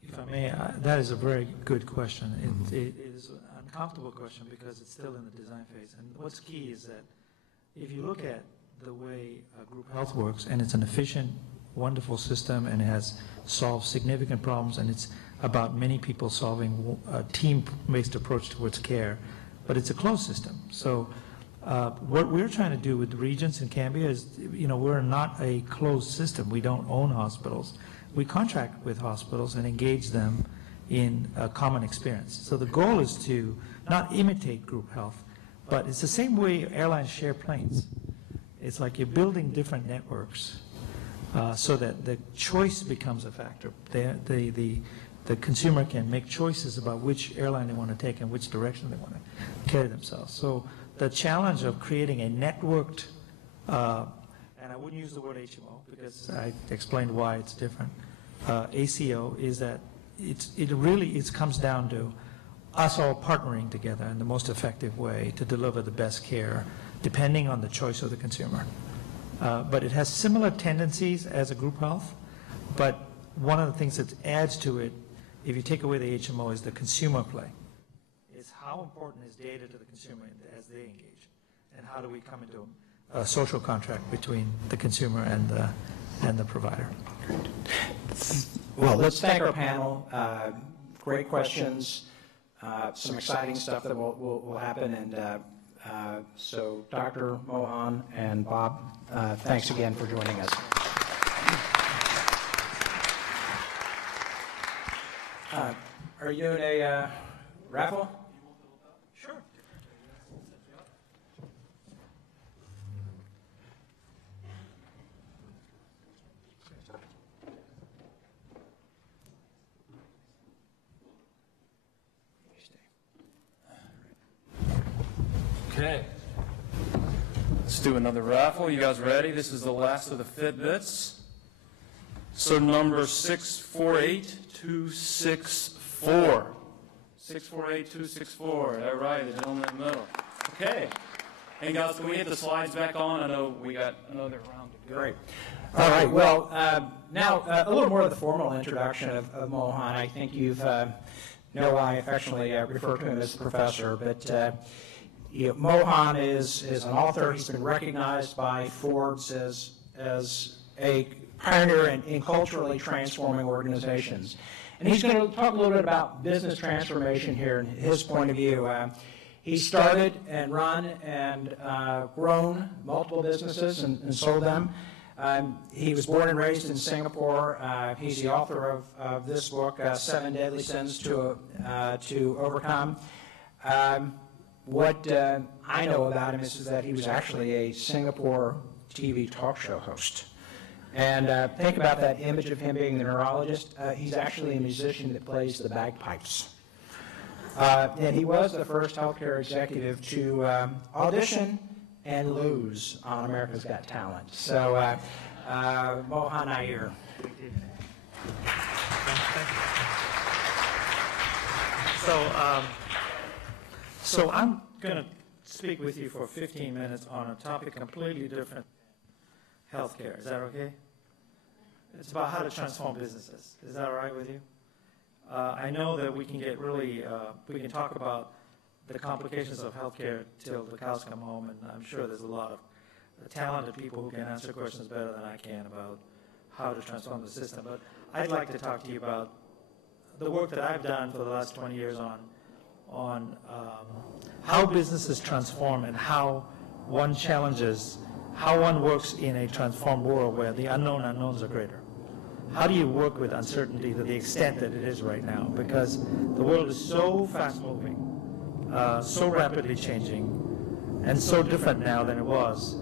If I may, that is a very good question. It is an uncomfortable question because it's still in the design phase. And what's key is that if you look at the way group health works, and it's an efficient, wonderful system, and it has solved significant problems, and it's about many people solving a team-based approach towards care, but it's a closed system. So what we're trying to do with Regents and Cambia is, we're not a closed system. We don't own hospitals. We contract with hospitals and engage them in a common experience. So the goal is to not imitate group health, but it's the same way airlines share planes. It's like you're building different networks so that the choice becomes a factor. The consumer can make choices about which airline they want to take and which direction they want to carry themselves. So the challenge of creating a networked, and I wouldn't use the word HMO because I explained why it's different, ACO, is that it really comes down to us all partnering together in the most effective way to deliver the best care depending on the choice of the consumer. But it has similar tendencies as a group health, but one of the things that adds to it, if you take away the HMO, is the consumer play. Is how important is data to the consumer as they engage, and how do we come into a social contract between the consumer and the provider. Well, let's thank our panel. Great questions, some exciting stuff that will happen. And so Dr. Mohan and Bob, thanks again for joining us. Are you doing a raffle? Sure. Okay. Okay. Let's do another raffle. You guys ready? This is the last of the Fitbits. So number 648264. 648264. All right, the gentleman in the middle. Okay. And guys, can we get the slides back on? I know we got another round to go. Great. All right. Well, now a little more of the formal introduction of Mohan. I think you've know I affectionately refer to him as the professor, but Mohan is an author. He's been recognized by Forbes as a pioneer in culturally transforming organizations. And he's going to talk a little bit about business transformation here in his point of view. He started and run and grown multiple businesses and sold them. He was born and raised in Singapore. He's the author of this book, 7 Deadly Sins to Overcome. What I know about him is that he was actually a Singapore TV talk show host. And think about that image of him being the neurologist. He's actually a musician that plays the bagpipes. And he was the first healthcare executive to audition and lose on America's Got Talent. So, Mohan Iyer. So I'm going to speak with you for 15 minutes on a topic completely different, healthcare. Is that okay? It's about how to transform businesses. Is that all right with you? I know that we can get really, we can talk about the complications of healthcare till the cows come home, and I'm sure there's a lot of talented people who can answer questions better than I can about how to transform the system. But I'd like to talk to you about the work that I've done for the last 20 years on how businesses transform and how one challenges, how one works in a transformed world where the unknown unknowns are greater. How do you work with uncertainty to the extent that it is right now? Because the world is so fast-moving, so rapidly changing, and so different now than it was.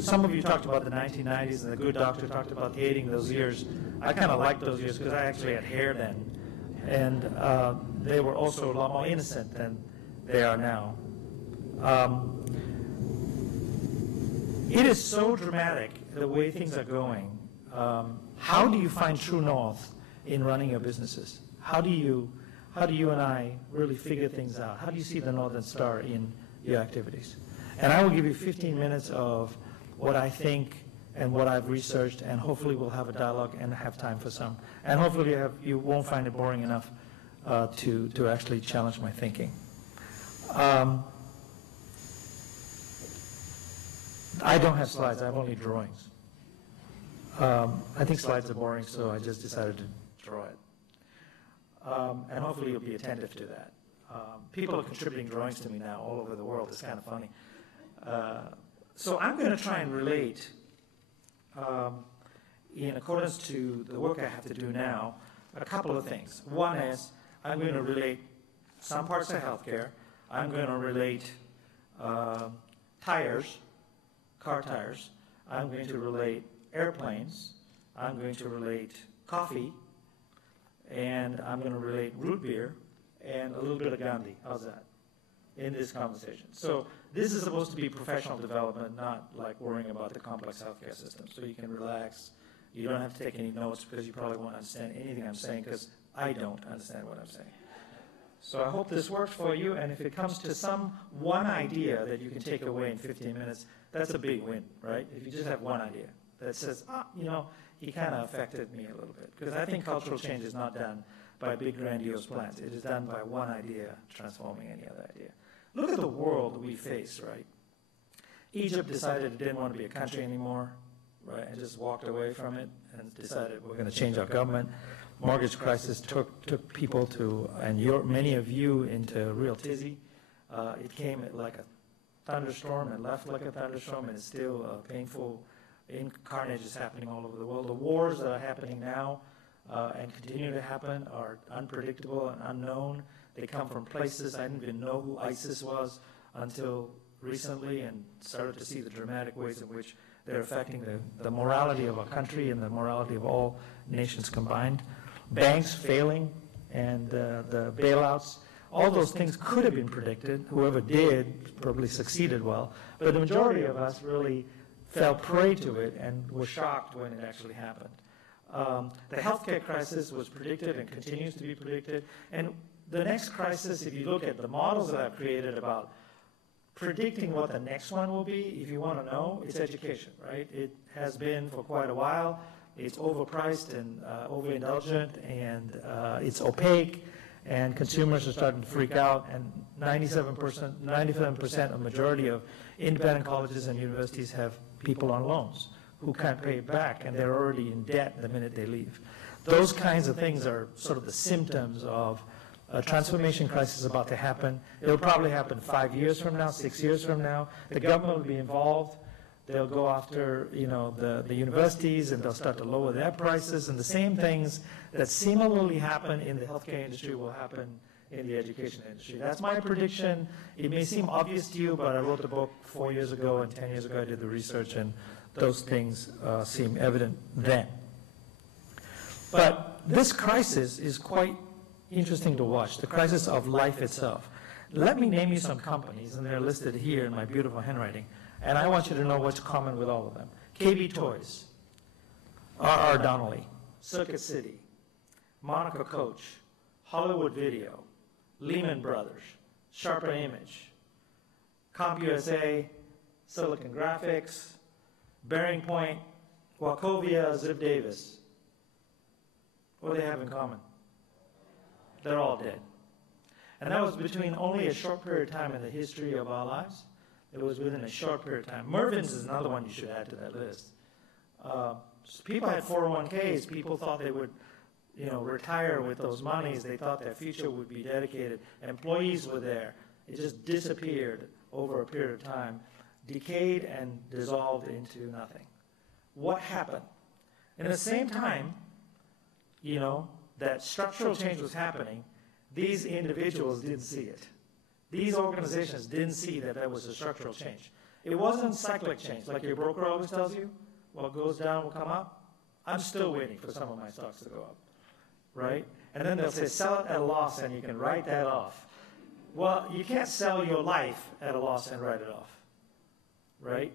Some of you talked about the 1990s, and the good doctor talked about hating those years. I kind of liked those years because I actually had hair then, and they were also a lot more innocent than they are now. It is so dramatic the way things are going. How do you find true north in running your businesses? How do you and I really figure things out? How do you see the Northern Star in your activities? And I will give you 15 minutes of what I think and what I've researched, and hopefully we'll have a dialogue and have time for some. And hopefully you won't find it boring enough to actually challenge my thinking. I don't have slides, I have only drawings. I think slides are boring, so I just decided to draw it. And hopefully you'll be attentive to that. People are contributing drawings to me now all over the world. It's kind of funny. So I'm going to try and relate, in accordance to the work I have to do now, a couple of things. One is I'm going to relate some parts of healthcare. I'm going to relate tires, car tires. I'm going to relate airplanes. I'm going to relate coffee. And I'm going to relate root beer and a little bit of Gandhi. How's that? In this conversation. So this is supposed to be professional development, not like worrying about the complex healthcare system. So you can relax. You don't have to take any notes because you probably won't understand anything I'm saying because I don't understand what I'm saying. So I hope this works for you, and if it comes to some one idea that you can take away in 15 minutes, that's a big win, right? If you just have one idea that says, he kind of affected me a little bit. Because I think cultural change is not done by big grandiose plans. It is done by one idea transforming any other idea. Look at the world we face, right? Egypt decided it didn't want to be a country anymore, right, and just walked away from it and decided we're going to change our government. Mortgage crisis took people to, and many of you, into a real tizzy. It came like a thunderstorm and left like a thunderstorm, and it's still painful. Carnage is happening all over the world. The wars that are happening now and continue to happen are unpredictable and unknown. They come from places I didn't even know who ISIS was until recently, and started to see the dramatic ways in which they're affecting the morality of our country and the morality of all nations combined. Banks failing and the bailouts All those things could have been predicted. Whoever did probably succeeded well. But the majority of us really fell prey to it and were shocked when it actually happened. The healthcare crisis was predicted and continues to be predicted. And the next crisis, if you look at the models that I've created about predicting what the next one will be, if you want to know, it's education, right? It has been for quite a while. It's overpriced and overindulgent, and it's opaque, and consumers are starting to freak out, and 97% of majority of independent colleges and universities have people on loans who can't pay it back, and they're already in debt the minute they leave. Those kinds of things are sort of the symptoms of a transformation crisis about to happen. It'll probably happen 5 years from now, 6 years from now. The government will be involved. They'll go after, the universities, and they'll start to lower their prices. And the same things that similarly happen in the healthcare industry will happen in the education industry. That's my prediction. It may seem obvious to you, but I wrote the book 4 years ago, and 10 years ago I did the research, and those things seem evident then. But this crisis is quite interesting to watch, the crisis of life itself. Let me name you some companies, and they're listed here in my beautiful handwriting, and I want you to know what's common with all of them. KB Toys, R.R. Donnelley, Circuit City, Monica Coach, Hollywood Video, Lehman Brothers, Sharper Image, CompUSA, Silicon Graphics, Bearing Point, Wachovia, Ziff Davis. What do they have in common? They're all dead. And that was between only a short period of time in the history of our lives. It was within a short period of time. Mervyn's is another one you should add to that list. People had 401ks. People thought they would, retire with those monies. They thought their future would be dedicated. Employees were there. It just disappeared over a period of time, decayed and dissolved into nothing. What happened? And at the same time, that structural change was happening, these individuals didn't see it. These organizations didn't see that there was a structural change. It wasn't cyclic change, like your broker always tells you, what goes down will come up. I'm still waiting for some of my stocks to go up, right? And then they'll say, sell it at a loss, and you can write that off. Well, you can't sell your life at a loss and write it off, right?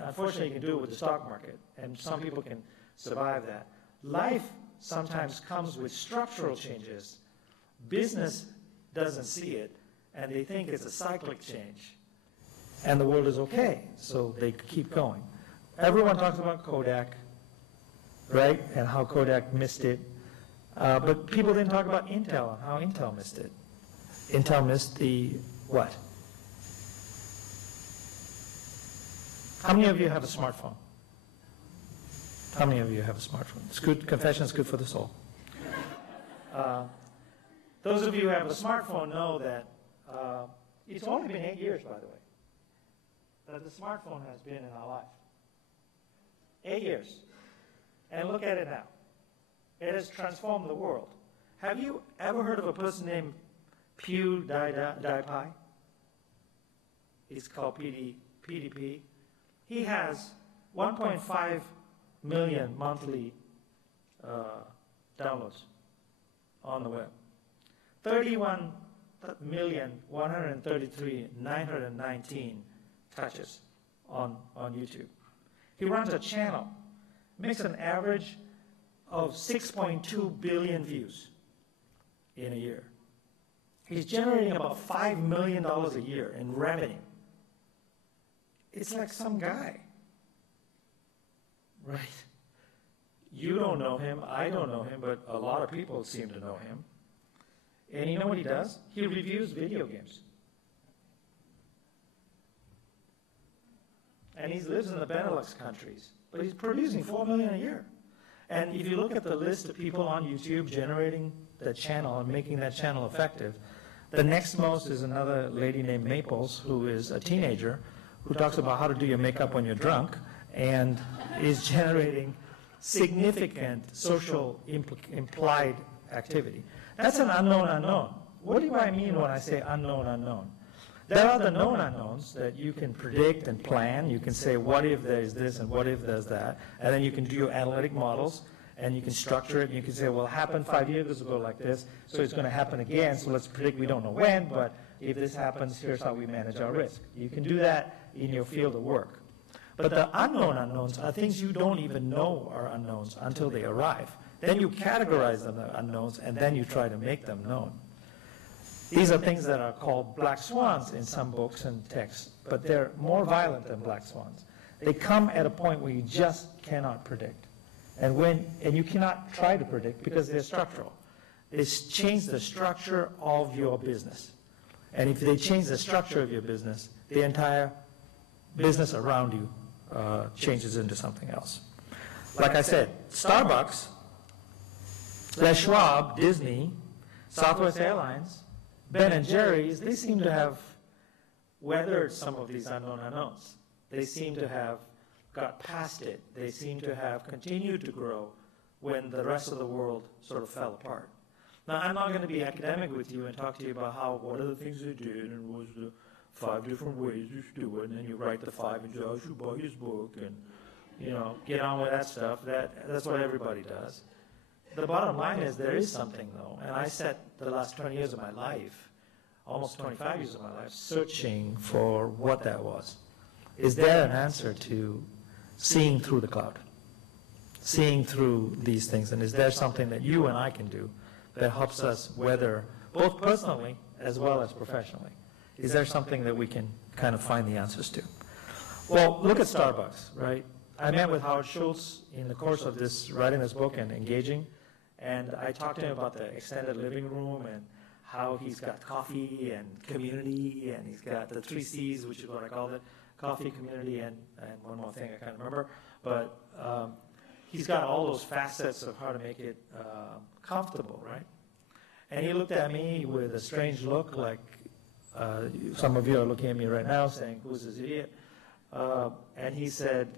Unfortunately, you can do it with the stock market, and some people can survive that. Life sometimes comes with structural changes. Business doesn't see it, and they think it's a cyclic change. And the world is okay, so they keep going. Everyone talks about Kodak, right, and how Kodak missed it. But people didn't talk about Intel and how Intel missed it. Intel missed the what? How many of you have a smartphone? How many of you have a smartphone? It's good. Confession is good for the soul. Those of you who have a smartphone know that it's only been 8 years, by the way, that the smartphone has been in our life. 8 years. And look at it now. It has transformed the world. Have you ever heard of a person named PewDiePie? He's called PDP. He has 1.5 million monthly downloads on the web. 31,133,919 touches on YouTube. He runs a channel, makes an average of 6.2 billion views in a year. He's generating about $5 million a year in revenue. It's like some guy, right? You don't know him, I don't know him, but a lot of people seem to know him. And you know what he does? He reviews video games. And he lives in the Benelux countries, but he's producing $4 million a year. And if you look at the list of people on YouTube generating that channel and making that channel effective, the next most is another lady named Maples, who is a teenager, who talks about how to do your makeup when you're drunk, and is generating significant social implied activity. That's an unknown unknown. What do I mean when I say unknown unknown? There are the known unknowns that you can predict and plan. You can say, what if there's this and what if there's that? And then you can do your analytic models, and you can structure it, and you can say, well, it happened 5 years ago like this, so it's going to happen again, so let's predict, we don't know when, but if this happens, here's how we manage our risk. You can do that in your field of work. But the unknown unknowns are things you don't even know are unknowns until they arrive. Then you categorize them as unknowns, and then you try to make them known. These are things that are called black swans in some books and texts, but they're more violent than black swans. They come at a point where you just cannot predict. And you cannot try to predict because they're structural. They change the structure of your business. And if they change the structure of your business, the entire business around you changes into something else. Like I said, Starbucks, Les Schwab, Disney, Southwest Airlines, Ben & Jerry's, they seem to have weathered some of these unknown unknowns. They seem to have got past it. They seem to have continued to grow when the rest of the world sort of fell apart. Now, I'm not going to be academic with you and talk to you about what are the things they did and what was the 5 different ways you should do it, and then you write the 5 and say, I should buy his book, and, get on with that stuff. That's what everybody does. The bottom line is there is something, though, and I spent the last 20 years of my life, almost 25 years of my life, searching for what that was. Is there an answer to seeing through the cloud, seeing through these things, and is there something that you and I can do that helps us weather, both personally as well as professionally? Is there something that we can kind of find the answers to? Well, look at Starbucks, right? I met with Howard Schultz in the course of writing this book and engaging, and I talked to him about the extended living room and how he's got coffee and community, and he's got the 3 C's, which is what I called it, coffee, community, and one more thing I can't remember. But he's got all those facets of how to make it comfortable, right? And he looked at me with a strange look, like some of you are looking at me right now saying, who's this idiot? And he said,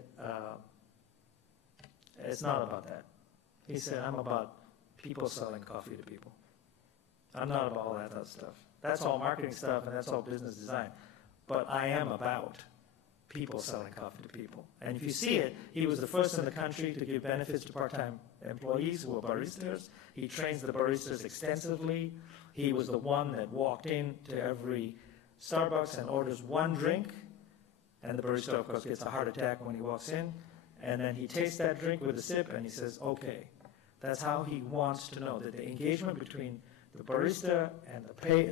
it's not about that. He said, I'm about people selling coffee to people. I'm not about all that other stuff. That's all marketing stuff and that's all business design. But I am about people selling coffee to people. And if you see it, he was the first in the country to give benefits to part-time employees who are baristas. He trains the baristas extensively. He was the one that walked into every Starbucks and orders one drink, and the barista, of course, gets a heart attack when he walks in, and then he tastes that drink with a sip, and he says, okay. That's how he wants to know, that the engagement between the barista and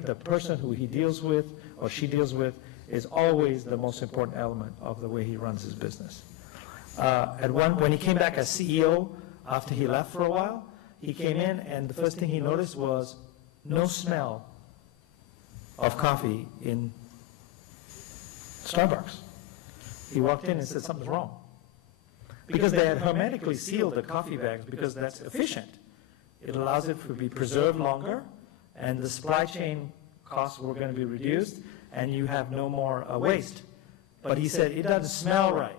the person who he deals with or she deals with is always the most important element of the way he runs his business. When he came back as CEO, after he left for a while, he came in and the first thing he noticed was no smell of coffee in Starbucks. He walked in and said something's wrong. Because they had hermetically sealed the coffee bags because that's efficient. It allows it to be preserved longer, and the supply chain costs were going to be reduced, and you have no more waste. But he said, it doesn't smell right.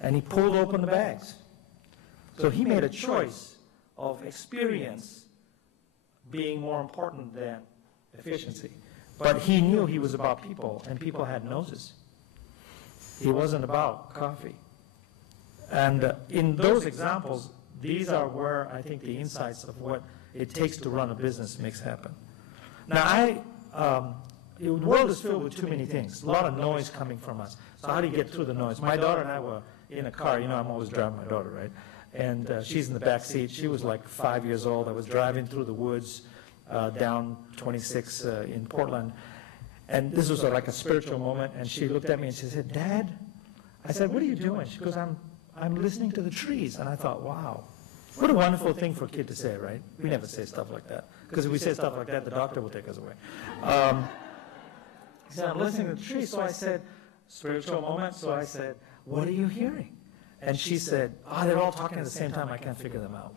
And he pulled open the bags. So he made a choice of experience being more important than efficiency. But he knew he was about people, and people had noses. He wasn't about coffee. And in those examples, these are where I think the insights of what it takes to run a business makes happen. Now, the world is filled with too many things, a lot of noise coming from us. So how do you get through the noise? My daughter and I were in a car. You know, I'm always driving my daughter, right? And she's in the back seat. She was like 5 years old. I was driving through the woods down 26 in Portland. And this was like a spiritual moment. And she looked at me and she said, Dad? I said, what are you doing? She goes, I'm listening to the trees. And I thought, wow, what a wonderful thing for a kid to say, right? We never say stuff like that. Because if we say stuff like that, the doctor will take us away. He said, I'm listening to the trees. So I said, spiritual moment. So I said, what are you hearing? And she said, they're all talking at the same time. I can't figure them out.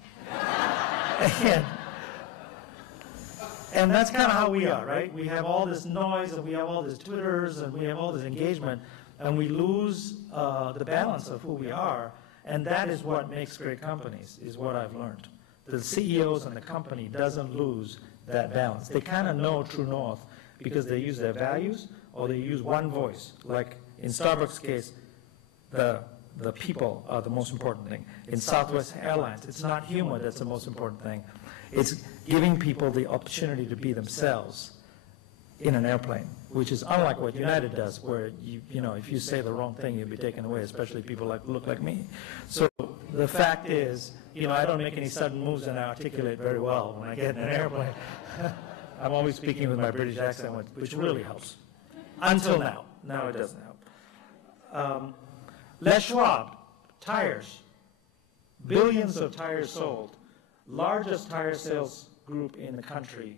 And that's kind of how we are, right? We have all this noise, and we have all this Twitters, and we have all this engagement, and we lose the balance of who we are. And that is what makes great companies, is what I've learned. The CEOs and the company doesn't lose that balance. They kind of know true north because they use their values or they use one voice. Like in Starbucks' case, the the people are the most important thing. In Southwest Airlines, it's not humor that's the most important thing. It's giving people the opportunity to be themselves in an airplane, which is unlike what United does, where you know, if you say the wrong thing, you'll be taken away, especially people like look like me. So the fact is, you know, I don't make any sudden moves and I articulate very well when I get in an airplane. I'm always speaking with my British accent, which really helps. Until now. Now it doesn't help. Les Schwab, tires. Billions of tires sold. Largest tire sales group in the country.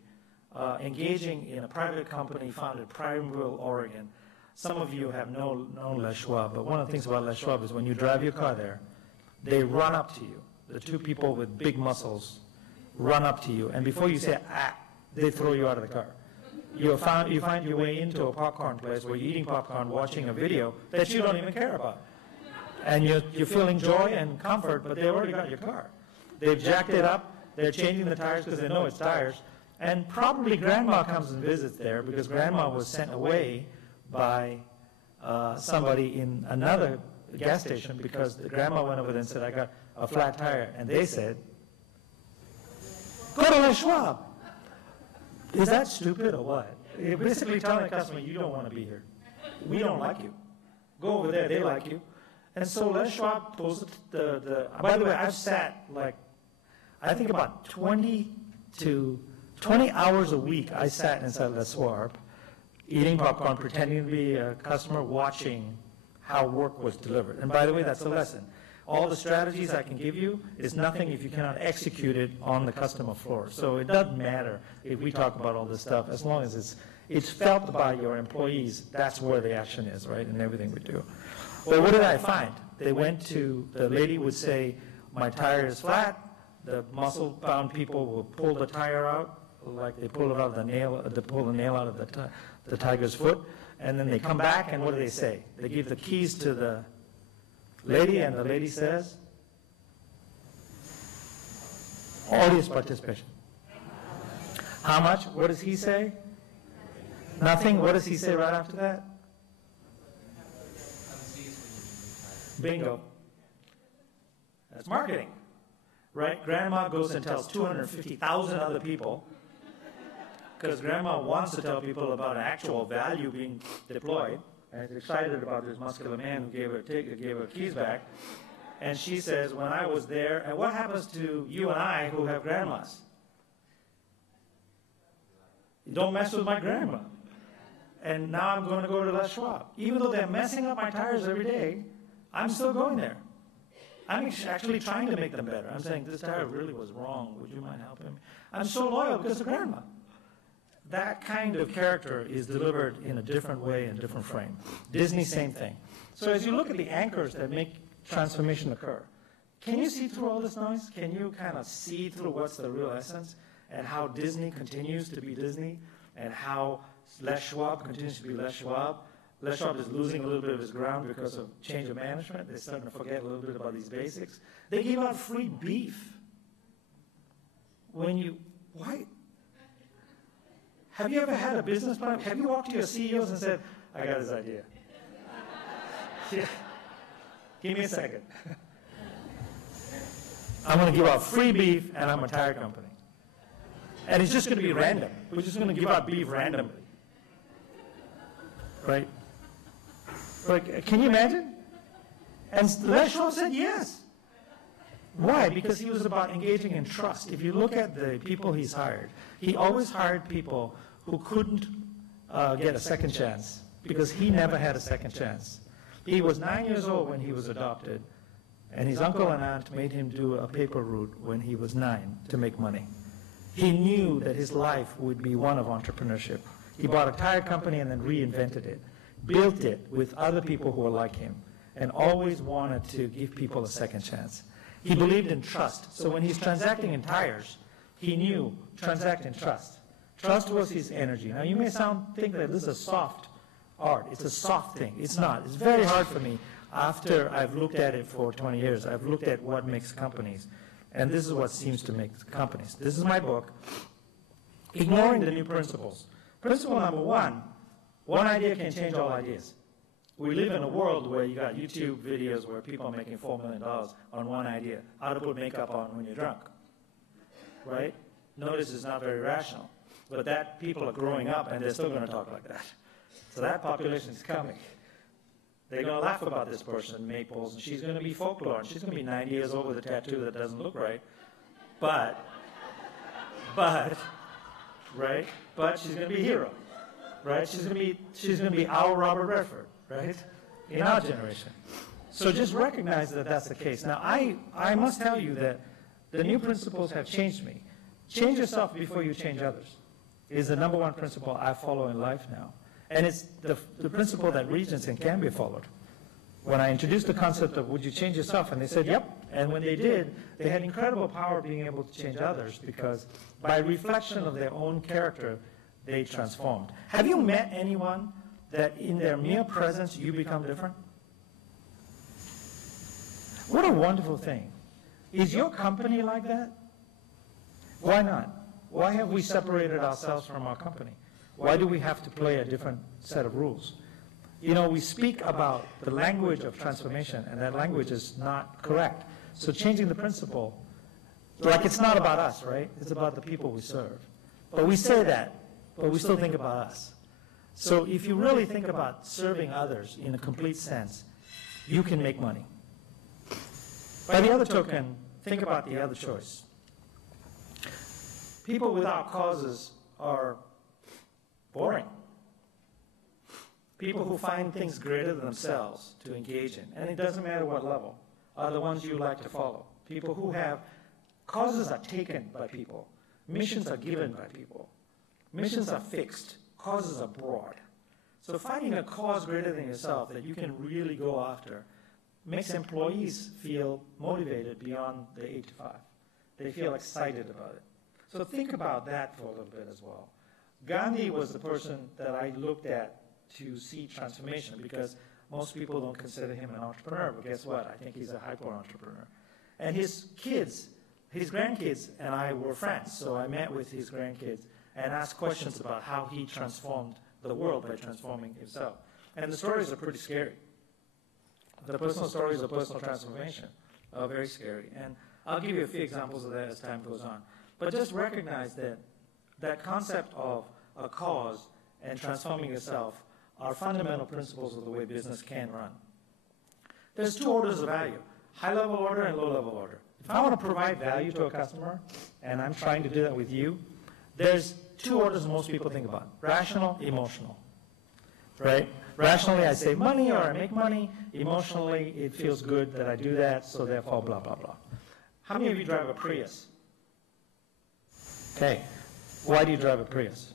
Engaging in a private company founded Primeville, Oregon. Some of you have known Les Schwab, but one of the things about Les Schwab is when you drive your car there, they run up to you. The two people with big muscles run up to you, and before you say, ah, they throw you out of the car. You find your way into a popcorn place where you're eating popcorn, watching a video that you don't even care about. And you're feeling joy and comfort, but they already got your car. They've jacked it up, they're changing the tires because they know it's tires. And probably grandma comes and visits there because grandma was sent away by somebody in another gas station because the grandma went over there and said, I got a flat tire. And they said, go to Les Schwab. Is that stupid or what? You're basically telling the customer, you don't want to be here. We don't like you. Go over there, they like you. And so Les Schwab pulls by the way, I've sat like, I think about 20 hours a week I sat inside Les Schwab, eating popcorn, pretending to be a customer, watching how work was delivered. And by the way, that's a lesson. All the strategies I can give you is nothing if you cannot execute it on the customer floor. So it doesn't matter if we talk about all this stuff, as long as it's felt by your employees, that's where the action is, right, in everything we do. Well, what did I find? The lady would say, my tire is flat. The muscle-bound people will pull the tire out, like they pull it out of the nail, they pull the nail out of the tiger's foot, and then they come back, and what do they say? They give the keys to the lady, and the lady says, audience participation. How much? What does he say? Nothing. What does he say right after that? Bingo. That's marketing, right? Grandma goes and tells 250,000 other people, because grandma wants to tell people about an actual value being deployed, and is excited about this muscular man who gave her keys back. And she says, when I was there, and what happens to you and I who have grandmas? Don't mess with my grandma. And now I'm going to go to Les Schwab. Even though they're messing up my tires every day, I'm still going there. I'm actually trying to make them better. I'm saying, this tire really was wrong. Would you mind helping me? I'm so loyal because of grandma. That kind of character is delivered in a different way, in a different frame. Disney, same thing. So as you look at the anchors that make transformation occur, can you see through all this noise? Can you kind of see through what's the real essence and how Disney continues to be Disney and how Les Schwab continues to be Les Schwab? Les Schwab is losing a little bit of his ground because of change of management. They're starting to forget a little bit about these basics. They give out free beef. Why? Have you ever had a business plan? Have you walked to your CEOs and said, I got this idea? Yeah. Give me a second. I'm going to give out free beef, and I'm a tire company. And it's just going to be random. We're just going to give out beef randomly. Right? Like, can you imagine? And Les Schwab said yes. Why? Because he was about engaging in trust. If you look at the people he's hired, he always hired people who couldn't get a second chance because he never had a second chance. He was 9 years old when he was adopted, and his uncle and aunt made him do a paper route when he was 9 to make money. He knew that his life would be one of entrepreneurship. He bought a tire company and then reinvented it, built it with other people who were like him, and always wanted to give people a second chance. He believed in trust. So when he's transacting in tires, he knew transact in trust. Trust was his energy. Now you may think that this is a soft art. It's a soft thing. It's not. It's very hard for me. After I've looked at it for 20 years, I've looked at what makes companies. And this is what seems to make companies. This is my book, Ignoring the New Principles. Principle number one idea can change all ideas. We live in a world where you got YouTube videos where people are making $4 million on one idea, how to put makeup on when you're drunk, right? Notice it's not very rational, but that people are growing up and they're still going to talk like that. So that population is coming. They're going to laugh about this person, Maples, and she's going to be folklore, and she's going to be 90 years old with a tattoo that doesn't look right, but she's going to be a hero, right? She's going to be our Robert Redford, right? In our generation. So just recognize that that's the case. Now, I must tell you that the new principles have changed me. Change yourself before you change others is the number one principle I follow in life now. And it's the principle that Regents in Cambria followed. When I introduced the concept of would you change yourself, and they said, yep. And when they did, they had incredible power of being able to change others because by reflection of their own character, they transformed. Have you met anyone that in their mere presence you become different? What a wonderful thing. Is your company like that? Why not? Why have we separated ourselves from our company? Why do we have to play a different set of rules? You know, we speak about the language of transformation, and that language is not correct. So changing the principle, like it's not about us, right? It's about the people we serve. But we say that, but we still think about us. So if you really think about serving others in a complete sense, you can make money. By the other token, think about the other choice. People without causes are boring. People who find things greater than themselves to engage in, and it doesn't matter what level, are the ones you like to follow. People who have causes are taken by people. Missions are given by people. Missions are fixed. Causes are broad. So finding a cause greater than yourself that you can really go after makes employees feel motivated beyond the 8 to 5. They feel excited about it. So think about that for a little bit as well. Gandhi was the person that I looked at to see transformation because most people don't consider him an entrepreneur, but guess what? I think he's a hyper-entrepreneur. And his kids, his grandkids and I were friends, so I met with his grandkids and asked questions about how he transformed the world by transforming himself. And the stories are pretty scary. The personal stories of personal transformation are very scary. And I'll give you a few examples of that as time goes on. But just recognize that that concept of a cause and transforming yourself are fundamental principles of the way business can run. There's 2 orders of value, high-level order and low-level order. If I want to provide value to a customer, and I'm trying to do that with you, there's 2 orders most people think about, rational, emotional, right? Rationally, I save money or I make money. Emotionally, it feels good that I do that, so therefore blah, blah, blah. How many of you drive a Prius? Okay. Why do you drive a Prius?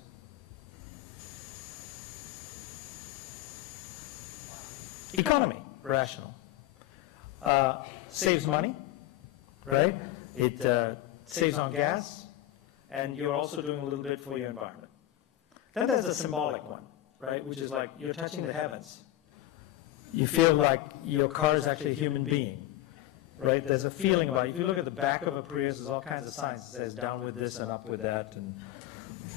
Economy, rational. Saves money, right? It saves on gas, and you're also doing a little bit for your environment. Then there's a symbolic one, right, which is like you're touching the heavens. You feel like your car is actually a human being, right? There's a feeling about it. If you look at the back of a Prius, there's all kinds of signs that says down with this and up with that.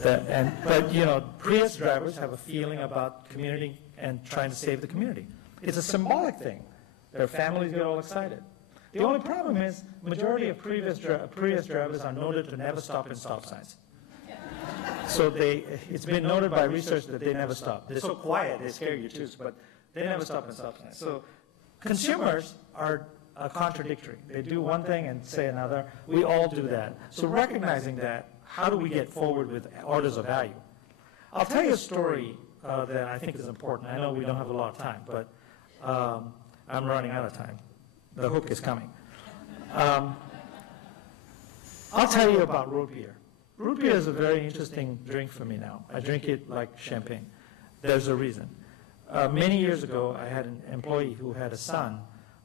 But, you know, Prius drivers have a feeling about community and trying to save the community. It's a symbolic thing. Their families get all excited. The only problem is majority of Prius drivers are noted to never stop in stop signs. So it's been noted by research that they never stop. They're so quiet, they scare you too, but they never stop in stop signs. So consumers are contradictory. They do one thing and say another. We all do that. So recognizing that, how do we get forward with orders of value? I'll tell you a story that I think is important. I know we don't have a lot of time, but I'm running out of time. The hook is coming. I'll tell you about root beer. Root beer is a very interesting drink for me now. I drink it like champagne. There's a reason. Many years ago, I had an employee who had a son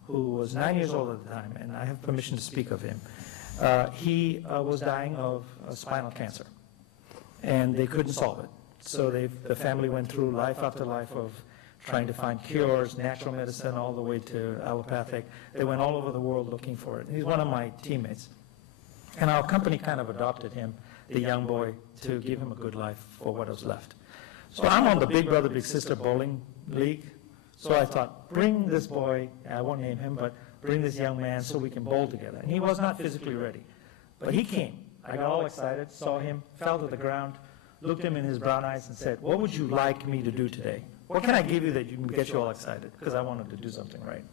who was 9 years old at the time, and I have permission to speak of him. He was dying of spinal cancer, and they couldn't solve it. So the family went through life after life of trying to find cures, natural medicine, all the way to allopathic. They went all over the world looking for it. He's one of my teammates. And our company kind of adopted him, the young boy, to give him a good life for what was left. So I'm on the Big Brother, Big Sister bowling league So I thought, bring this boy, I won't name him, but bring this young man so we can bowl together. And he was not physically ready. But he came. I got all excited, saw him, fell to the ground, looked him in his brown eyes and said, what would you like me to do today? What can I give you that you can get you all excited? Because I wanted to do something right.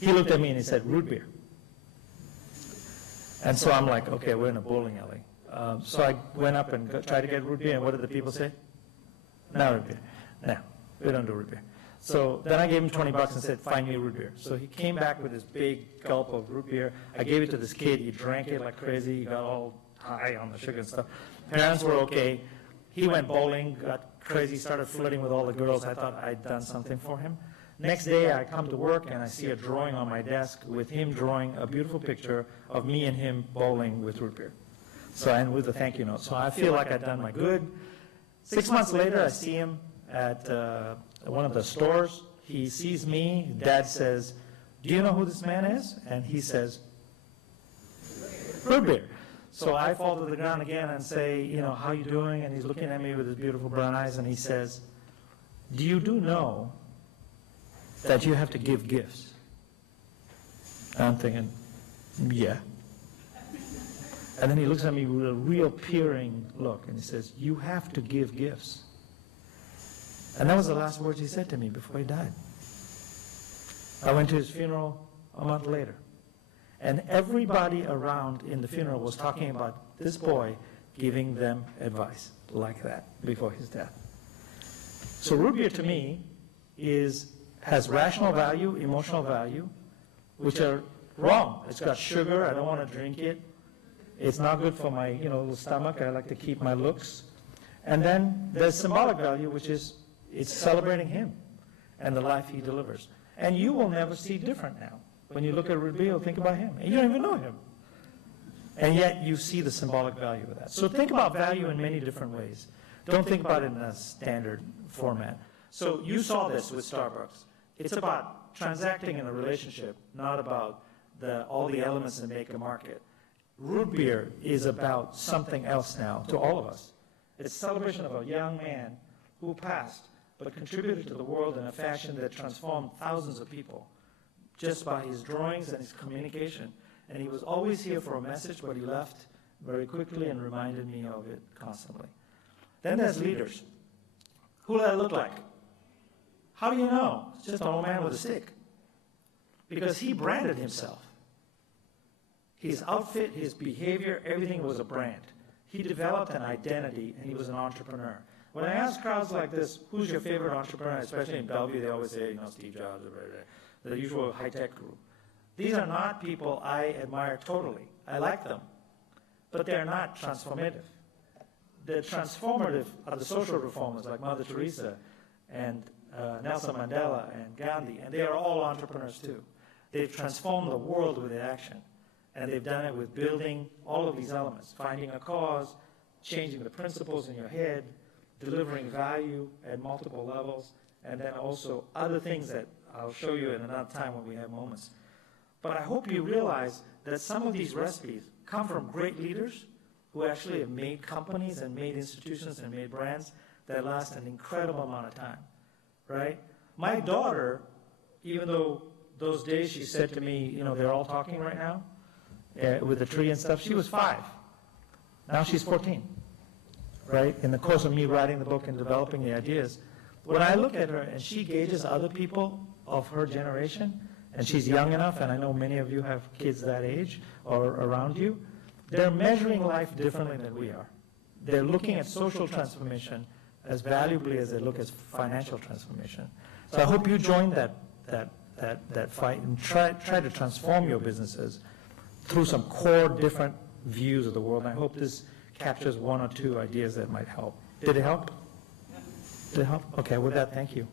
He looked at me and he said, root beer. And so I'm like, okay, we're in a bowling alley. So I went up and tried to get root beer, and what did the people say? No root beer. No, we don't do root beer. So then I gave him $20 and said, find me root beer. So he came back with this big gulp of root beer. I gave it to this kid. He drank it like crazy. He got all high on the sugar and stuff. Parents were okay. He went bowling, got crazy, started flirting with all the girls. I thought I'd done something for him. Next day, I come to work and I see a drawing on my desk with him drawing a beautiful picture of me and him bowling with root beer. So, and with a thank you note. So I feel like I've done my good. 6 months later, I see him at one of the stores. He sees me. Dad says, do you know who this man is? And he says, root beer. So I fall to the ground again and say, you know, how you doing? And he's looking at me with his beautiful brown eyes and he says, do you know that you have to give gifts? I'm thinking, yeah. And then he looks at me with a real peering look and he says, you have to give gifts. And that was the last words he said to me before he died. I went to his funeral a month later. And everybody around in the funeral was talking about this boy giving them advice like that before his death. So root beer to me has rational value, emotional value, which are wrong. It's got sugar. I don't want to drink it. It's not good for my little stomach. I like to keep my looks. And then there's symbolic value, which is it's celebrating him and the life he delivers. And you will never see different now. When you look at root beer, you'll think about him. And you don't even know him. And yet you see the symbolic value of that. So think about value in many different ways. Don't think about it in a standard format. So you saw this with Starbucks. It's about transacting in a relationship, not about all the elements that make a market. Root beer is about something else now to all of us. It's a celebration of a young man who passed, but contributed to the world in a fashion that transformed thousands of people just by his drawings and his communication. And he was always here for a message, but he left very quickly and reminded me of it constantly. Then there's leaders. Who do I look like? How do you know? It's just an old man with a stick. Because he branded himself. His outfit, his behavior, everything was a brand. He developed an identity, and he was an entrepreneur. When I ask crowds like this, who's your favorite entrepreneur, especially in Bellevue, they always say, Steve Jobs, or the usual high-tech group. These are not people I admire totally. I like them, but they're not transformative. The transformative are the social reformers like Mother Teresa and Nelson Mandela and Gandhi, and they are all entrepreneurs too. They've transformed the world with their action, and they've done it with building all of these elements, finding a cause, changing the principles in your head, delivering value at multiple levels, and then also other things that I'll show you in another time when we have moments. But I hope you realize that some of these recipes come from great leaders who actually have made companies and made institutions and made brands that last an incredible amount of time, right? My daughter, even though those days she said to me, they're all talking right now with the tree and stuff, she was 5. Now she's 14, right? In the course of me writing the book and developing the ideas, when I look at her and she gauges other people of her generation, and she's young enough, and I know many of you have kids that age or around you, they're measuring life differently than we are. They're looking at social transformation as valuably as they look at financial transformation. So I hope you join that fight and try to transform your businesses through some core different views of the world. And I hope this captures 1 or 2 ideas that might help. Did it help? Did it help? Okay, with that, thank you.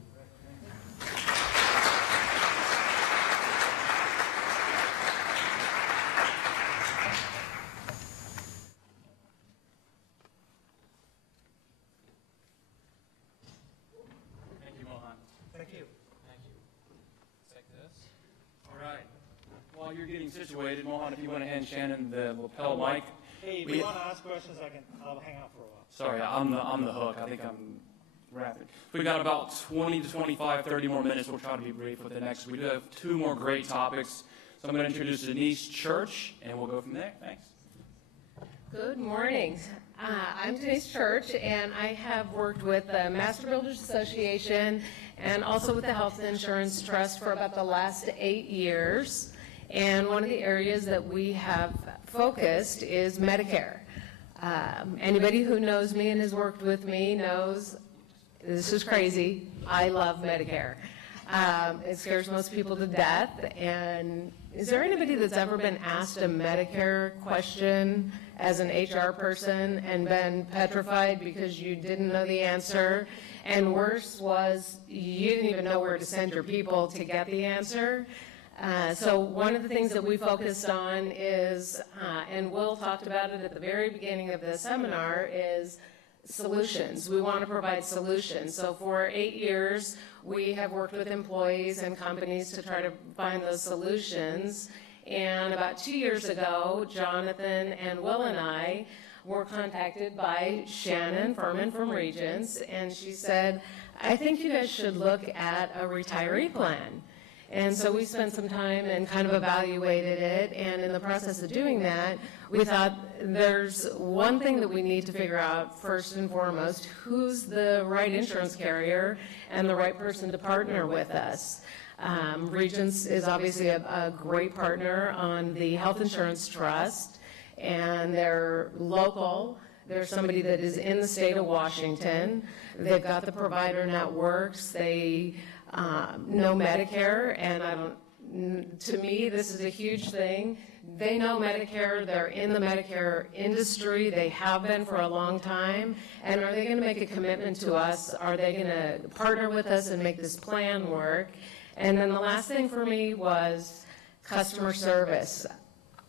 Thank you, Mohan. Thank you. Thank you. Take this. All right. While you're getting situated, Mohan, if you want to hand Shannon the lapel mic. Hey, if you want to ask questions, I'll hang out for a while. Sorry, I'm the hook. I think I'm rapid. We've got about 20 to 25, 30 more minutes. We'll try to be brief with the next. We do have 2 more great topics. So I'm going to introduce Denise Church, and we'll go from there. Thanks. Good morning. I'm Denise Church, and I have worked with the Master Builders Association and also with the Health Insurance Trust for about the last 8 years. And one of the areas that we have focused is Medicare. Anybody who knows me and has worked with me knows this is crazy. I love Medicare. It scares most people to death. And is there anybody that's ever been asked a Medicare question as an HR person and been petrified because you didn't know the answer? And worse was you didn't even know where to send your people to get the answer. So one of the things that we focused on is, and Will talked about it at the very beginning of the seminar, is solutions. We want to provide solutions. So for 8 years, we have worked with employees and companies to try to find those solutions. And about 2 years ago, Jonathan and Will and I were contacted by Shannon Furman from Regents, and she said, I think you guys should look at a retiree plan. And so we spent some time and kind of evaluated it, and in the process of doing that, we thought there's one thing that we need to figure out first and foremost: who's the right insurance carrier and the right person to partner with us. Regents is obviously a great partner on the Health Insurance Trust, and they're local. They're somebody that is in the state of Washington. They've got the provider networks. They know Medicare, and to me, this is a huge thing. They know Medicare. They're in the Medicare industry. They have been for a long time. And are they going to make a commitment to us? Are they going to partner with us and make this plan work? And then the last thing for me was customer service.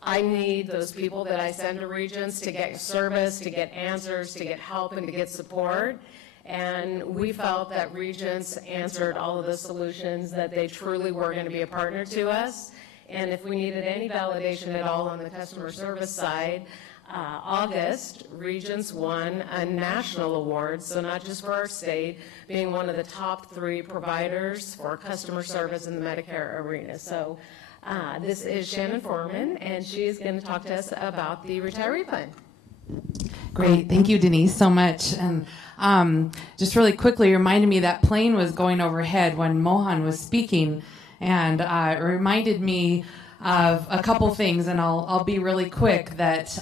I need those people that I send to Regents to get service, to get answers, to get help, and to get support. And we felt that Regents answered all of the solutions, that they truly were going to be a partner to us. And if we needed any validation at all on the customer service side, August, Regents won a national award, so not just for our state, being one of the top 3 providers for customer service in the Medicare arena. So this is Shannon Foreman, and she is going to talk to us about the retiree plan. Great. Thank you, Denise, so much. And just really quickly reminded me that plane was going overhead when Mohan was speaking, and it reminded me of a couple things, and I'll be really quick. That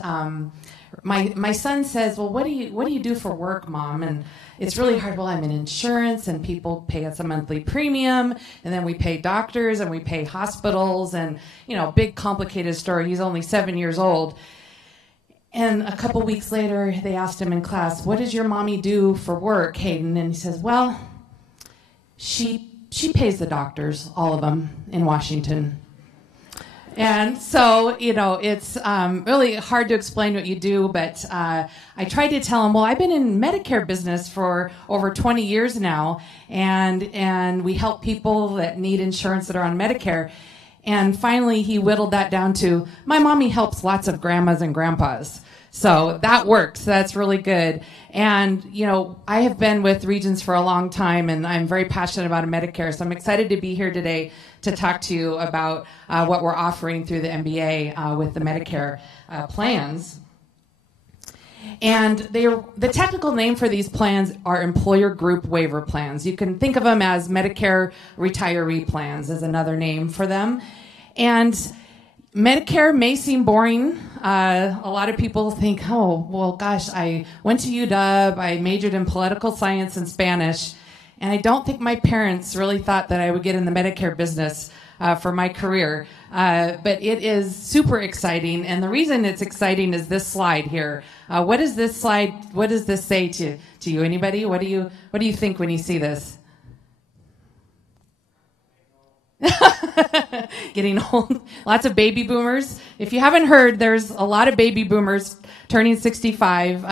my son says, well, what do you do for work, Mom? And it's really hard. Well, I'm in insurance, and people pay us a monthly premium, and then we pay doctors, and we pay hospitals, and big complicated story. He's only 7 years old. And a couple weeks later, they asked him in class, what does your mommy do for work, Hayden? And he says, well, she pays the doctors, all of them, in Washington. And so, it's really hard to explain what you do, but I tried to tell him, well, I've been in Medicare business for over 20 years now, and we help people that need insurance that are on Medicare. And finally, he whittled that down to, my mommy helps lots of grandmas and grandpas. So that works. That's really good. And, I have been with Regents for a long time, and I'm very passionate about Medicare. So I'm excited to be here today to talk to you about what we're offering through the MBA with the Medicare plans. And the technical name for these plans are employer group waiver plans. You can think of them as Medicare retiree plans is another name for them. And Medicare may seem boring. A lot of people think, oh, well, gosh, I went to UW, I majored in political science and Spanish, and I don't think my parents really thought that I would get in the Medicare business for my career. But it is super exciting, and the reason it's exciting is this slide here. What does this say to you? Anybody? What do you think when you see this? Getting old. Lots of baby boomers. If you haven't heard, there's a lot of baby boomers turning 65.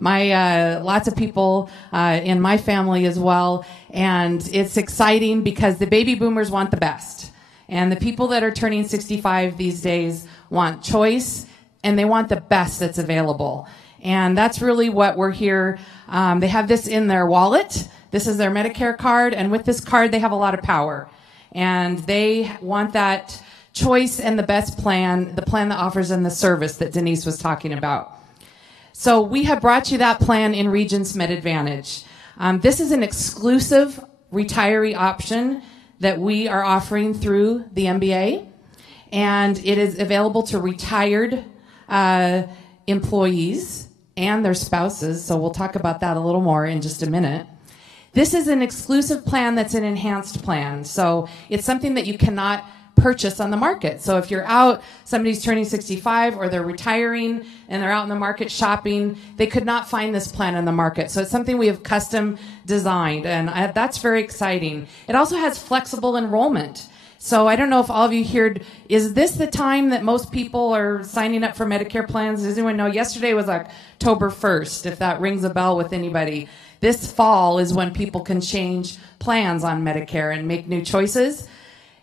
Lots of people in my family as well. And it's exciting because the baby boomers want the best. And the people that are turning 65 these days want choice, and they want the best that's available. And that's really what we're here. They have this in their wallet. This is their Medicare card, and with this card, they have a lot of power. And they want that choice and the best plan, the plan that offers them the service that Denise was talking about. So we have brought you that plan in Regents Med Advantage. This is an exclusive retiree option that we are offering through the MBA, and it is available to retired employees and their spouses, so we'll talk about that a little more in just a minute. This is an exclusive plan that's an enhanced plan, so it's something that you cannot purchase on the market. So if you're out, somebody's turning 65 or they're retiring and they're out in the market shopping, they could not find this plan in the market. So it's something we have custom designed, and that's very exciting. It also has flexible enrollment. So I don't know if all of you heard, is this the time that most people are signing up for Medicare plans? Does anyone know? Yesterday was October 1st, if that rings a bell with anybody. This fall is when people can change plans on Medicare and make new choices.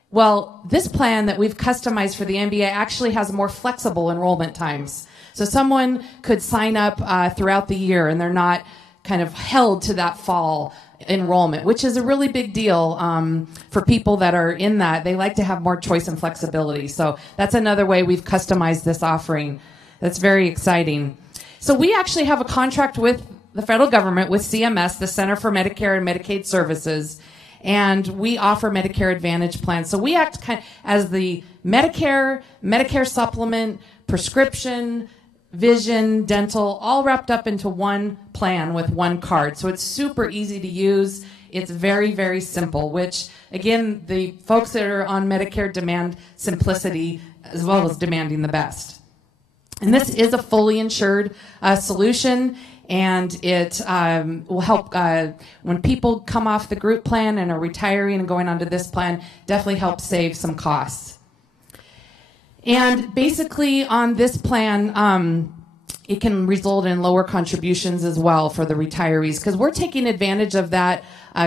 Well, this plan that we've customized for the MBA actually has more flexible enrollment times. So someone could sign up throughout the year and they're not kind of held to that fall enrollment, which is a really big deal for people that are in that. They like to have more choice and flexibility. So that's another way we've customized this offering. That's very exciting. So we actually have a contract with the federal government, with CMS, the Center for Medicare and Medicaid Services, and we offer Medicare Advantage plans. So we act kind of as the Medicare supplement, prescription, vision, dental, all wrapped up into one plan with one card. So it's super easy to use. It's very, very simple, which, again, the folks that are on Medicare demand simplicity as well as demanding the best. And this is a fully insured solution. And it will help when people come off the group plan and are retiring and going onto this plan, definitely help save some costs. And basically on this plan, it can result in lower contributions as well for the retirees, because we're taking advantage of that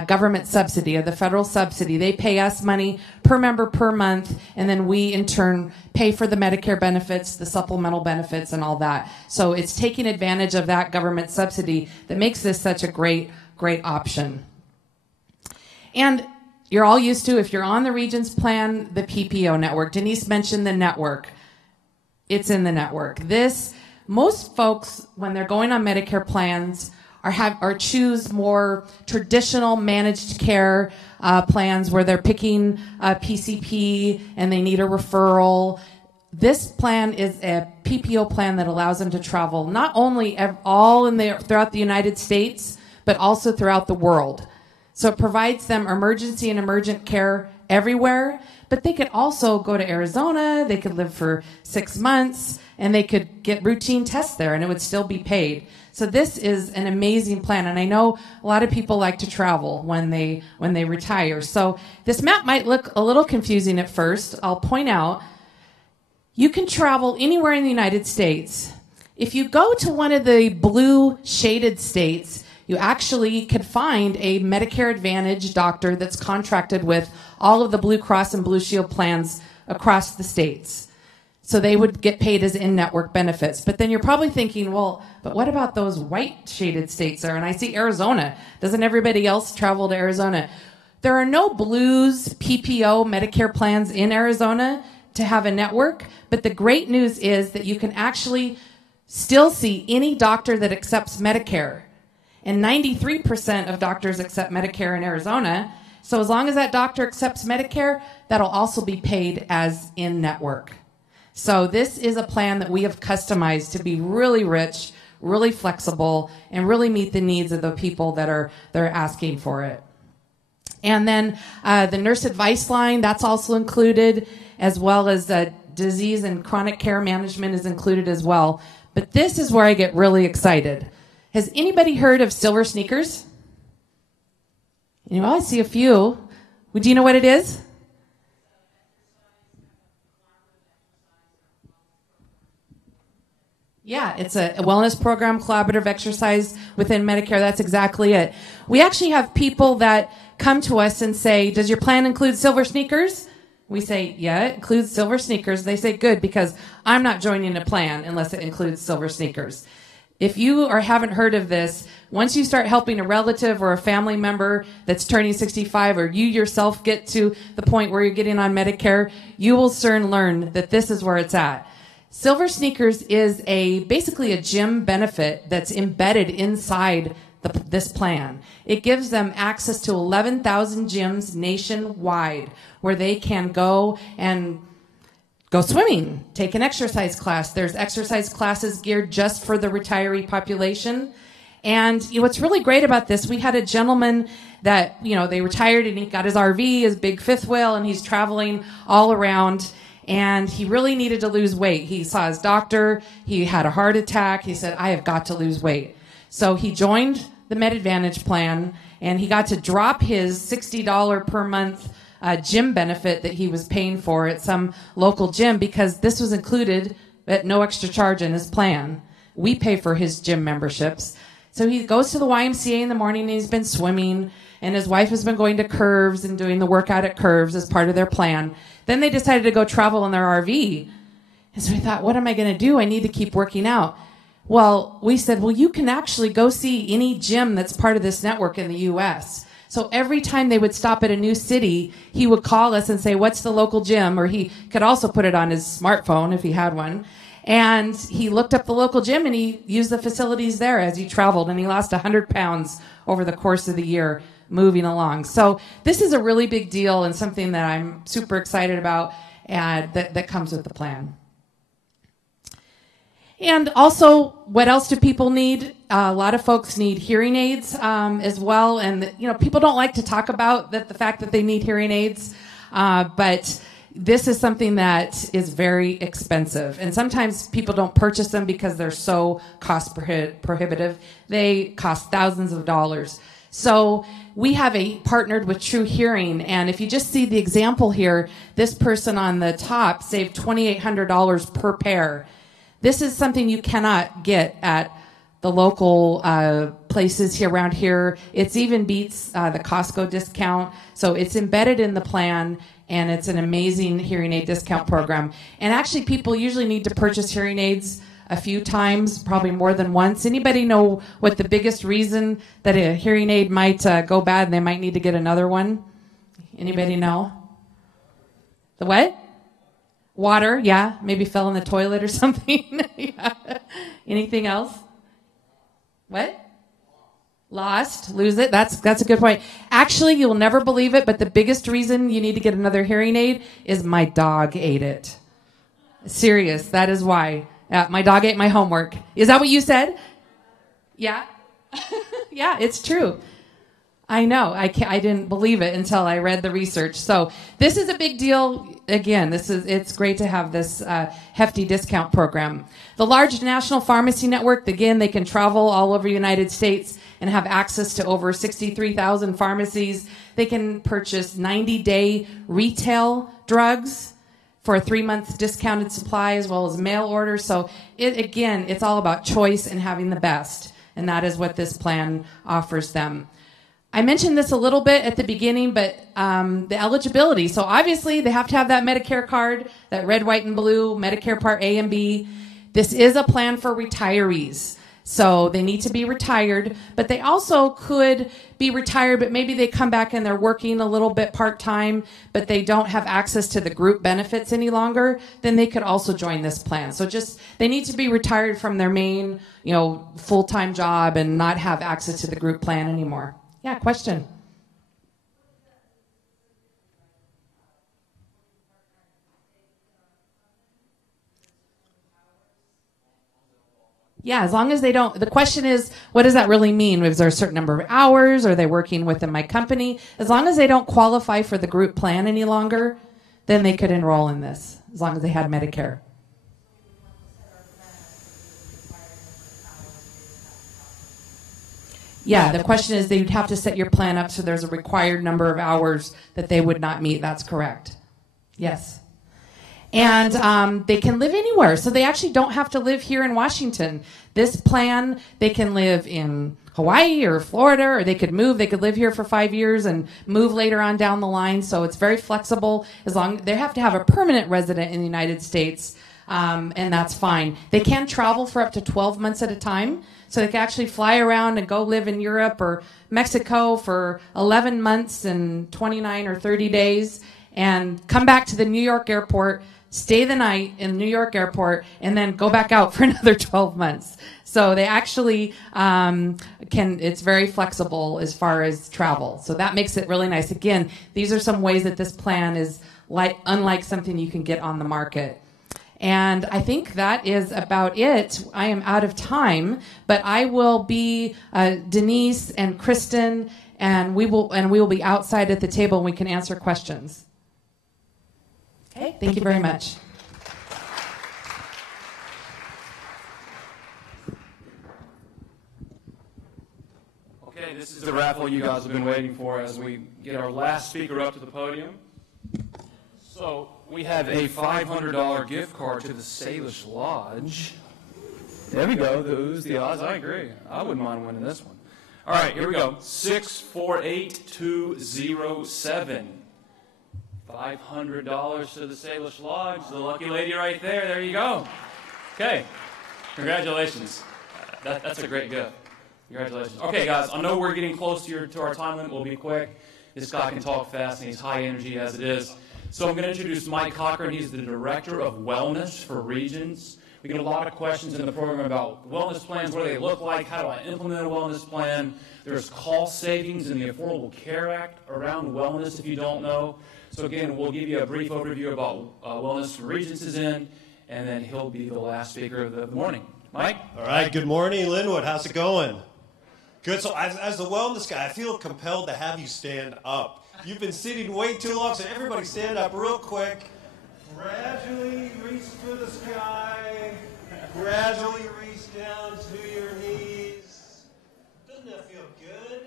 government subsidy, of the federal subsidy. They pay us money per member per month, and then we in turn pay for the Medicare benefits, the supplemental benefits, and all that. So it's taking advantage of that government subsidy that makes this such a great option. And you're all used to, if you're on the Regents plan, the PPO network. Denise mentioned the network. It's in the network. Most folks, when they're going on Medicare plans, or choose more traditional managed care plans where they're picking a PCP and they need a referral. This plan is a PPO plan that allows them to travel not only throughout the United States, but also throughout the world. So it provides them emergency and emergent care everywhere, but they could also go to Arizona, they could live for 6 months, and they could get routine tests there, and it would still be paid. So this is an amazing plan, and I know a lot of people like to travel when they retire. So this map might look a little confusing at first. I'll point out, you can travel anywhere in the United States. If you go to one of the blue shaded states, you actually could find a Medicare Advantage doctor that's contracted with all of the Blue Cross and Blue Shield plans across the states. So they would get paid as in-network benefits. But then you're probably thinking, well, but what about those white shaded states there? And I see Arizona. Doesn't everybody else travel to Arizona? There are no Blues PPO Medicare plans in Arizona to have a network. But the great news is that you can actually still see any doctor that accepts Medicare. And 93% of doctors accept Medicare in Arizona. So as long as that doctor accepts Medicare, that'll also be paid as in-network. So this is a plan that we have customized to be really rich, really flexible, and really meet the needs of the people that are asking for it. And then the nurse advice line, that's also included, as well as disease and chronic care management is included as well. But this is where I get really excited. Has anybody heard of Silver Sneakers? I see a few. Do you know what it is? Yeah, it's a wellness program, collaborative exercise within Medicare. That's exactly it. We actually have people that come to us and say, does your plan include Silver Sneakers? We say, yeah, it includes Silver Sneakers. They say, good, because I'm not joining a plan unless it includes Silver Sneakers. If you haven't heard of this, once you start helping a relative or a family member that's turning 65, or you yourself get to the point where you're getting on Medicare, you will soon learn that this is where it's at. Silver Sneakers is basically a gym benefit that's embedded inside this plan. It gives them access to 11,000 gyms nationwide where they can go and go swimming, take an exercise class. There's exercise classes geared just for the retiree population. And what's really great about this, we had a gentleman that, they retired and he got his RV, his big fifth wheel, and he's traveling all around. And he really needed to lose weight. He saw his doctor. He had a heart attack. He said, I have got to lose weight. So he joined the Med Advantage plan, and he got to drop his $60 per month gym benefit that he was paying for at some local gym, because this was included at no extra charge in his plan. We pay for his gym memberships. So he goes to the YMCA in the morning, and he's been swimming, and his wife has been going to Curves and doing the workout at Curves as part of their plan. Then they decided to go travel in their RV. And so we thought, what am I going to do? I need to keep working out. Well, we said, you can actually go see any gym that's part of this network in the U.S. So every time they would stop at a new city, he would call us and say, what's the local gym? Or he could also put it on his smartphone if he had one. And he looked up the local gym and he used the facilities there as he traveled. And he lost 100 pounds over the course of the year moving along. So this is a really big deal and something that I'm super excited about, and that comes with the plan. And also, what else do people need? A lot of folks need hearing aids as well. And, people don't like to talk about the fact that they need hearing aids, but this is something that is very expensive. And sometimes people don't purchase them because they're so cost prohibitive. They cost thousands of dollars. So we have partnered with True Hearing. And if you just see the example here, this person on the top saved $2,800 per pair. This is something you cannot get at the local places here around here. It even beats the Costco discount. So it's embedded in the plan, and it's an amazing hearing aid discount program. And actually, people usually need to purchase hearing aids a few times, probably more than once. Anybody know what the biggest reason that a hearing aid might go bad and they might need to get another one? Anybody know? The what? Water, yeah. Maybe fell in the toilet or something. Yeah. Anything else? What? Lost, lose it. That's a good point. Actually, you'll never believe it, but the biggest reason you need to get another hearing aid is my dog ate it. Serious, that is why. My dog ate my homework. Is that what you said? Yeah? Yeah, it's true. I know. I didn't believe it until I read the research. So this is a big deal. Again, it's great to have this hefty discount program. The large national pharmacy network, again, they can travel all over the United States and have access to over 63,000 pharmacies. They can purchase 90-day retail drugs for a 3-month discounted supply, as well as mail orders. So it's all about choice and having the best. And that is what this plan offers them. I mentioned this a little bit at the beginning, but the eligibility. So obviously they have to have that Medicare card, that red, white, and blue, Medicare Part A and B. This is a plan for retirees. So they need to be retired, but they also could be retired, but maybe they come back and they're working a little bit part-time, but they don't have access to the group benefits any longer, then they could also join this plan. So they need to be retired from their main, full-time job and not have access to the group plan anymore. Yeah, question. Yeah, as long as they don't. The question is, what does that really mean? Is there a certain number of hours? Are they working within my company? As long as they don't qualify for the group plan any longer, then they could enroll in this, as long as they had Medicare. Yeah, the question is they'd have to set your plan up so there's a required number of hours that they would not meet. That's correct. Yes. And they can live anywhere. So they actually don't have to live here in Washington. This plan, they can live in Hawaii or Florida, or they could move. They could live here for 5 years and move later on down the line. So it's very flexible. As long they have to have a permanent resident in the United States and that's fine. They can travel for up to 12 months at a time, so they can actually fly around and go live in Europe or Mexico for 11 months and 29 or 30 days and come back to the New York airport, stay the night in the New York airport, and then go back out for another 12 months. So they actually it's very flexible as far as travel. So that makes it really nice. Again, these are some ways that this plan is unlike something you can get on the market. And I think that is about it. I am out of time, but I will be Denise and Kristen, and we will be outside at the table and we can answer questions. Okay, thank you very much. Okay, this is the raffle you guys have been waiting for as we get our last speaker up to the podium. So we have a $500 gift card to the Salish Lodge. There we go. Who's the odds? I agree. I wouldn't mind winning this one. All right, here we go. 648207. $500 to the Salish Lodge. The lucky lady right there. There you go. Okay. Congratulations. That's a great gift. Congratulations. Okay, guys, I know we're getting close to our time limit. We'll be quick. This guy can talk fast, and he's high energy as it is. So I'm going to introduce Mike Cochran. He's the Director of Wellness for Regions. We get a lot of questions in the program about wellness plans, what do they look like, how do I implement a wellness plan. There's cost savings in the Affordable Care Act around wellness, if you don't know. So again, we'll give you a brief overview about Wellness for Regions is in, and then he'll be the last speaker of the morning. Mike? All right, good morning, Linwood. How's it going? Good. So as the wellness guy, I feel compelled to have you stand up. You've been sitting way too long, so everybody stand up real quick. Gradually reach to the sky. Gradually reach down to your knees. Doesn't that feel good?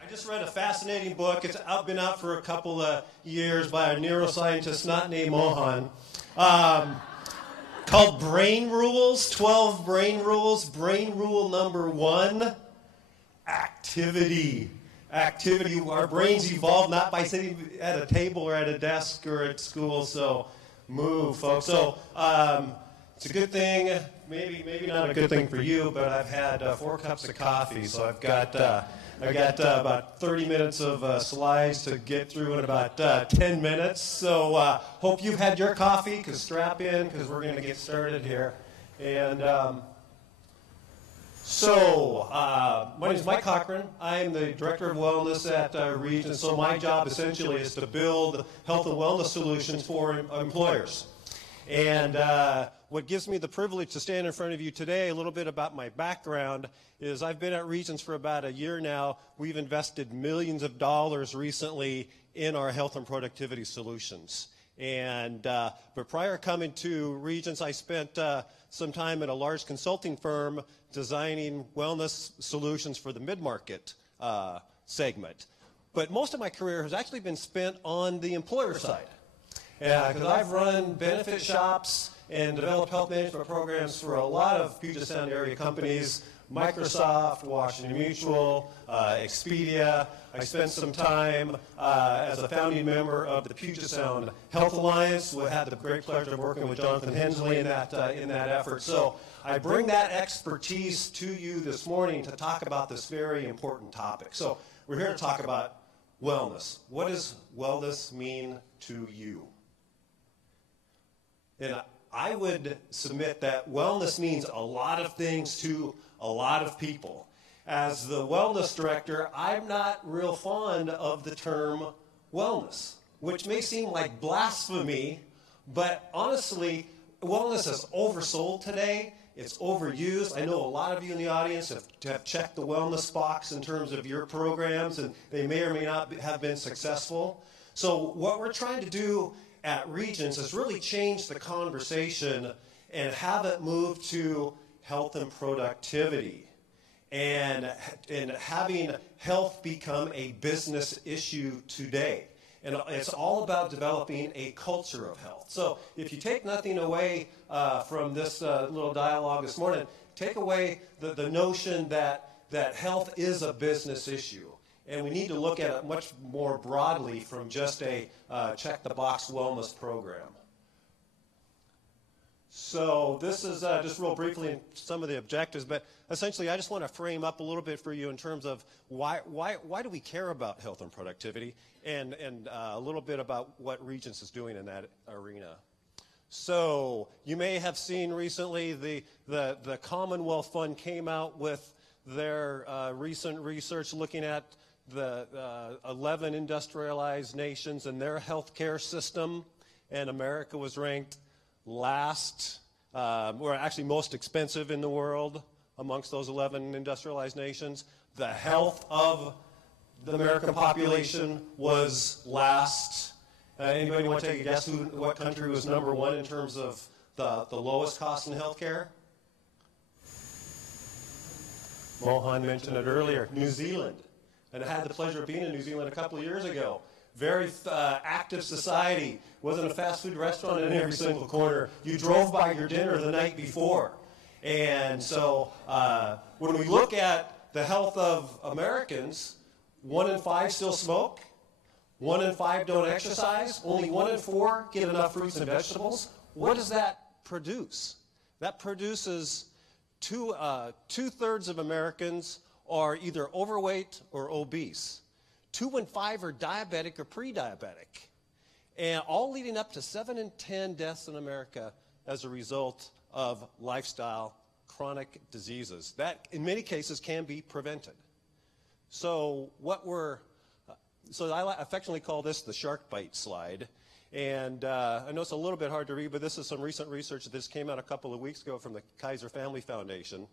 I just read a fascinating book. It's been out for a couple of years by a neuroscientist not named Mohan. Called Brain Rules, 12 Brain Rules. Brain rule number 1, activity. Activity. Our brains evolved not by sitting at a table or at a desk or at school, so move, folks. So it's a good thing, maybe not a good thing for you, but I've had 4 cups of coffee, so I've got about 30 minutes of slides to get through in about 10 minutes. So hope you've had your coffee, because strap in, because we're going to get started here. And my name is Mike Cochran. I'm the Director of Wellness at Regions. So my job essentially is to build health and wellness solutions for employers. And what gives me the privilege to stand in front of you today, a little bit about my background, is I've been at Regions for about a year now. We've invested millions of dollars recently in our health and productivity solutions. And but prior to coming to Regions, I spent some time at a large consulting firm designing wellness solutions for the mid-market segment. But most of my career has actually been spent on the employer side. Because I've run benefit shops and developed health management programs for a lot of Puget Sound area companies, Microsoft, Washington Mutual, Expedia. I spent some time as a founding member of the Puget Sound Health Alliance. We had the great pleasure of working with Jonathan Hensley in that effort. So I bring that expertise to you this morning to talk about this very important topic. So we're here to talk about wellness. What does wellness mean to you? And I would submit that wellness means a lot of things to a lot of people. As the wellness director, I'm not real fond of the term wellness, which may seem like blasphemy, but honestly, wellness is oversold today. It's overused. I know a lot of you in the audience have checked the wellness box in terms of your programs, and they may or may not have been successful. So what we're trying to do at Regions is really change the conversation and have it move to health and productivity and having health become a business issue today. And it's all about developing a culture of health. So if you take nothing away from this little dialogue this morning, take away the notion that health is a business issue. And we need to look at it much more broadly from just a check-the-box wellness program. So this is just real briefly some of the objectives, but essentially I just want to frame up a little bit for you in terms of why do we care about health and productivity, and a little bit about what Regents is doing in that arena. So you may have seen recently the Commonwealth Fund came out with their recent research looking at the 11 industrialized nations and their healthcare system, and America was ranked last. We're actually most expensive in the world amongst those 11 industrialized nations. The health of the American population was last. Anybody want to take a guess what country was number one in terms of the lowest cost in healthcare? Mohan mentioned it earlier, New Zealand. And I had the pleasure of being in New Zealand a couple of years ago. Very active society. Wasn't a fast food restaurant in every single corner. You drove by your dinner the night before. And so when we look at the health of Americans, 1 in 5 still smoke. 1 in 5 don't exercise. Only 1 in 4 get enough fruits and vegetables. What does that produce? That produces two-thirds of Americans are either overweight or obese. 2 in 5 are diabetic or pre-diabetic. And all leading up to 7 in 10 deaths in America as a result of lifestyle chronic diseases that in many cases can be prevented. So so I affectionately call this the shark bite slide. And I know it's a little bit hard to read, but this is some recent research that came out a couple of weeks ago from the Kaiser Family Foundation.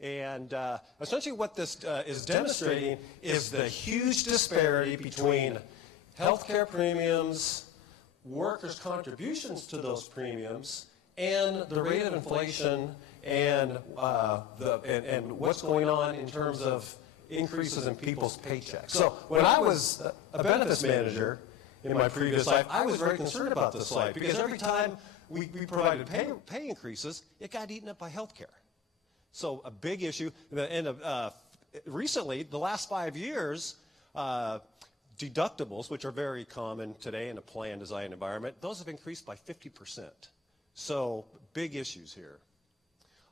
And essentially what this is demonstrating is the huge disparity between healthcare premiums, workers' contributions to those premiums, and the rate of inflation and what's going on in terms of increases in people's paychecks. So when I was a benefits manager in my previous life, I was very concerned about this slide because every time we provided pay increases, it got eaten up by healthcare. So a big issue. And recently, the last 5 years, deductibles, which are very common today in a plan design environment, those have increased by 50%. So big issues here.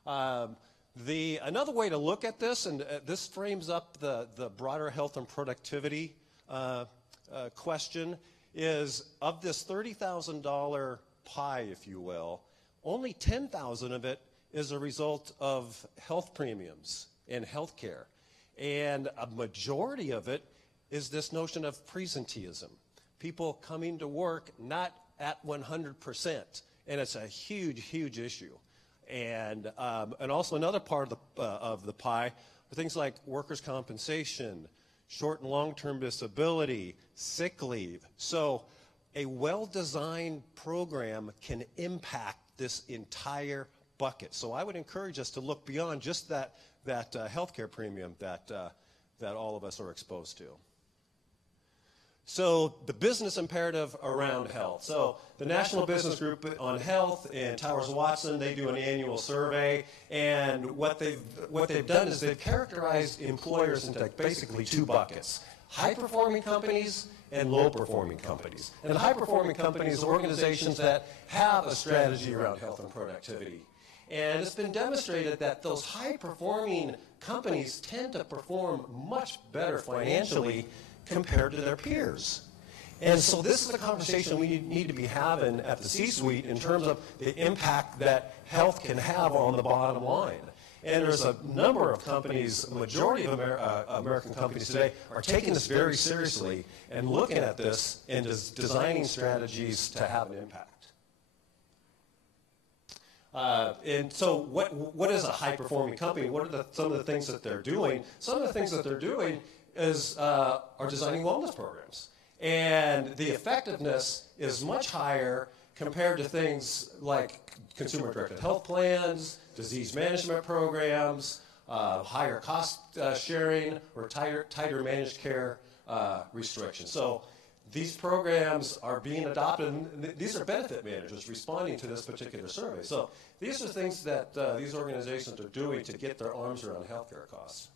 Another way to look at this, and this frames up the broader health and productivity question, is of this $30,000 pie, if you will, only $10,000 of it is a result of health premiums and health care. And a majority of it is this notion of presenteeism. People coming to work not at 100%. And it's a huge, huge issue. And also another part of the pie are things like workers' compensation, short and long-term disability, sick leave. So a well-designed program can impact this entire bucket. So I would encourage us to look beyond just that healthcare premium that all of us are exposed to. So the business imperative around health. So the National Business Group on Health and Towers Watson, they do an annual survey, and what they've done is they've characterized employers into basically 2 buckets: high-performing companies and low-performing companies. And high-performing companies are organizations that have a strategy around health and productivity. And it's been demonstrated that those high-performing companies tend to perform much better financially compared to their peers. And so this is a conversation we need to be having at the C-suite in terms of the impact that health can have on the bottom line. And there's a number of companies, a majority of American companies today are taking this very seriously and looking at this and designing strategies to have an impact. And so what is a high-performing company? What are some of the things that they're doing? Some of the things that they're doing are designing wellness programs. And the effectiveness is much higher compared to things like consumer-directed health plans, disease management programs, higher cost sharing, or tighter managed care restrictions. So these programs are being adopted, and these are benefit managers responding to this particular survey. So these are things that these organizations are doing to get their arms around healthcare costs.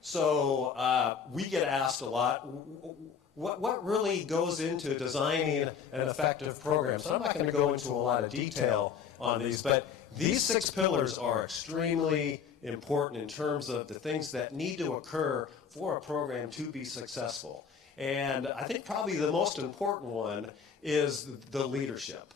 So we get asked a lot, what really goes into designing an effective program. So I'm not going to go into a lot of detail on these, but these 6 pillars are extremely important in terms of the things that need to occur for a program to be successful. And I think probably the most important one is the leadership.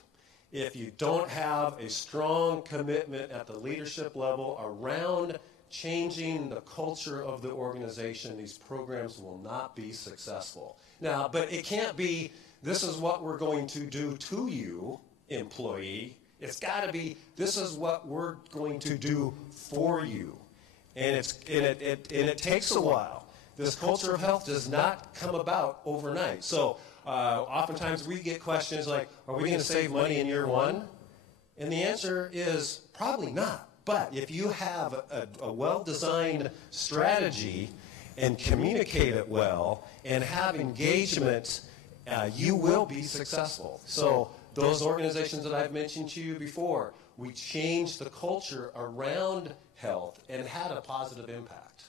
If you don't have a strong commitment at the leadership level around changing the culture of the organization, these programs will not be successful. Now, but it can't be, this is what we're going to do to you, employee. It's got to be, this is what we're going to do for you. And it takes a while. This culture of health does not come about overnight. So oftentimes we get questions like, are we going to save money in year 1? And the answer is probably not. But if you have a well-designed strategy and communicate it well and have engagement, you will be successful. So those organizations that I've mentioned to you before, we changed the culture around health and had a positive impact.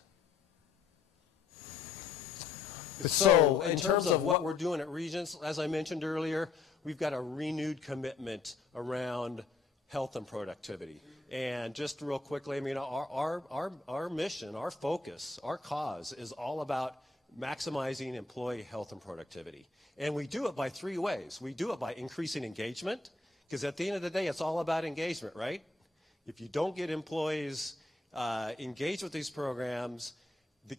So in terms of what we're doing at Regents, as I mentioned earlier, we've got a renewed commitment around health and productivity. And just real quickly, I mean, our mission, our focus, our cause is all about maximizing employee health and productivity. And we do it by 3 ways. We do it by increasing engagement, because at the end of the day, it's all about engagement, right? If you don't get employees engaged with these programs,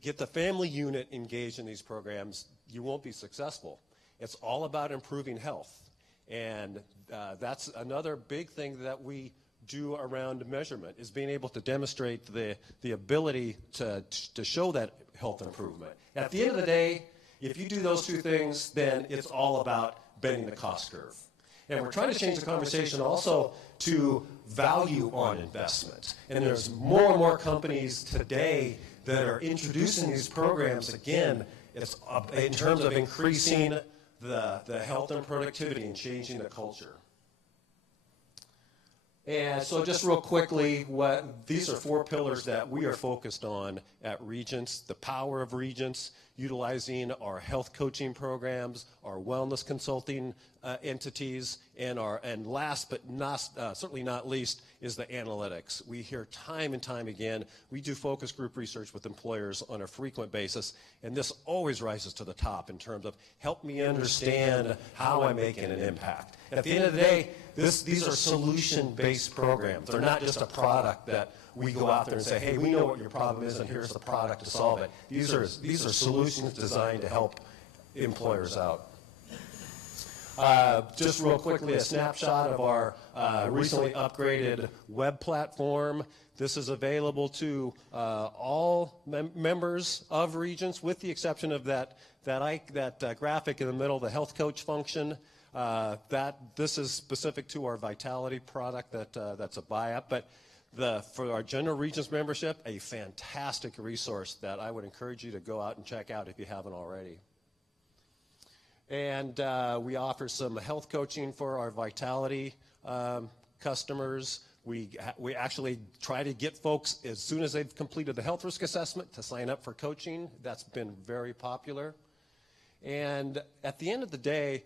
get the family unit engaged in these programs, you won't be successful. It's all about improving health. And that's another big thing that we do around measurement, is being able to demonstrate the ability to show that health improvement. At the end of the day, if you do those 2 things, then it's all about bending the cost curve. And we're trying to change the conversation also to value on investment. And there's more and more companies today that are introducing these programs. Again, it's in terms of increasing the health and productivity and changing the culture. And so just real quickly, these are 4 pillars that we are focused on at Regents. The power of Regents, utilizing our health coaching programs, our wellness consulting entities, and last but certainly not least is the analytics. We hear time and time again, we do focus group research with employers on a frequent basis, and this always rises to the top in terms of help me understand how I'm making an impact. At the end of the day, these are solution-based programs. They're not just a product that we go out there and say, hey, we know what your problem is and here's the product to solve it. These are solutions designed to help employers out. Just real quickly, a snapshot of our recently upgraded web platform. This is available to all members of Regents, with the exception of that graphic in the middle, the health coach function. This is specific to our Vitality product that's a buy-up. But for our general Regents membership, a fantastic resource that I would encourage you to go out and check out if you haven't already. And we offer some health coaching for our Vitality customers. We actually try to get folks, as soon as they've completed the health risk assessment, to sign up for coaching. That's been very popular. And at the end of the day,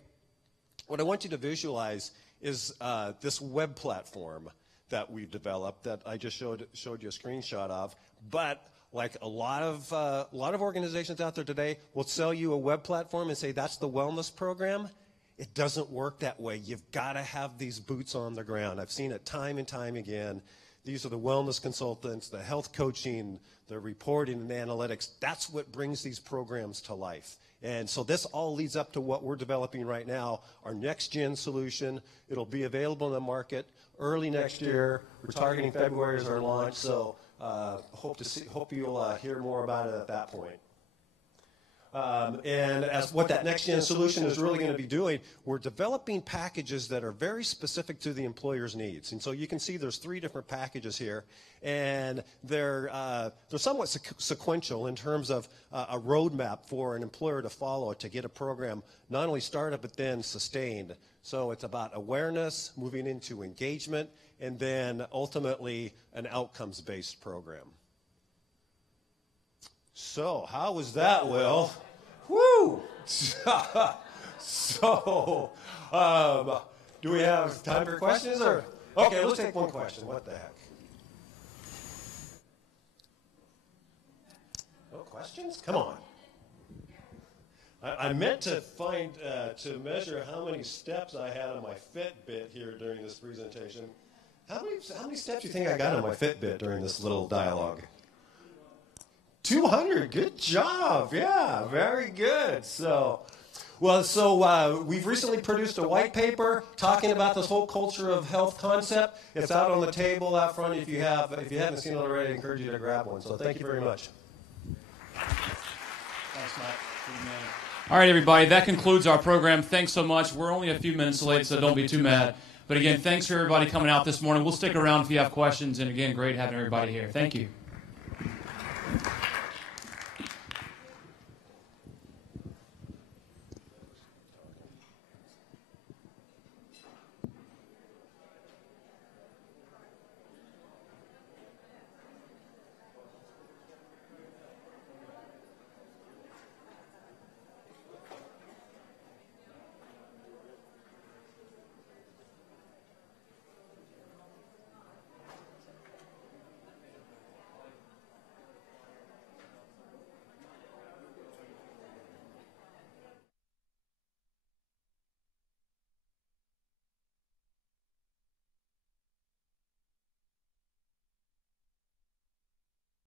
what I want you to visualize is this web platform that we've developed that I just showed you a screenshot of. But like a lot of organizations out there today will sell you a web platform and say that's the wellness program. It doesn't work that way. You've got to have these boots on the ground. I've seen it time and time again. These are the wellness consultants, the health coaching, the reporting and analytics. That's what brings these programs to life. And so this all leads up to what we're developing right now, our next-gen solution. It'll be available in the market early next year. We're targeting February as our launch, so hope you'll hear more about it at that point. And as what that next-gen solution is really going to be doing, we're developing packages that are very specific to the employer's needs. And so you can see there's 3 different packages here, and they're somewhat sequential in terms of a roadmap for an employer to follow to get a program not only started but then sustained. So it's about awareness, moving into engagement, and then ultimately an outcomes-based program. So how was that, Will? Woo! So, do we have time for questions? Or okay, let's take one question. What the heck? No questions? Come on. I meant to to measure how many steps I had on my Fitbit here during this presentation. How many steps do you think I got on my Fitbit during this little dialogue? 200. Good job. Yeah, very good. So we've recently produced a white paper talking about this whole culture of health concept. It's out on the table out front. If you haven't seen it already, I encourage you to grab one. So thank you very much. Thanks, Matt. All right, everybody, that concludes our program. Thanks so much. We're only a few minutes late, so don't be too mad. But again, thanks for everybody coming out this morning. We'll stick around if you have questions. And again, great having everybody here. Thank you.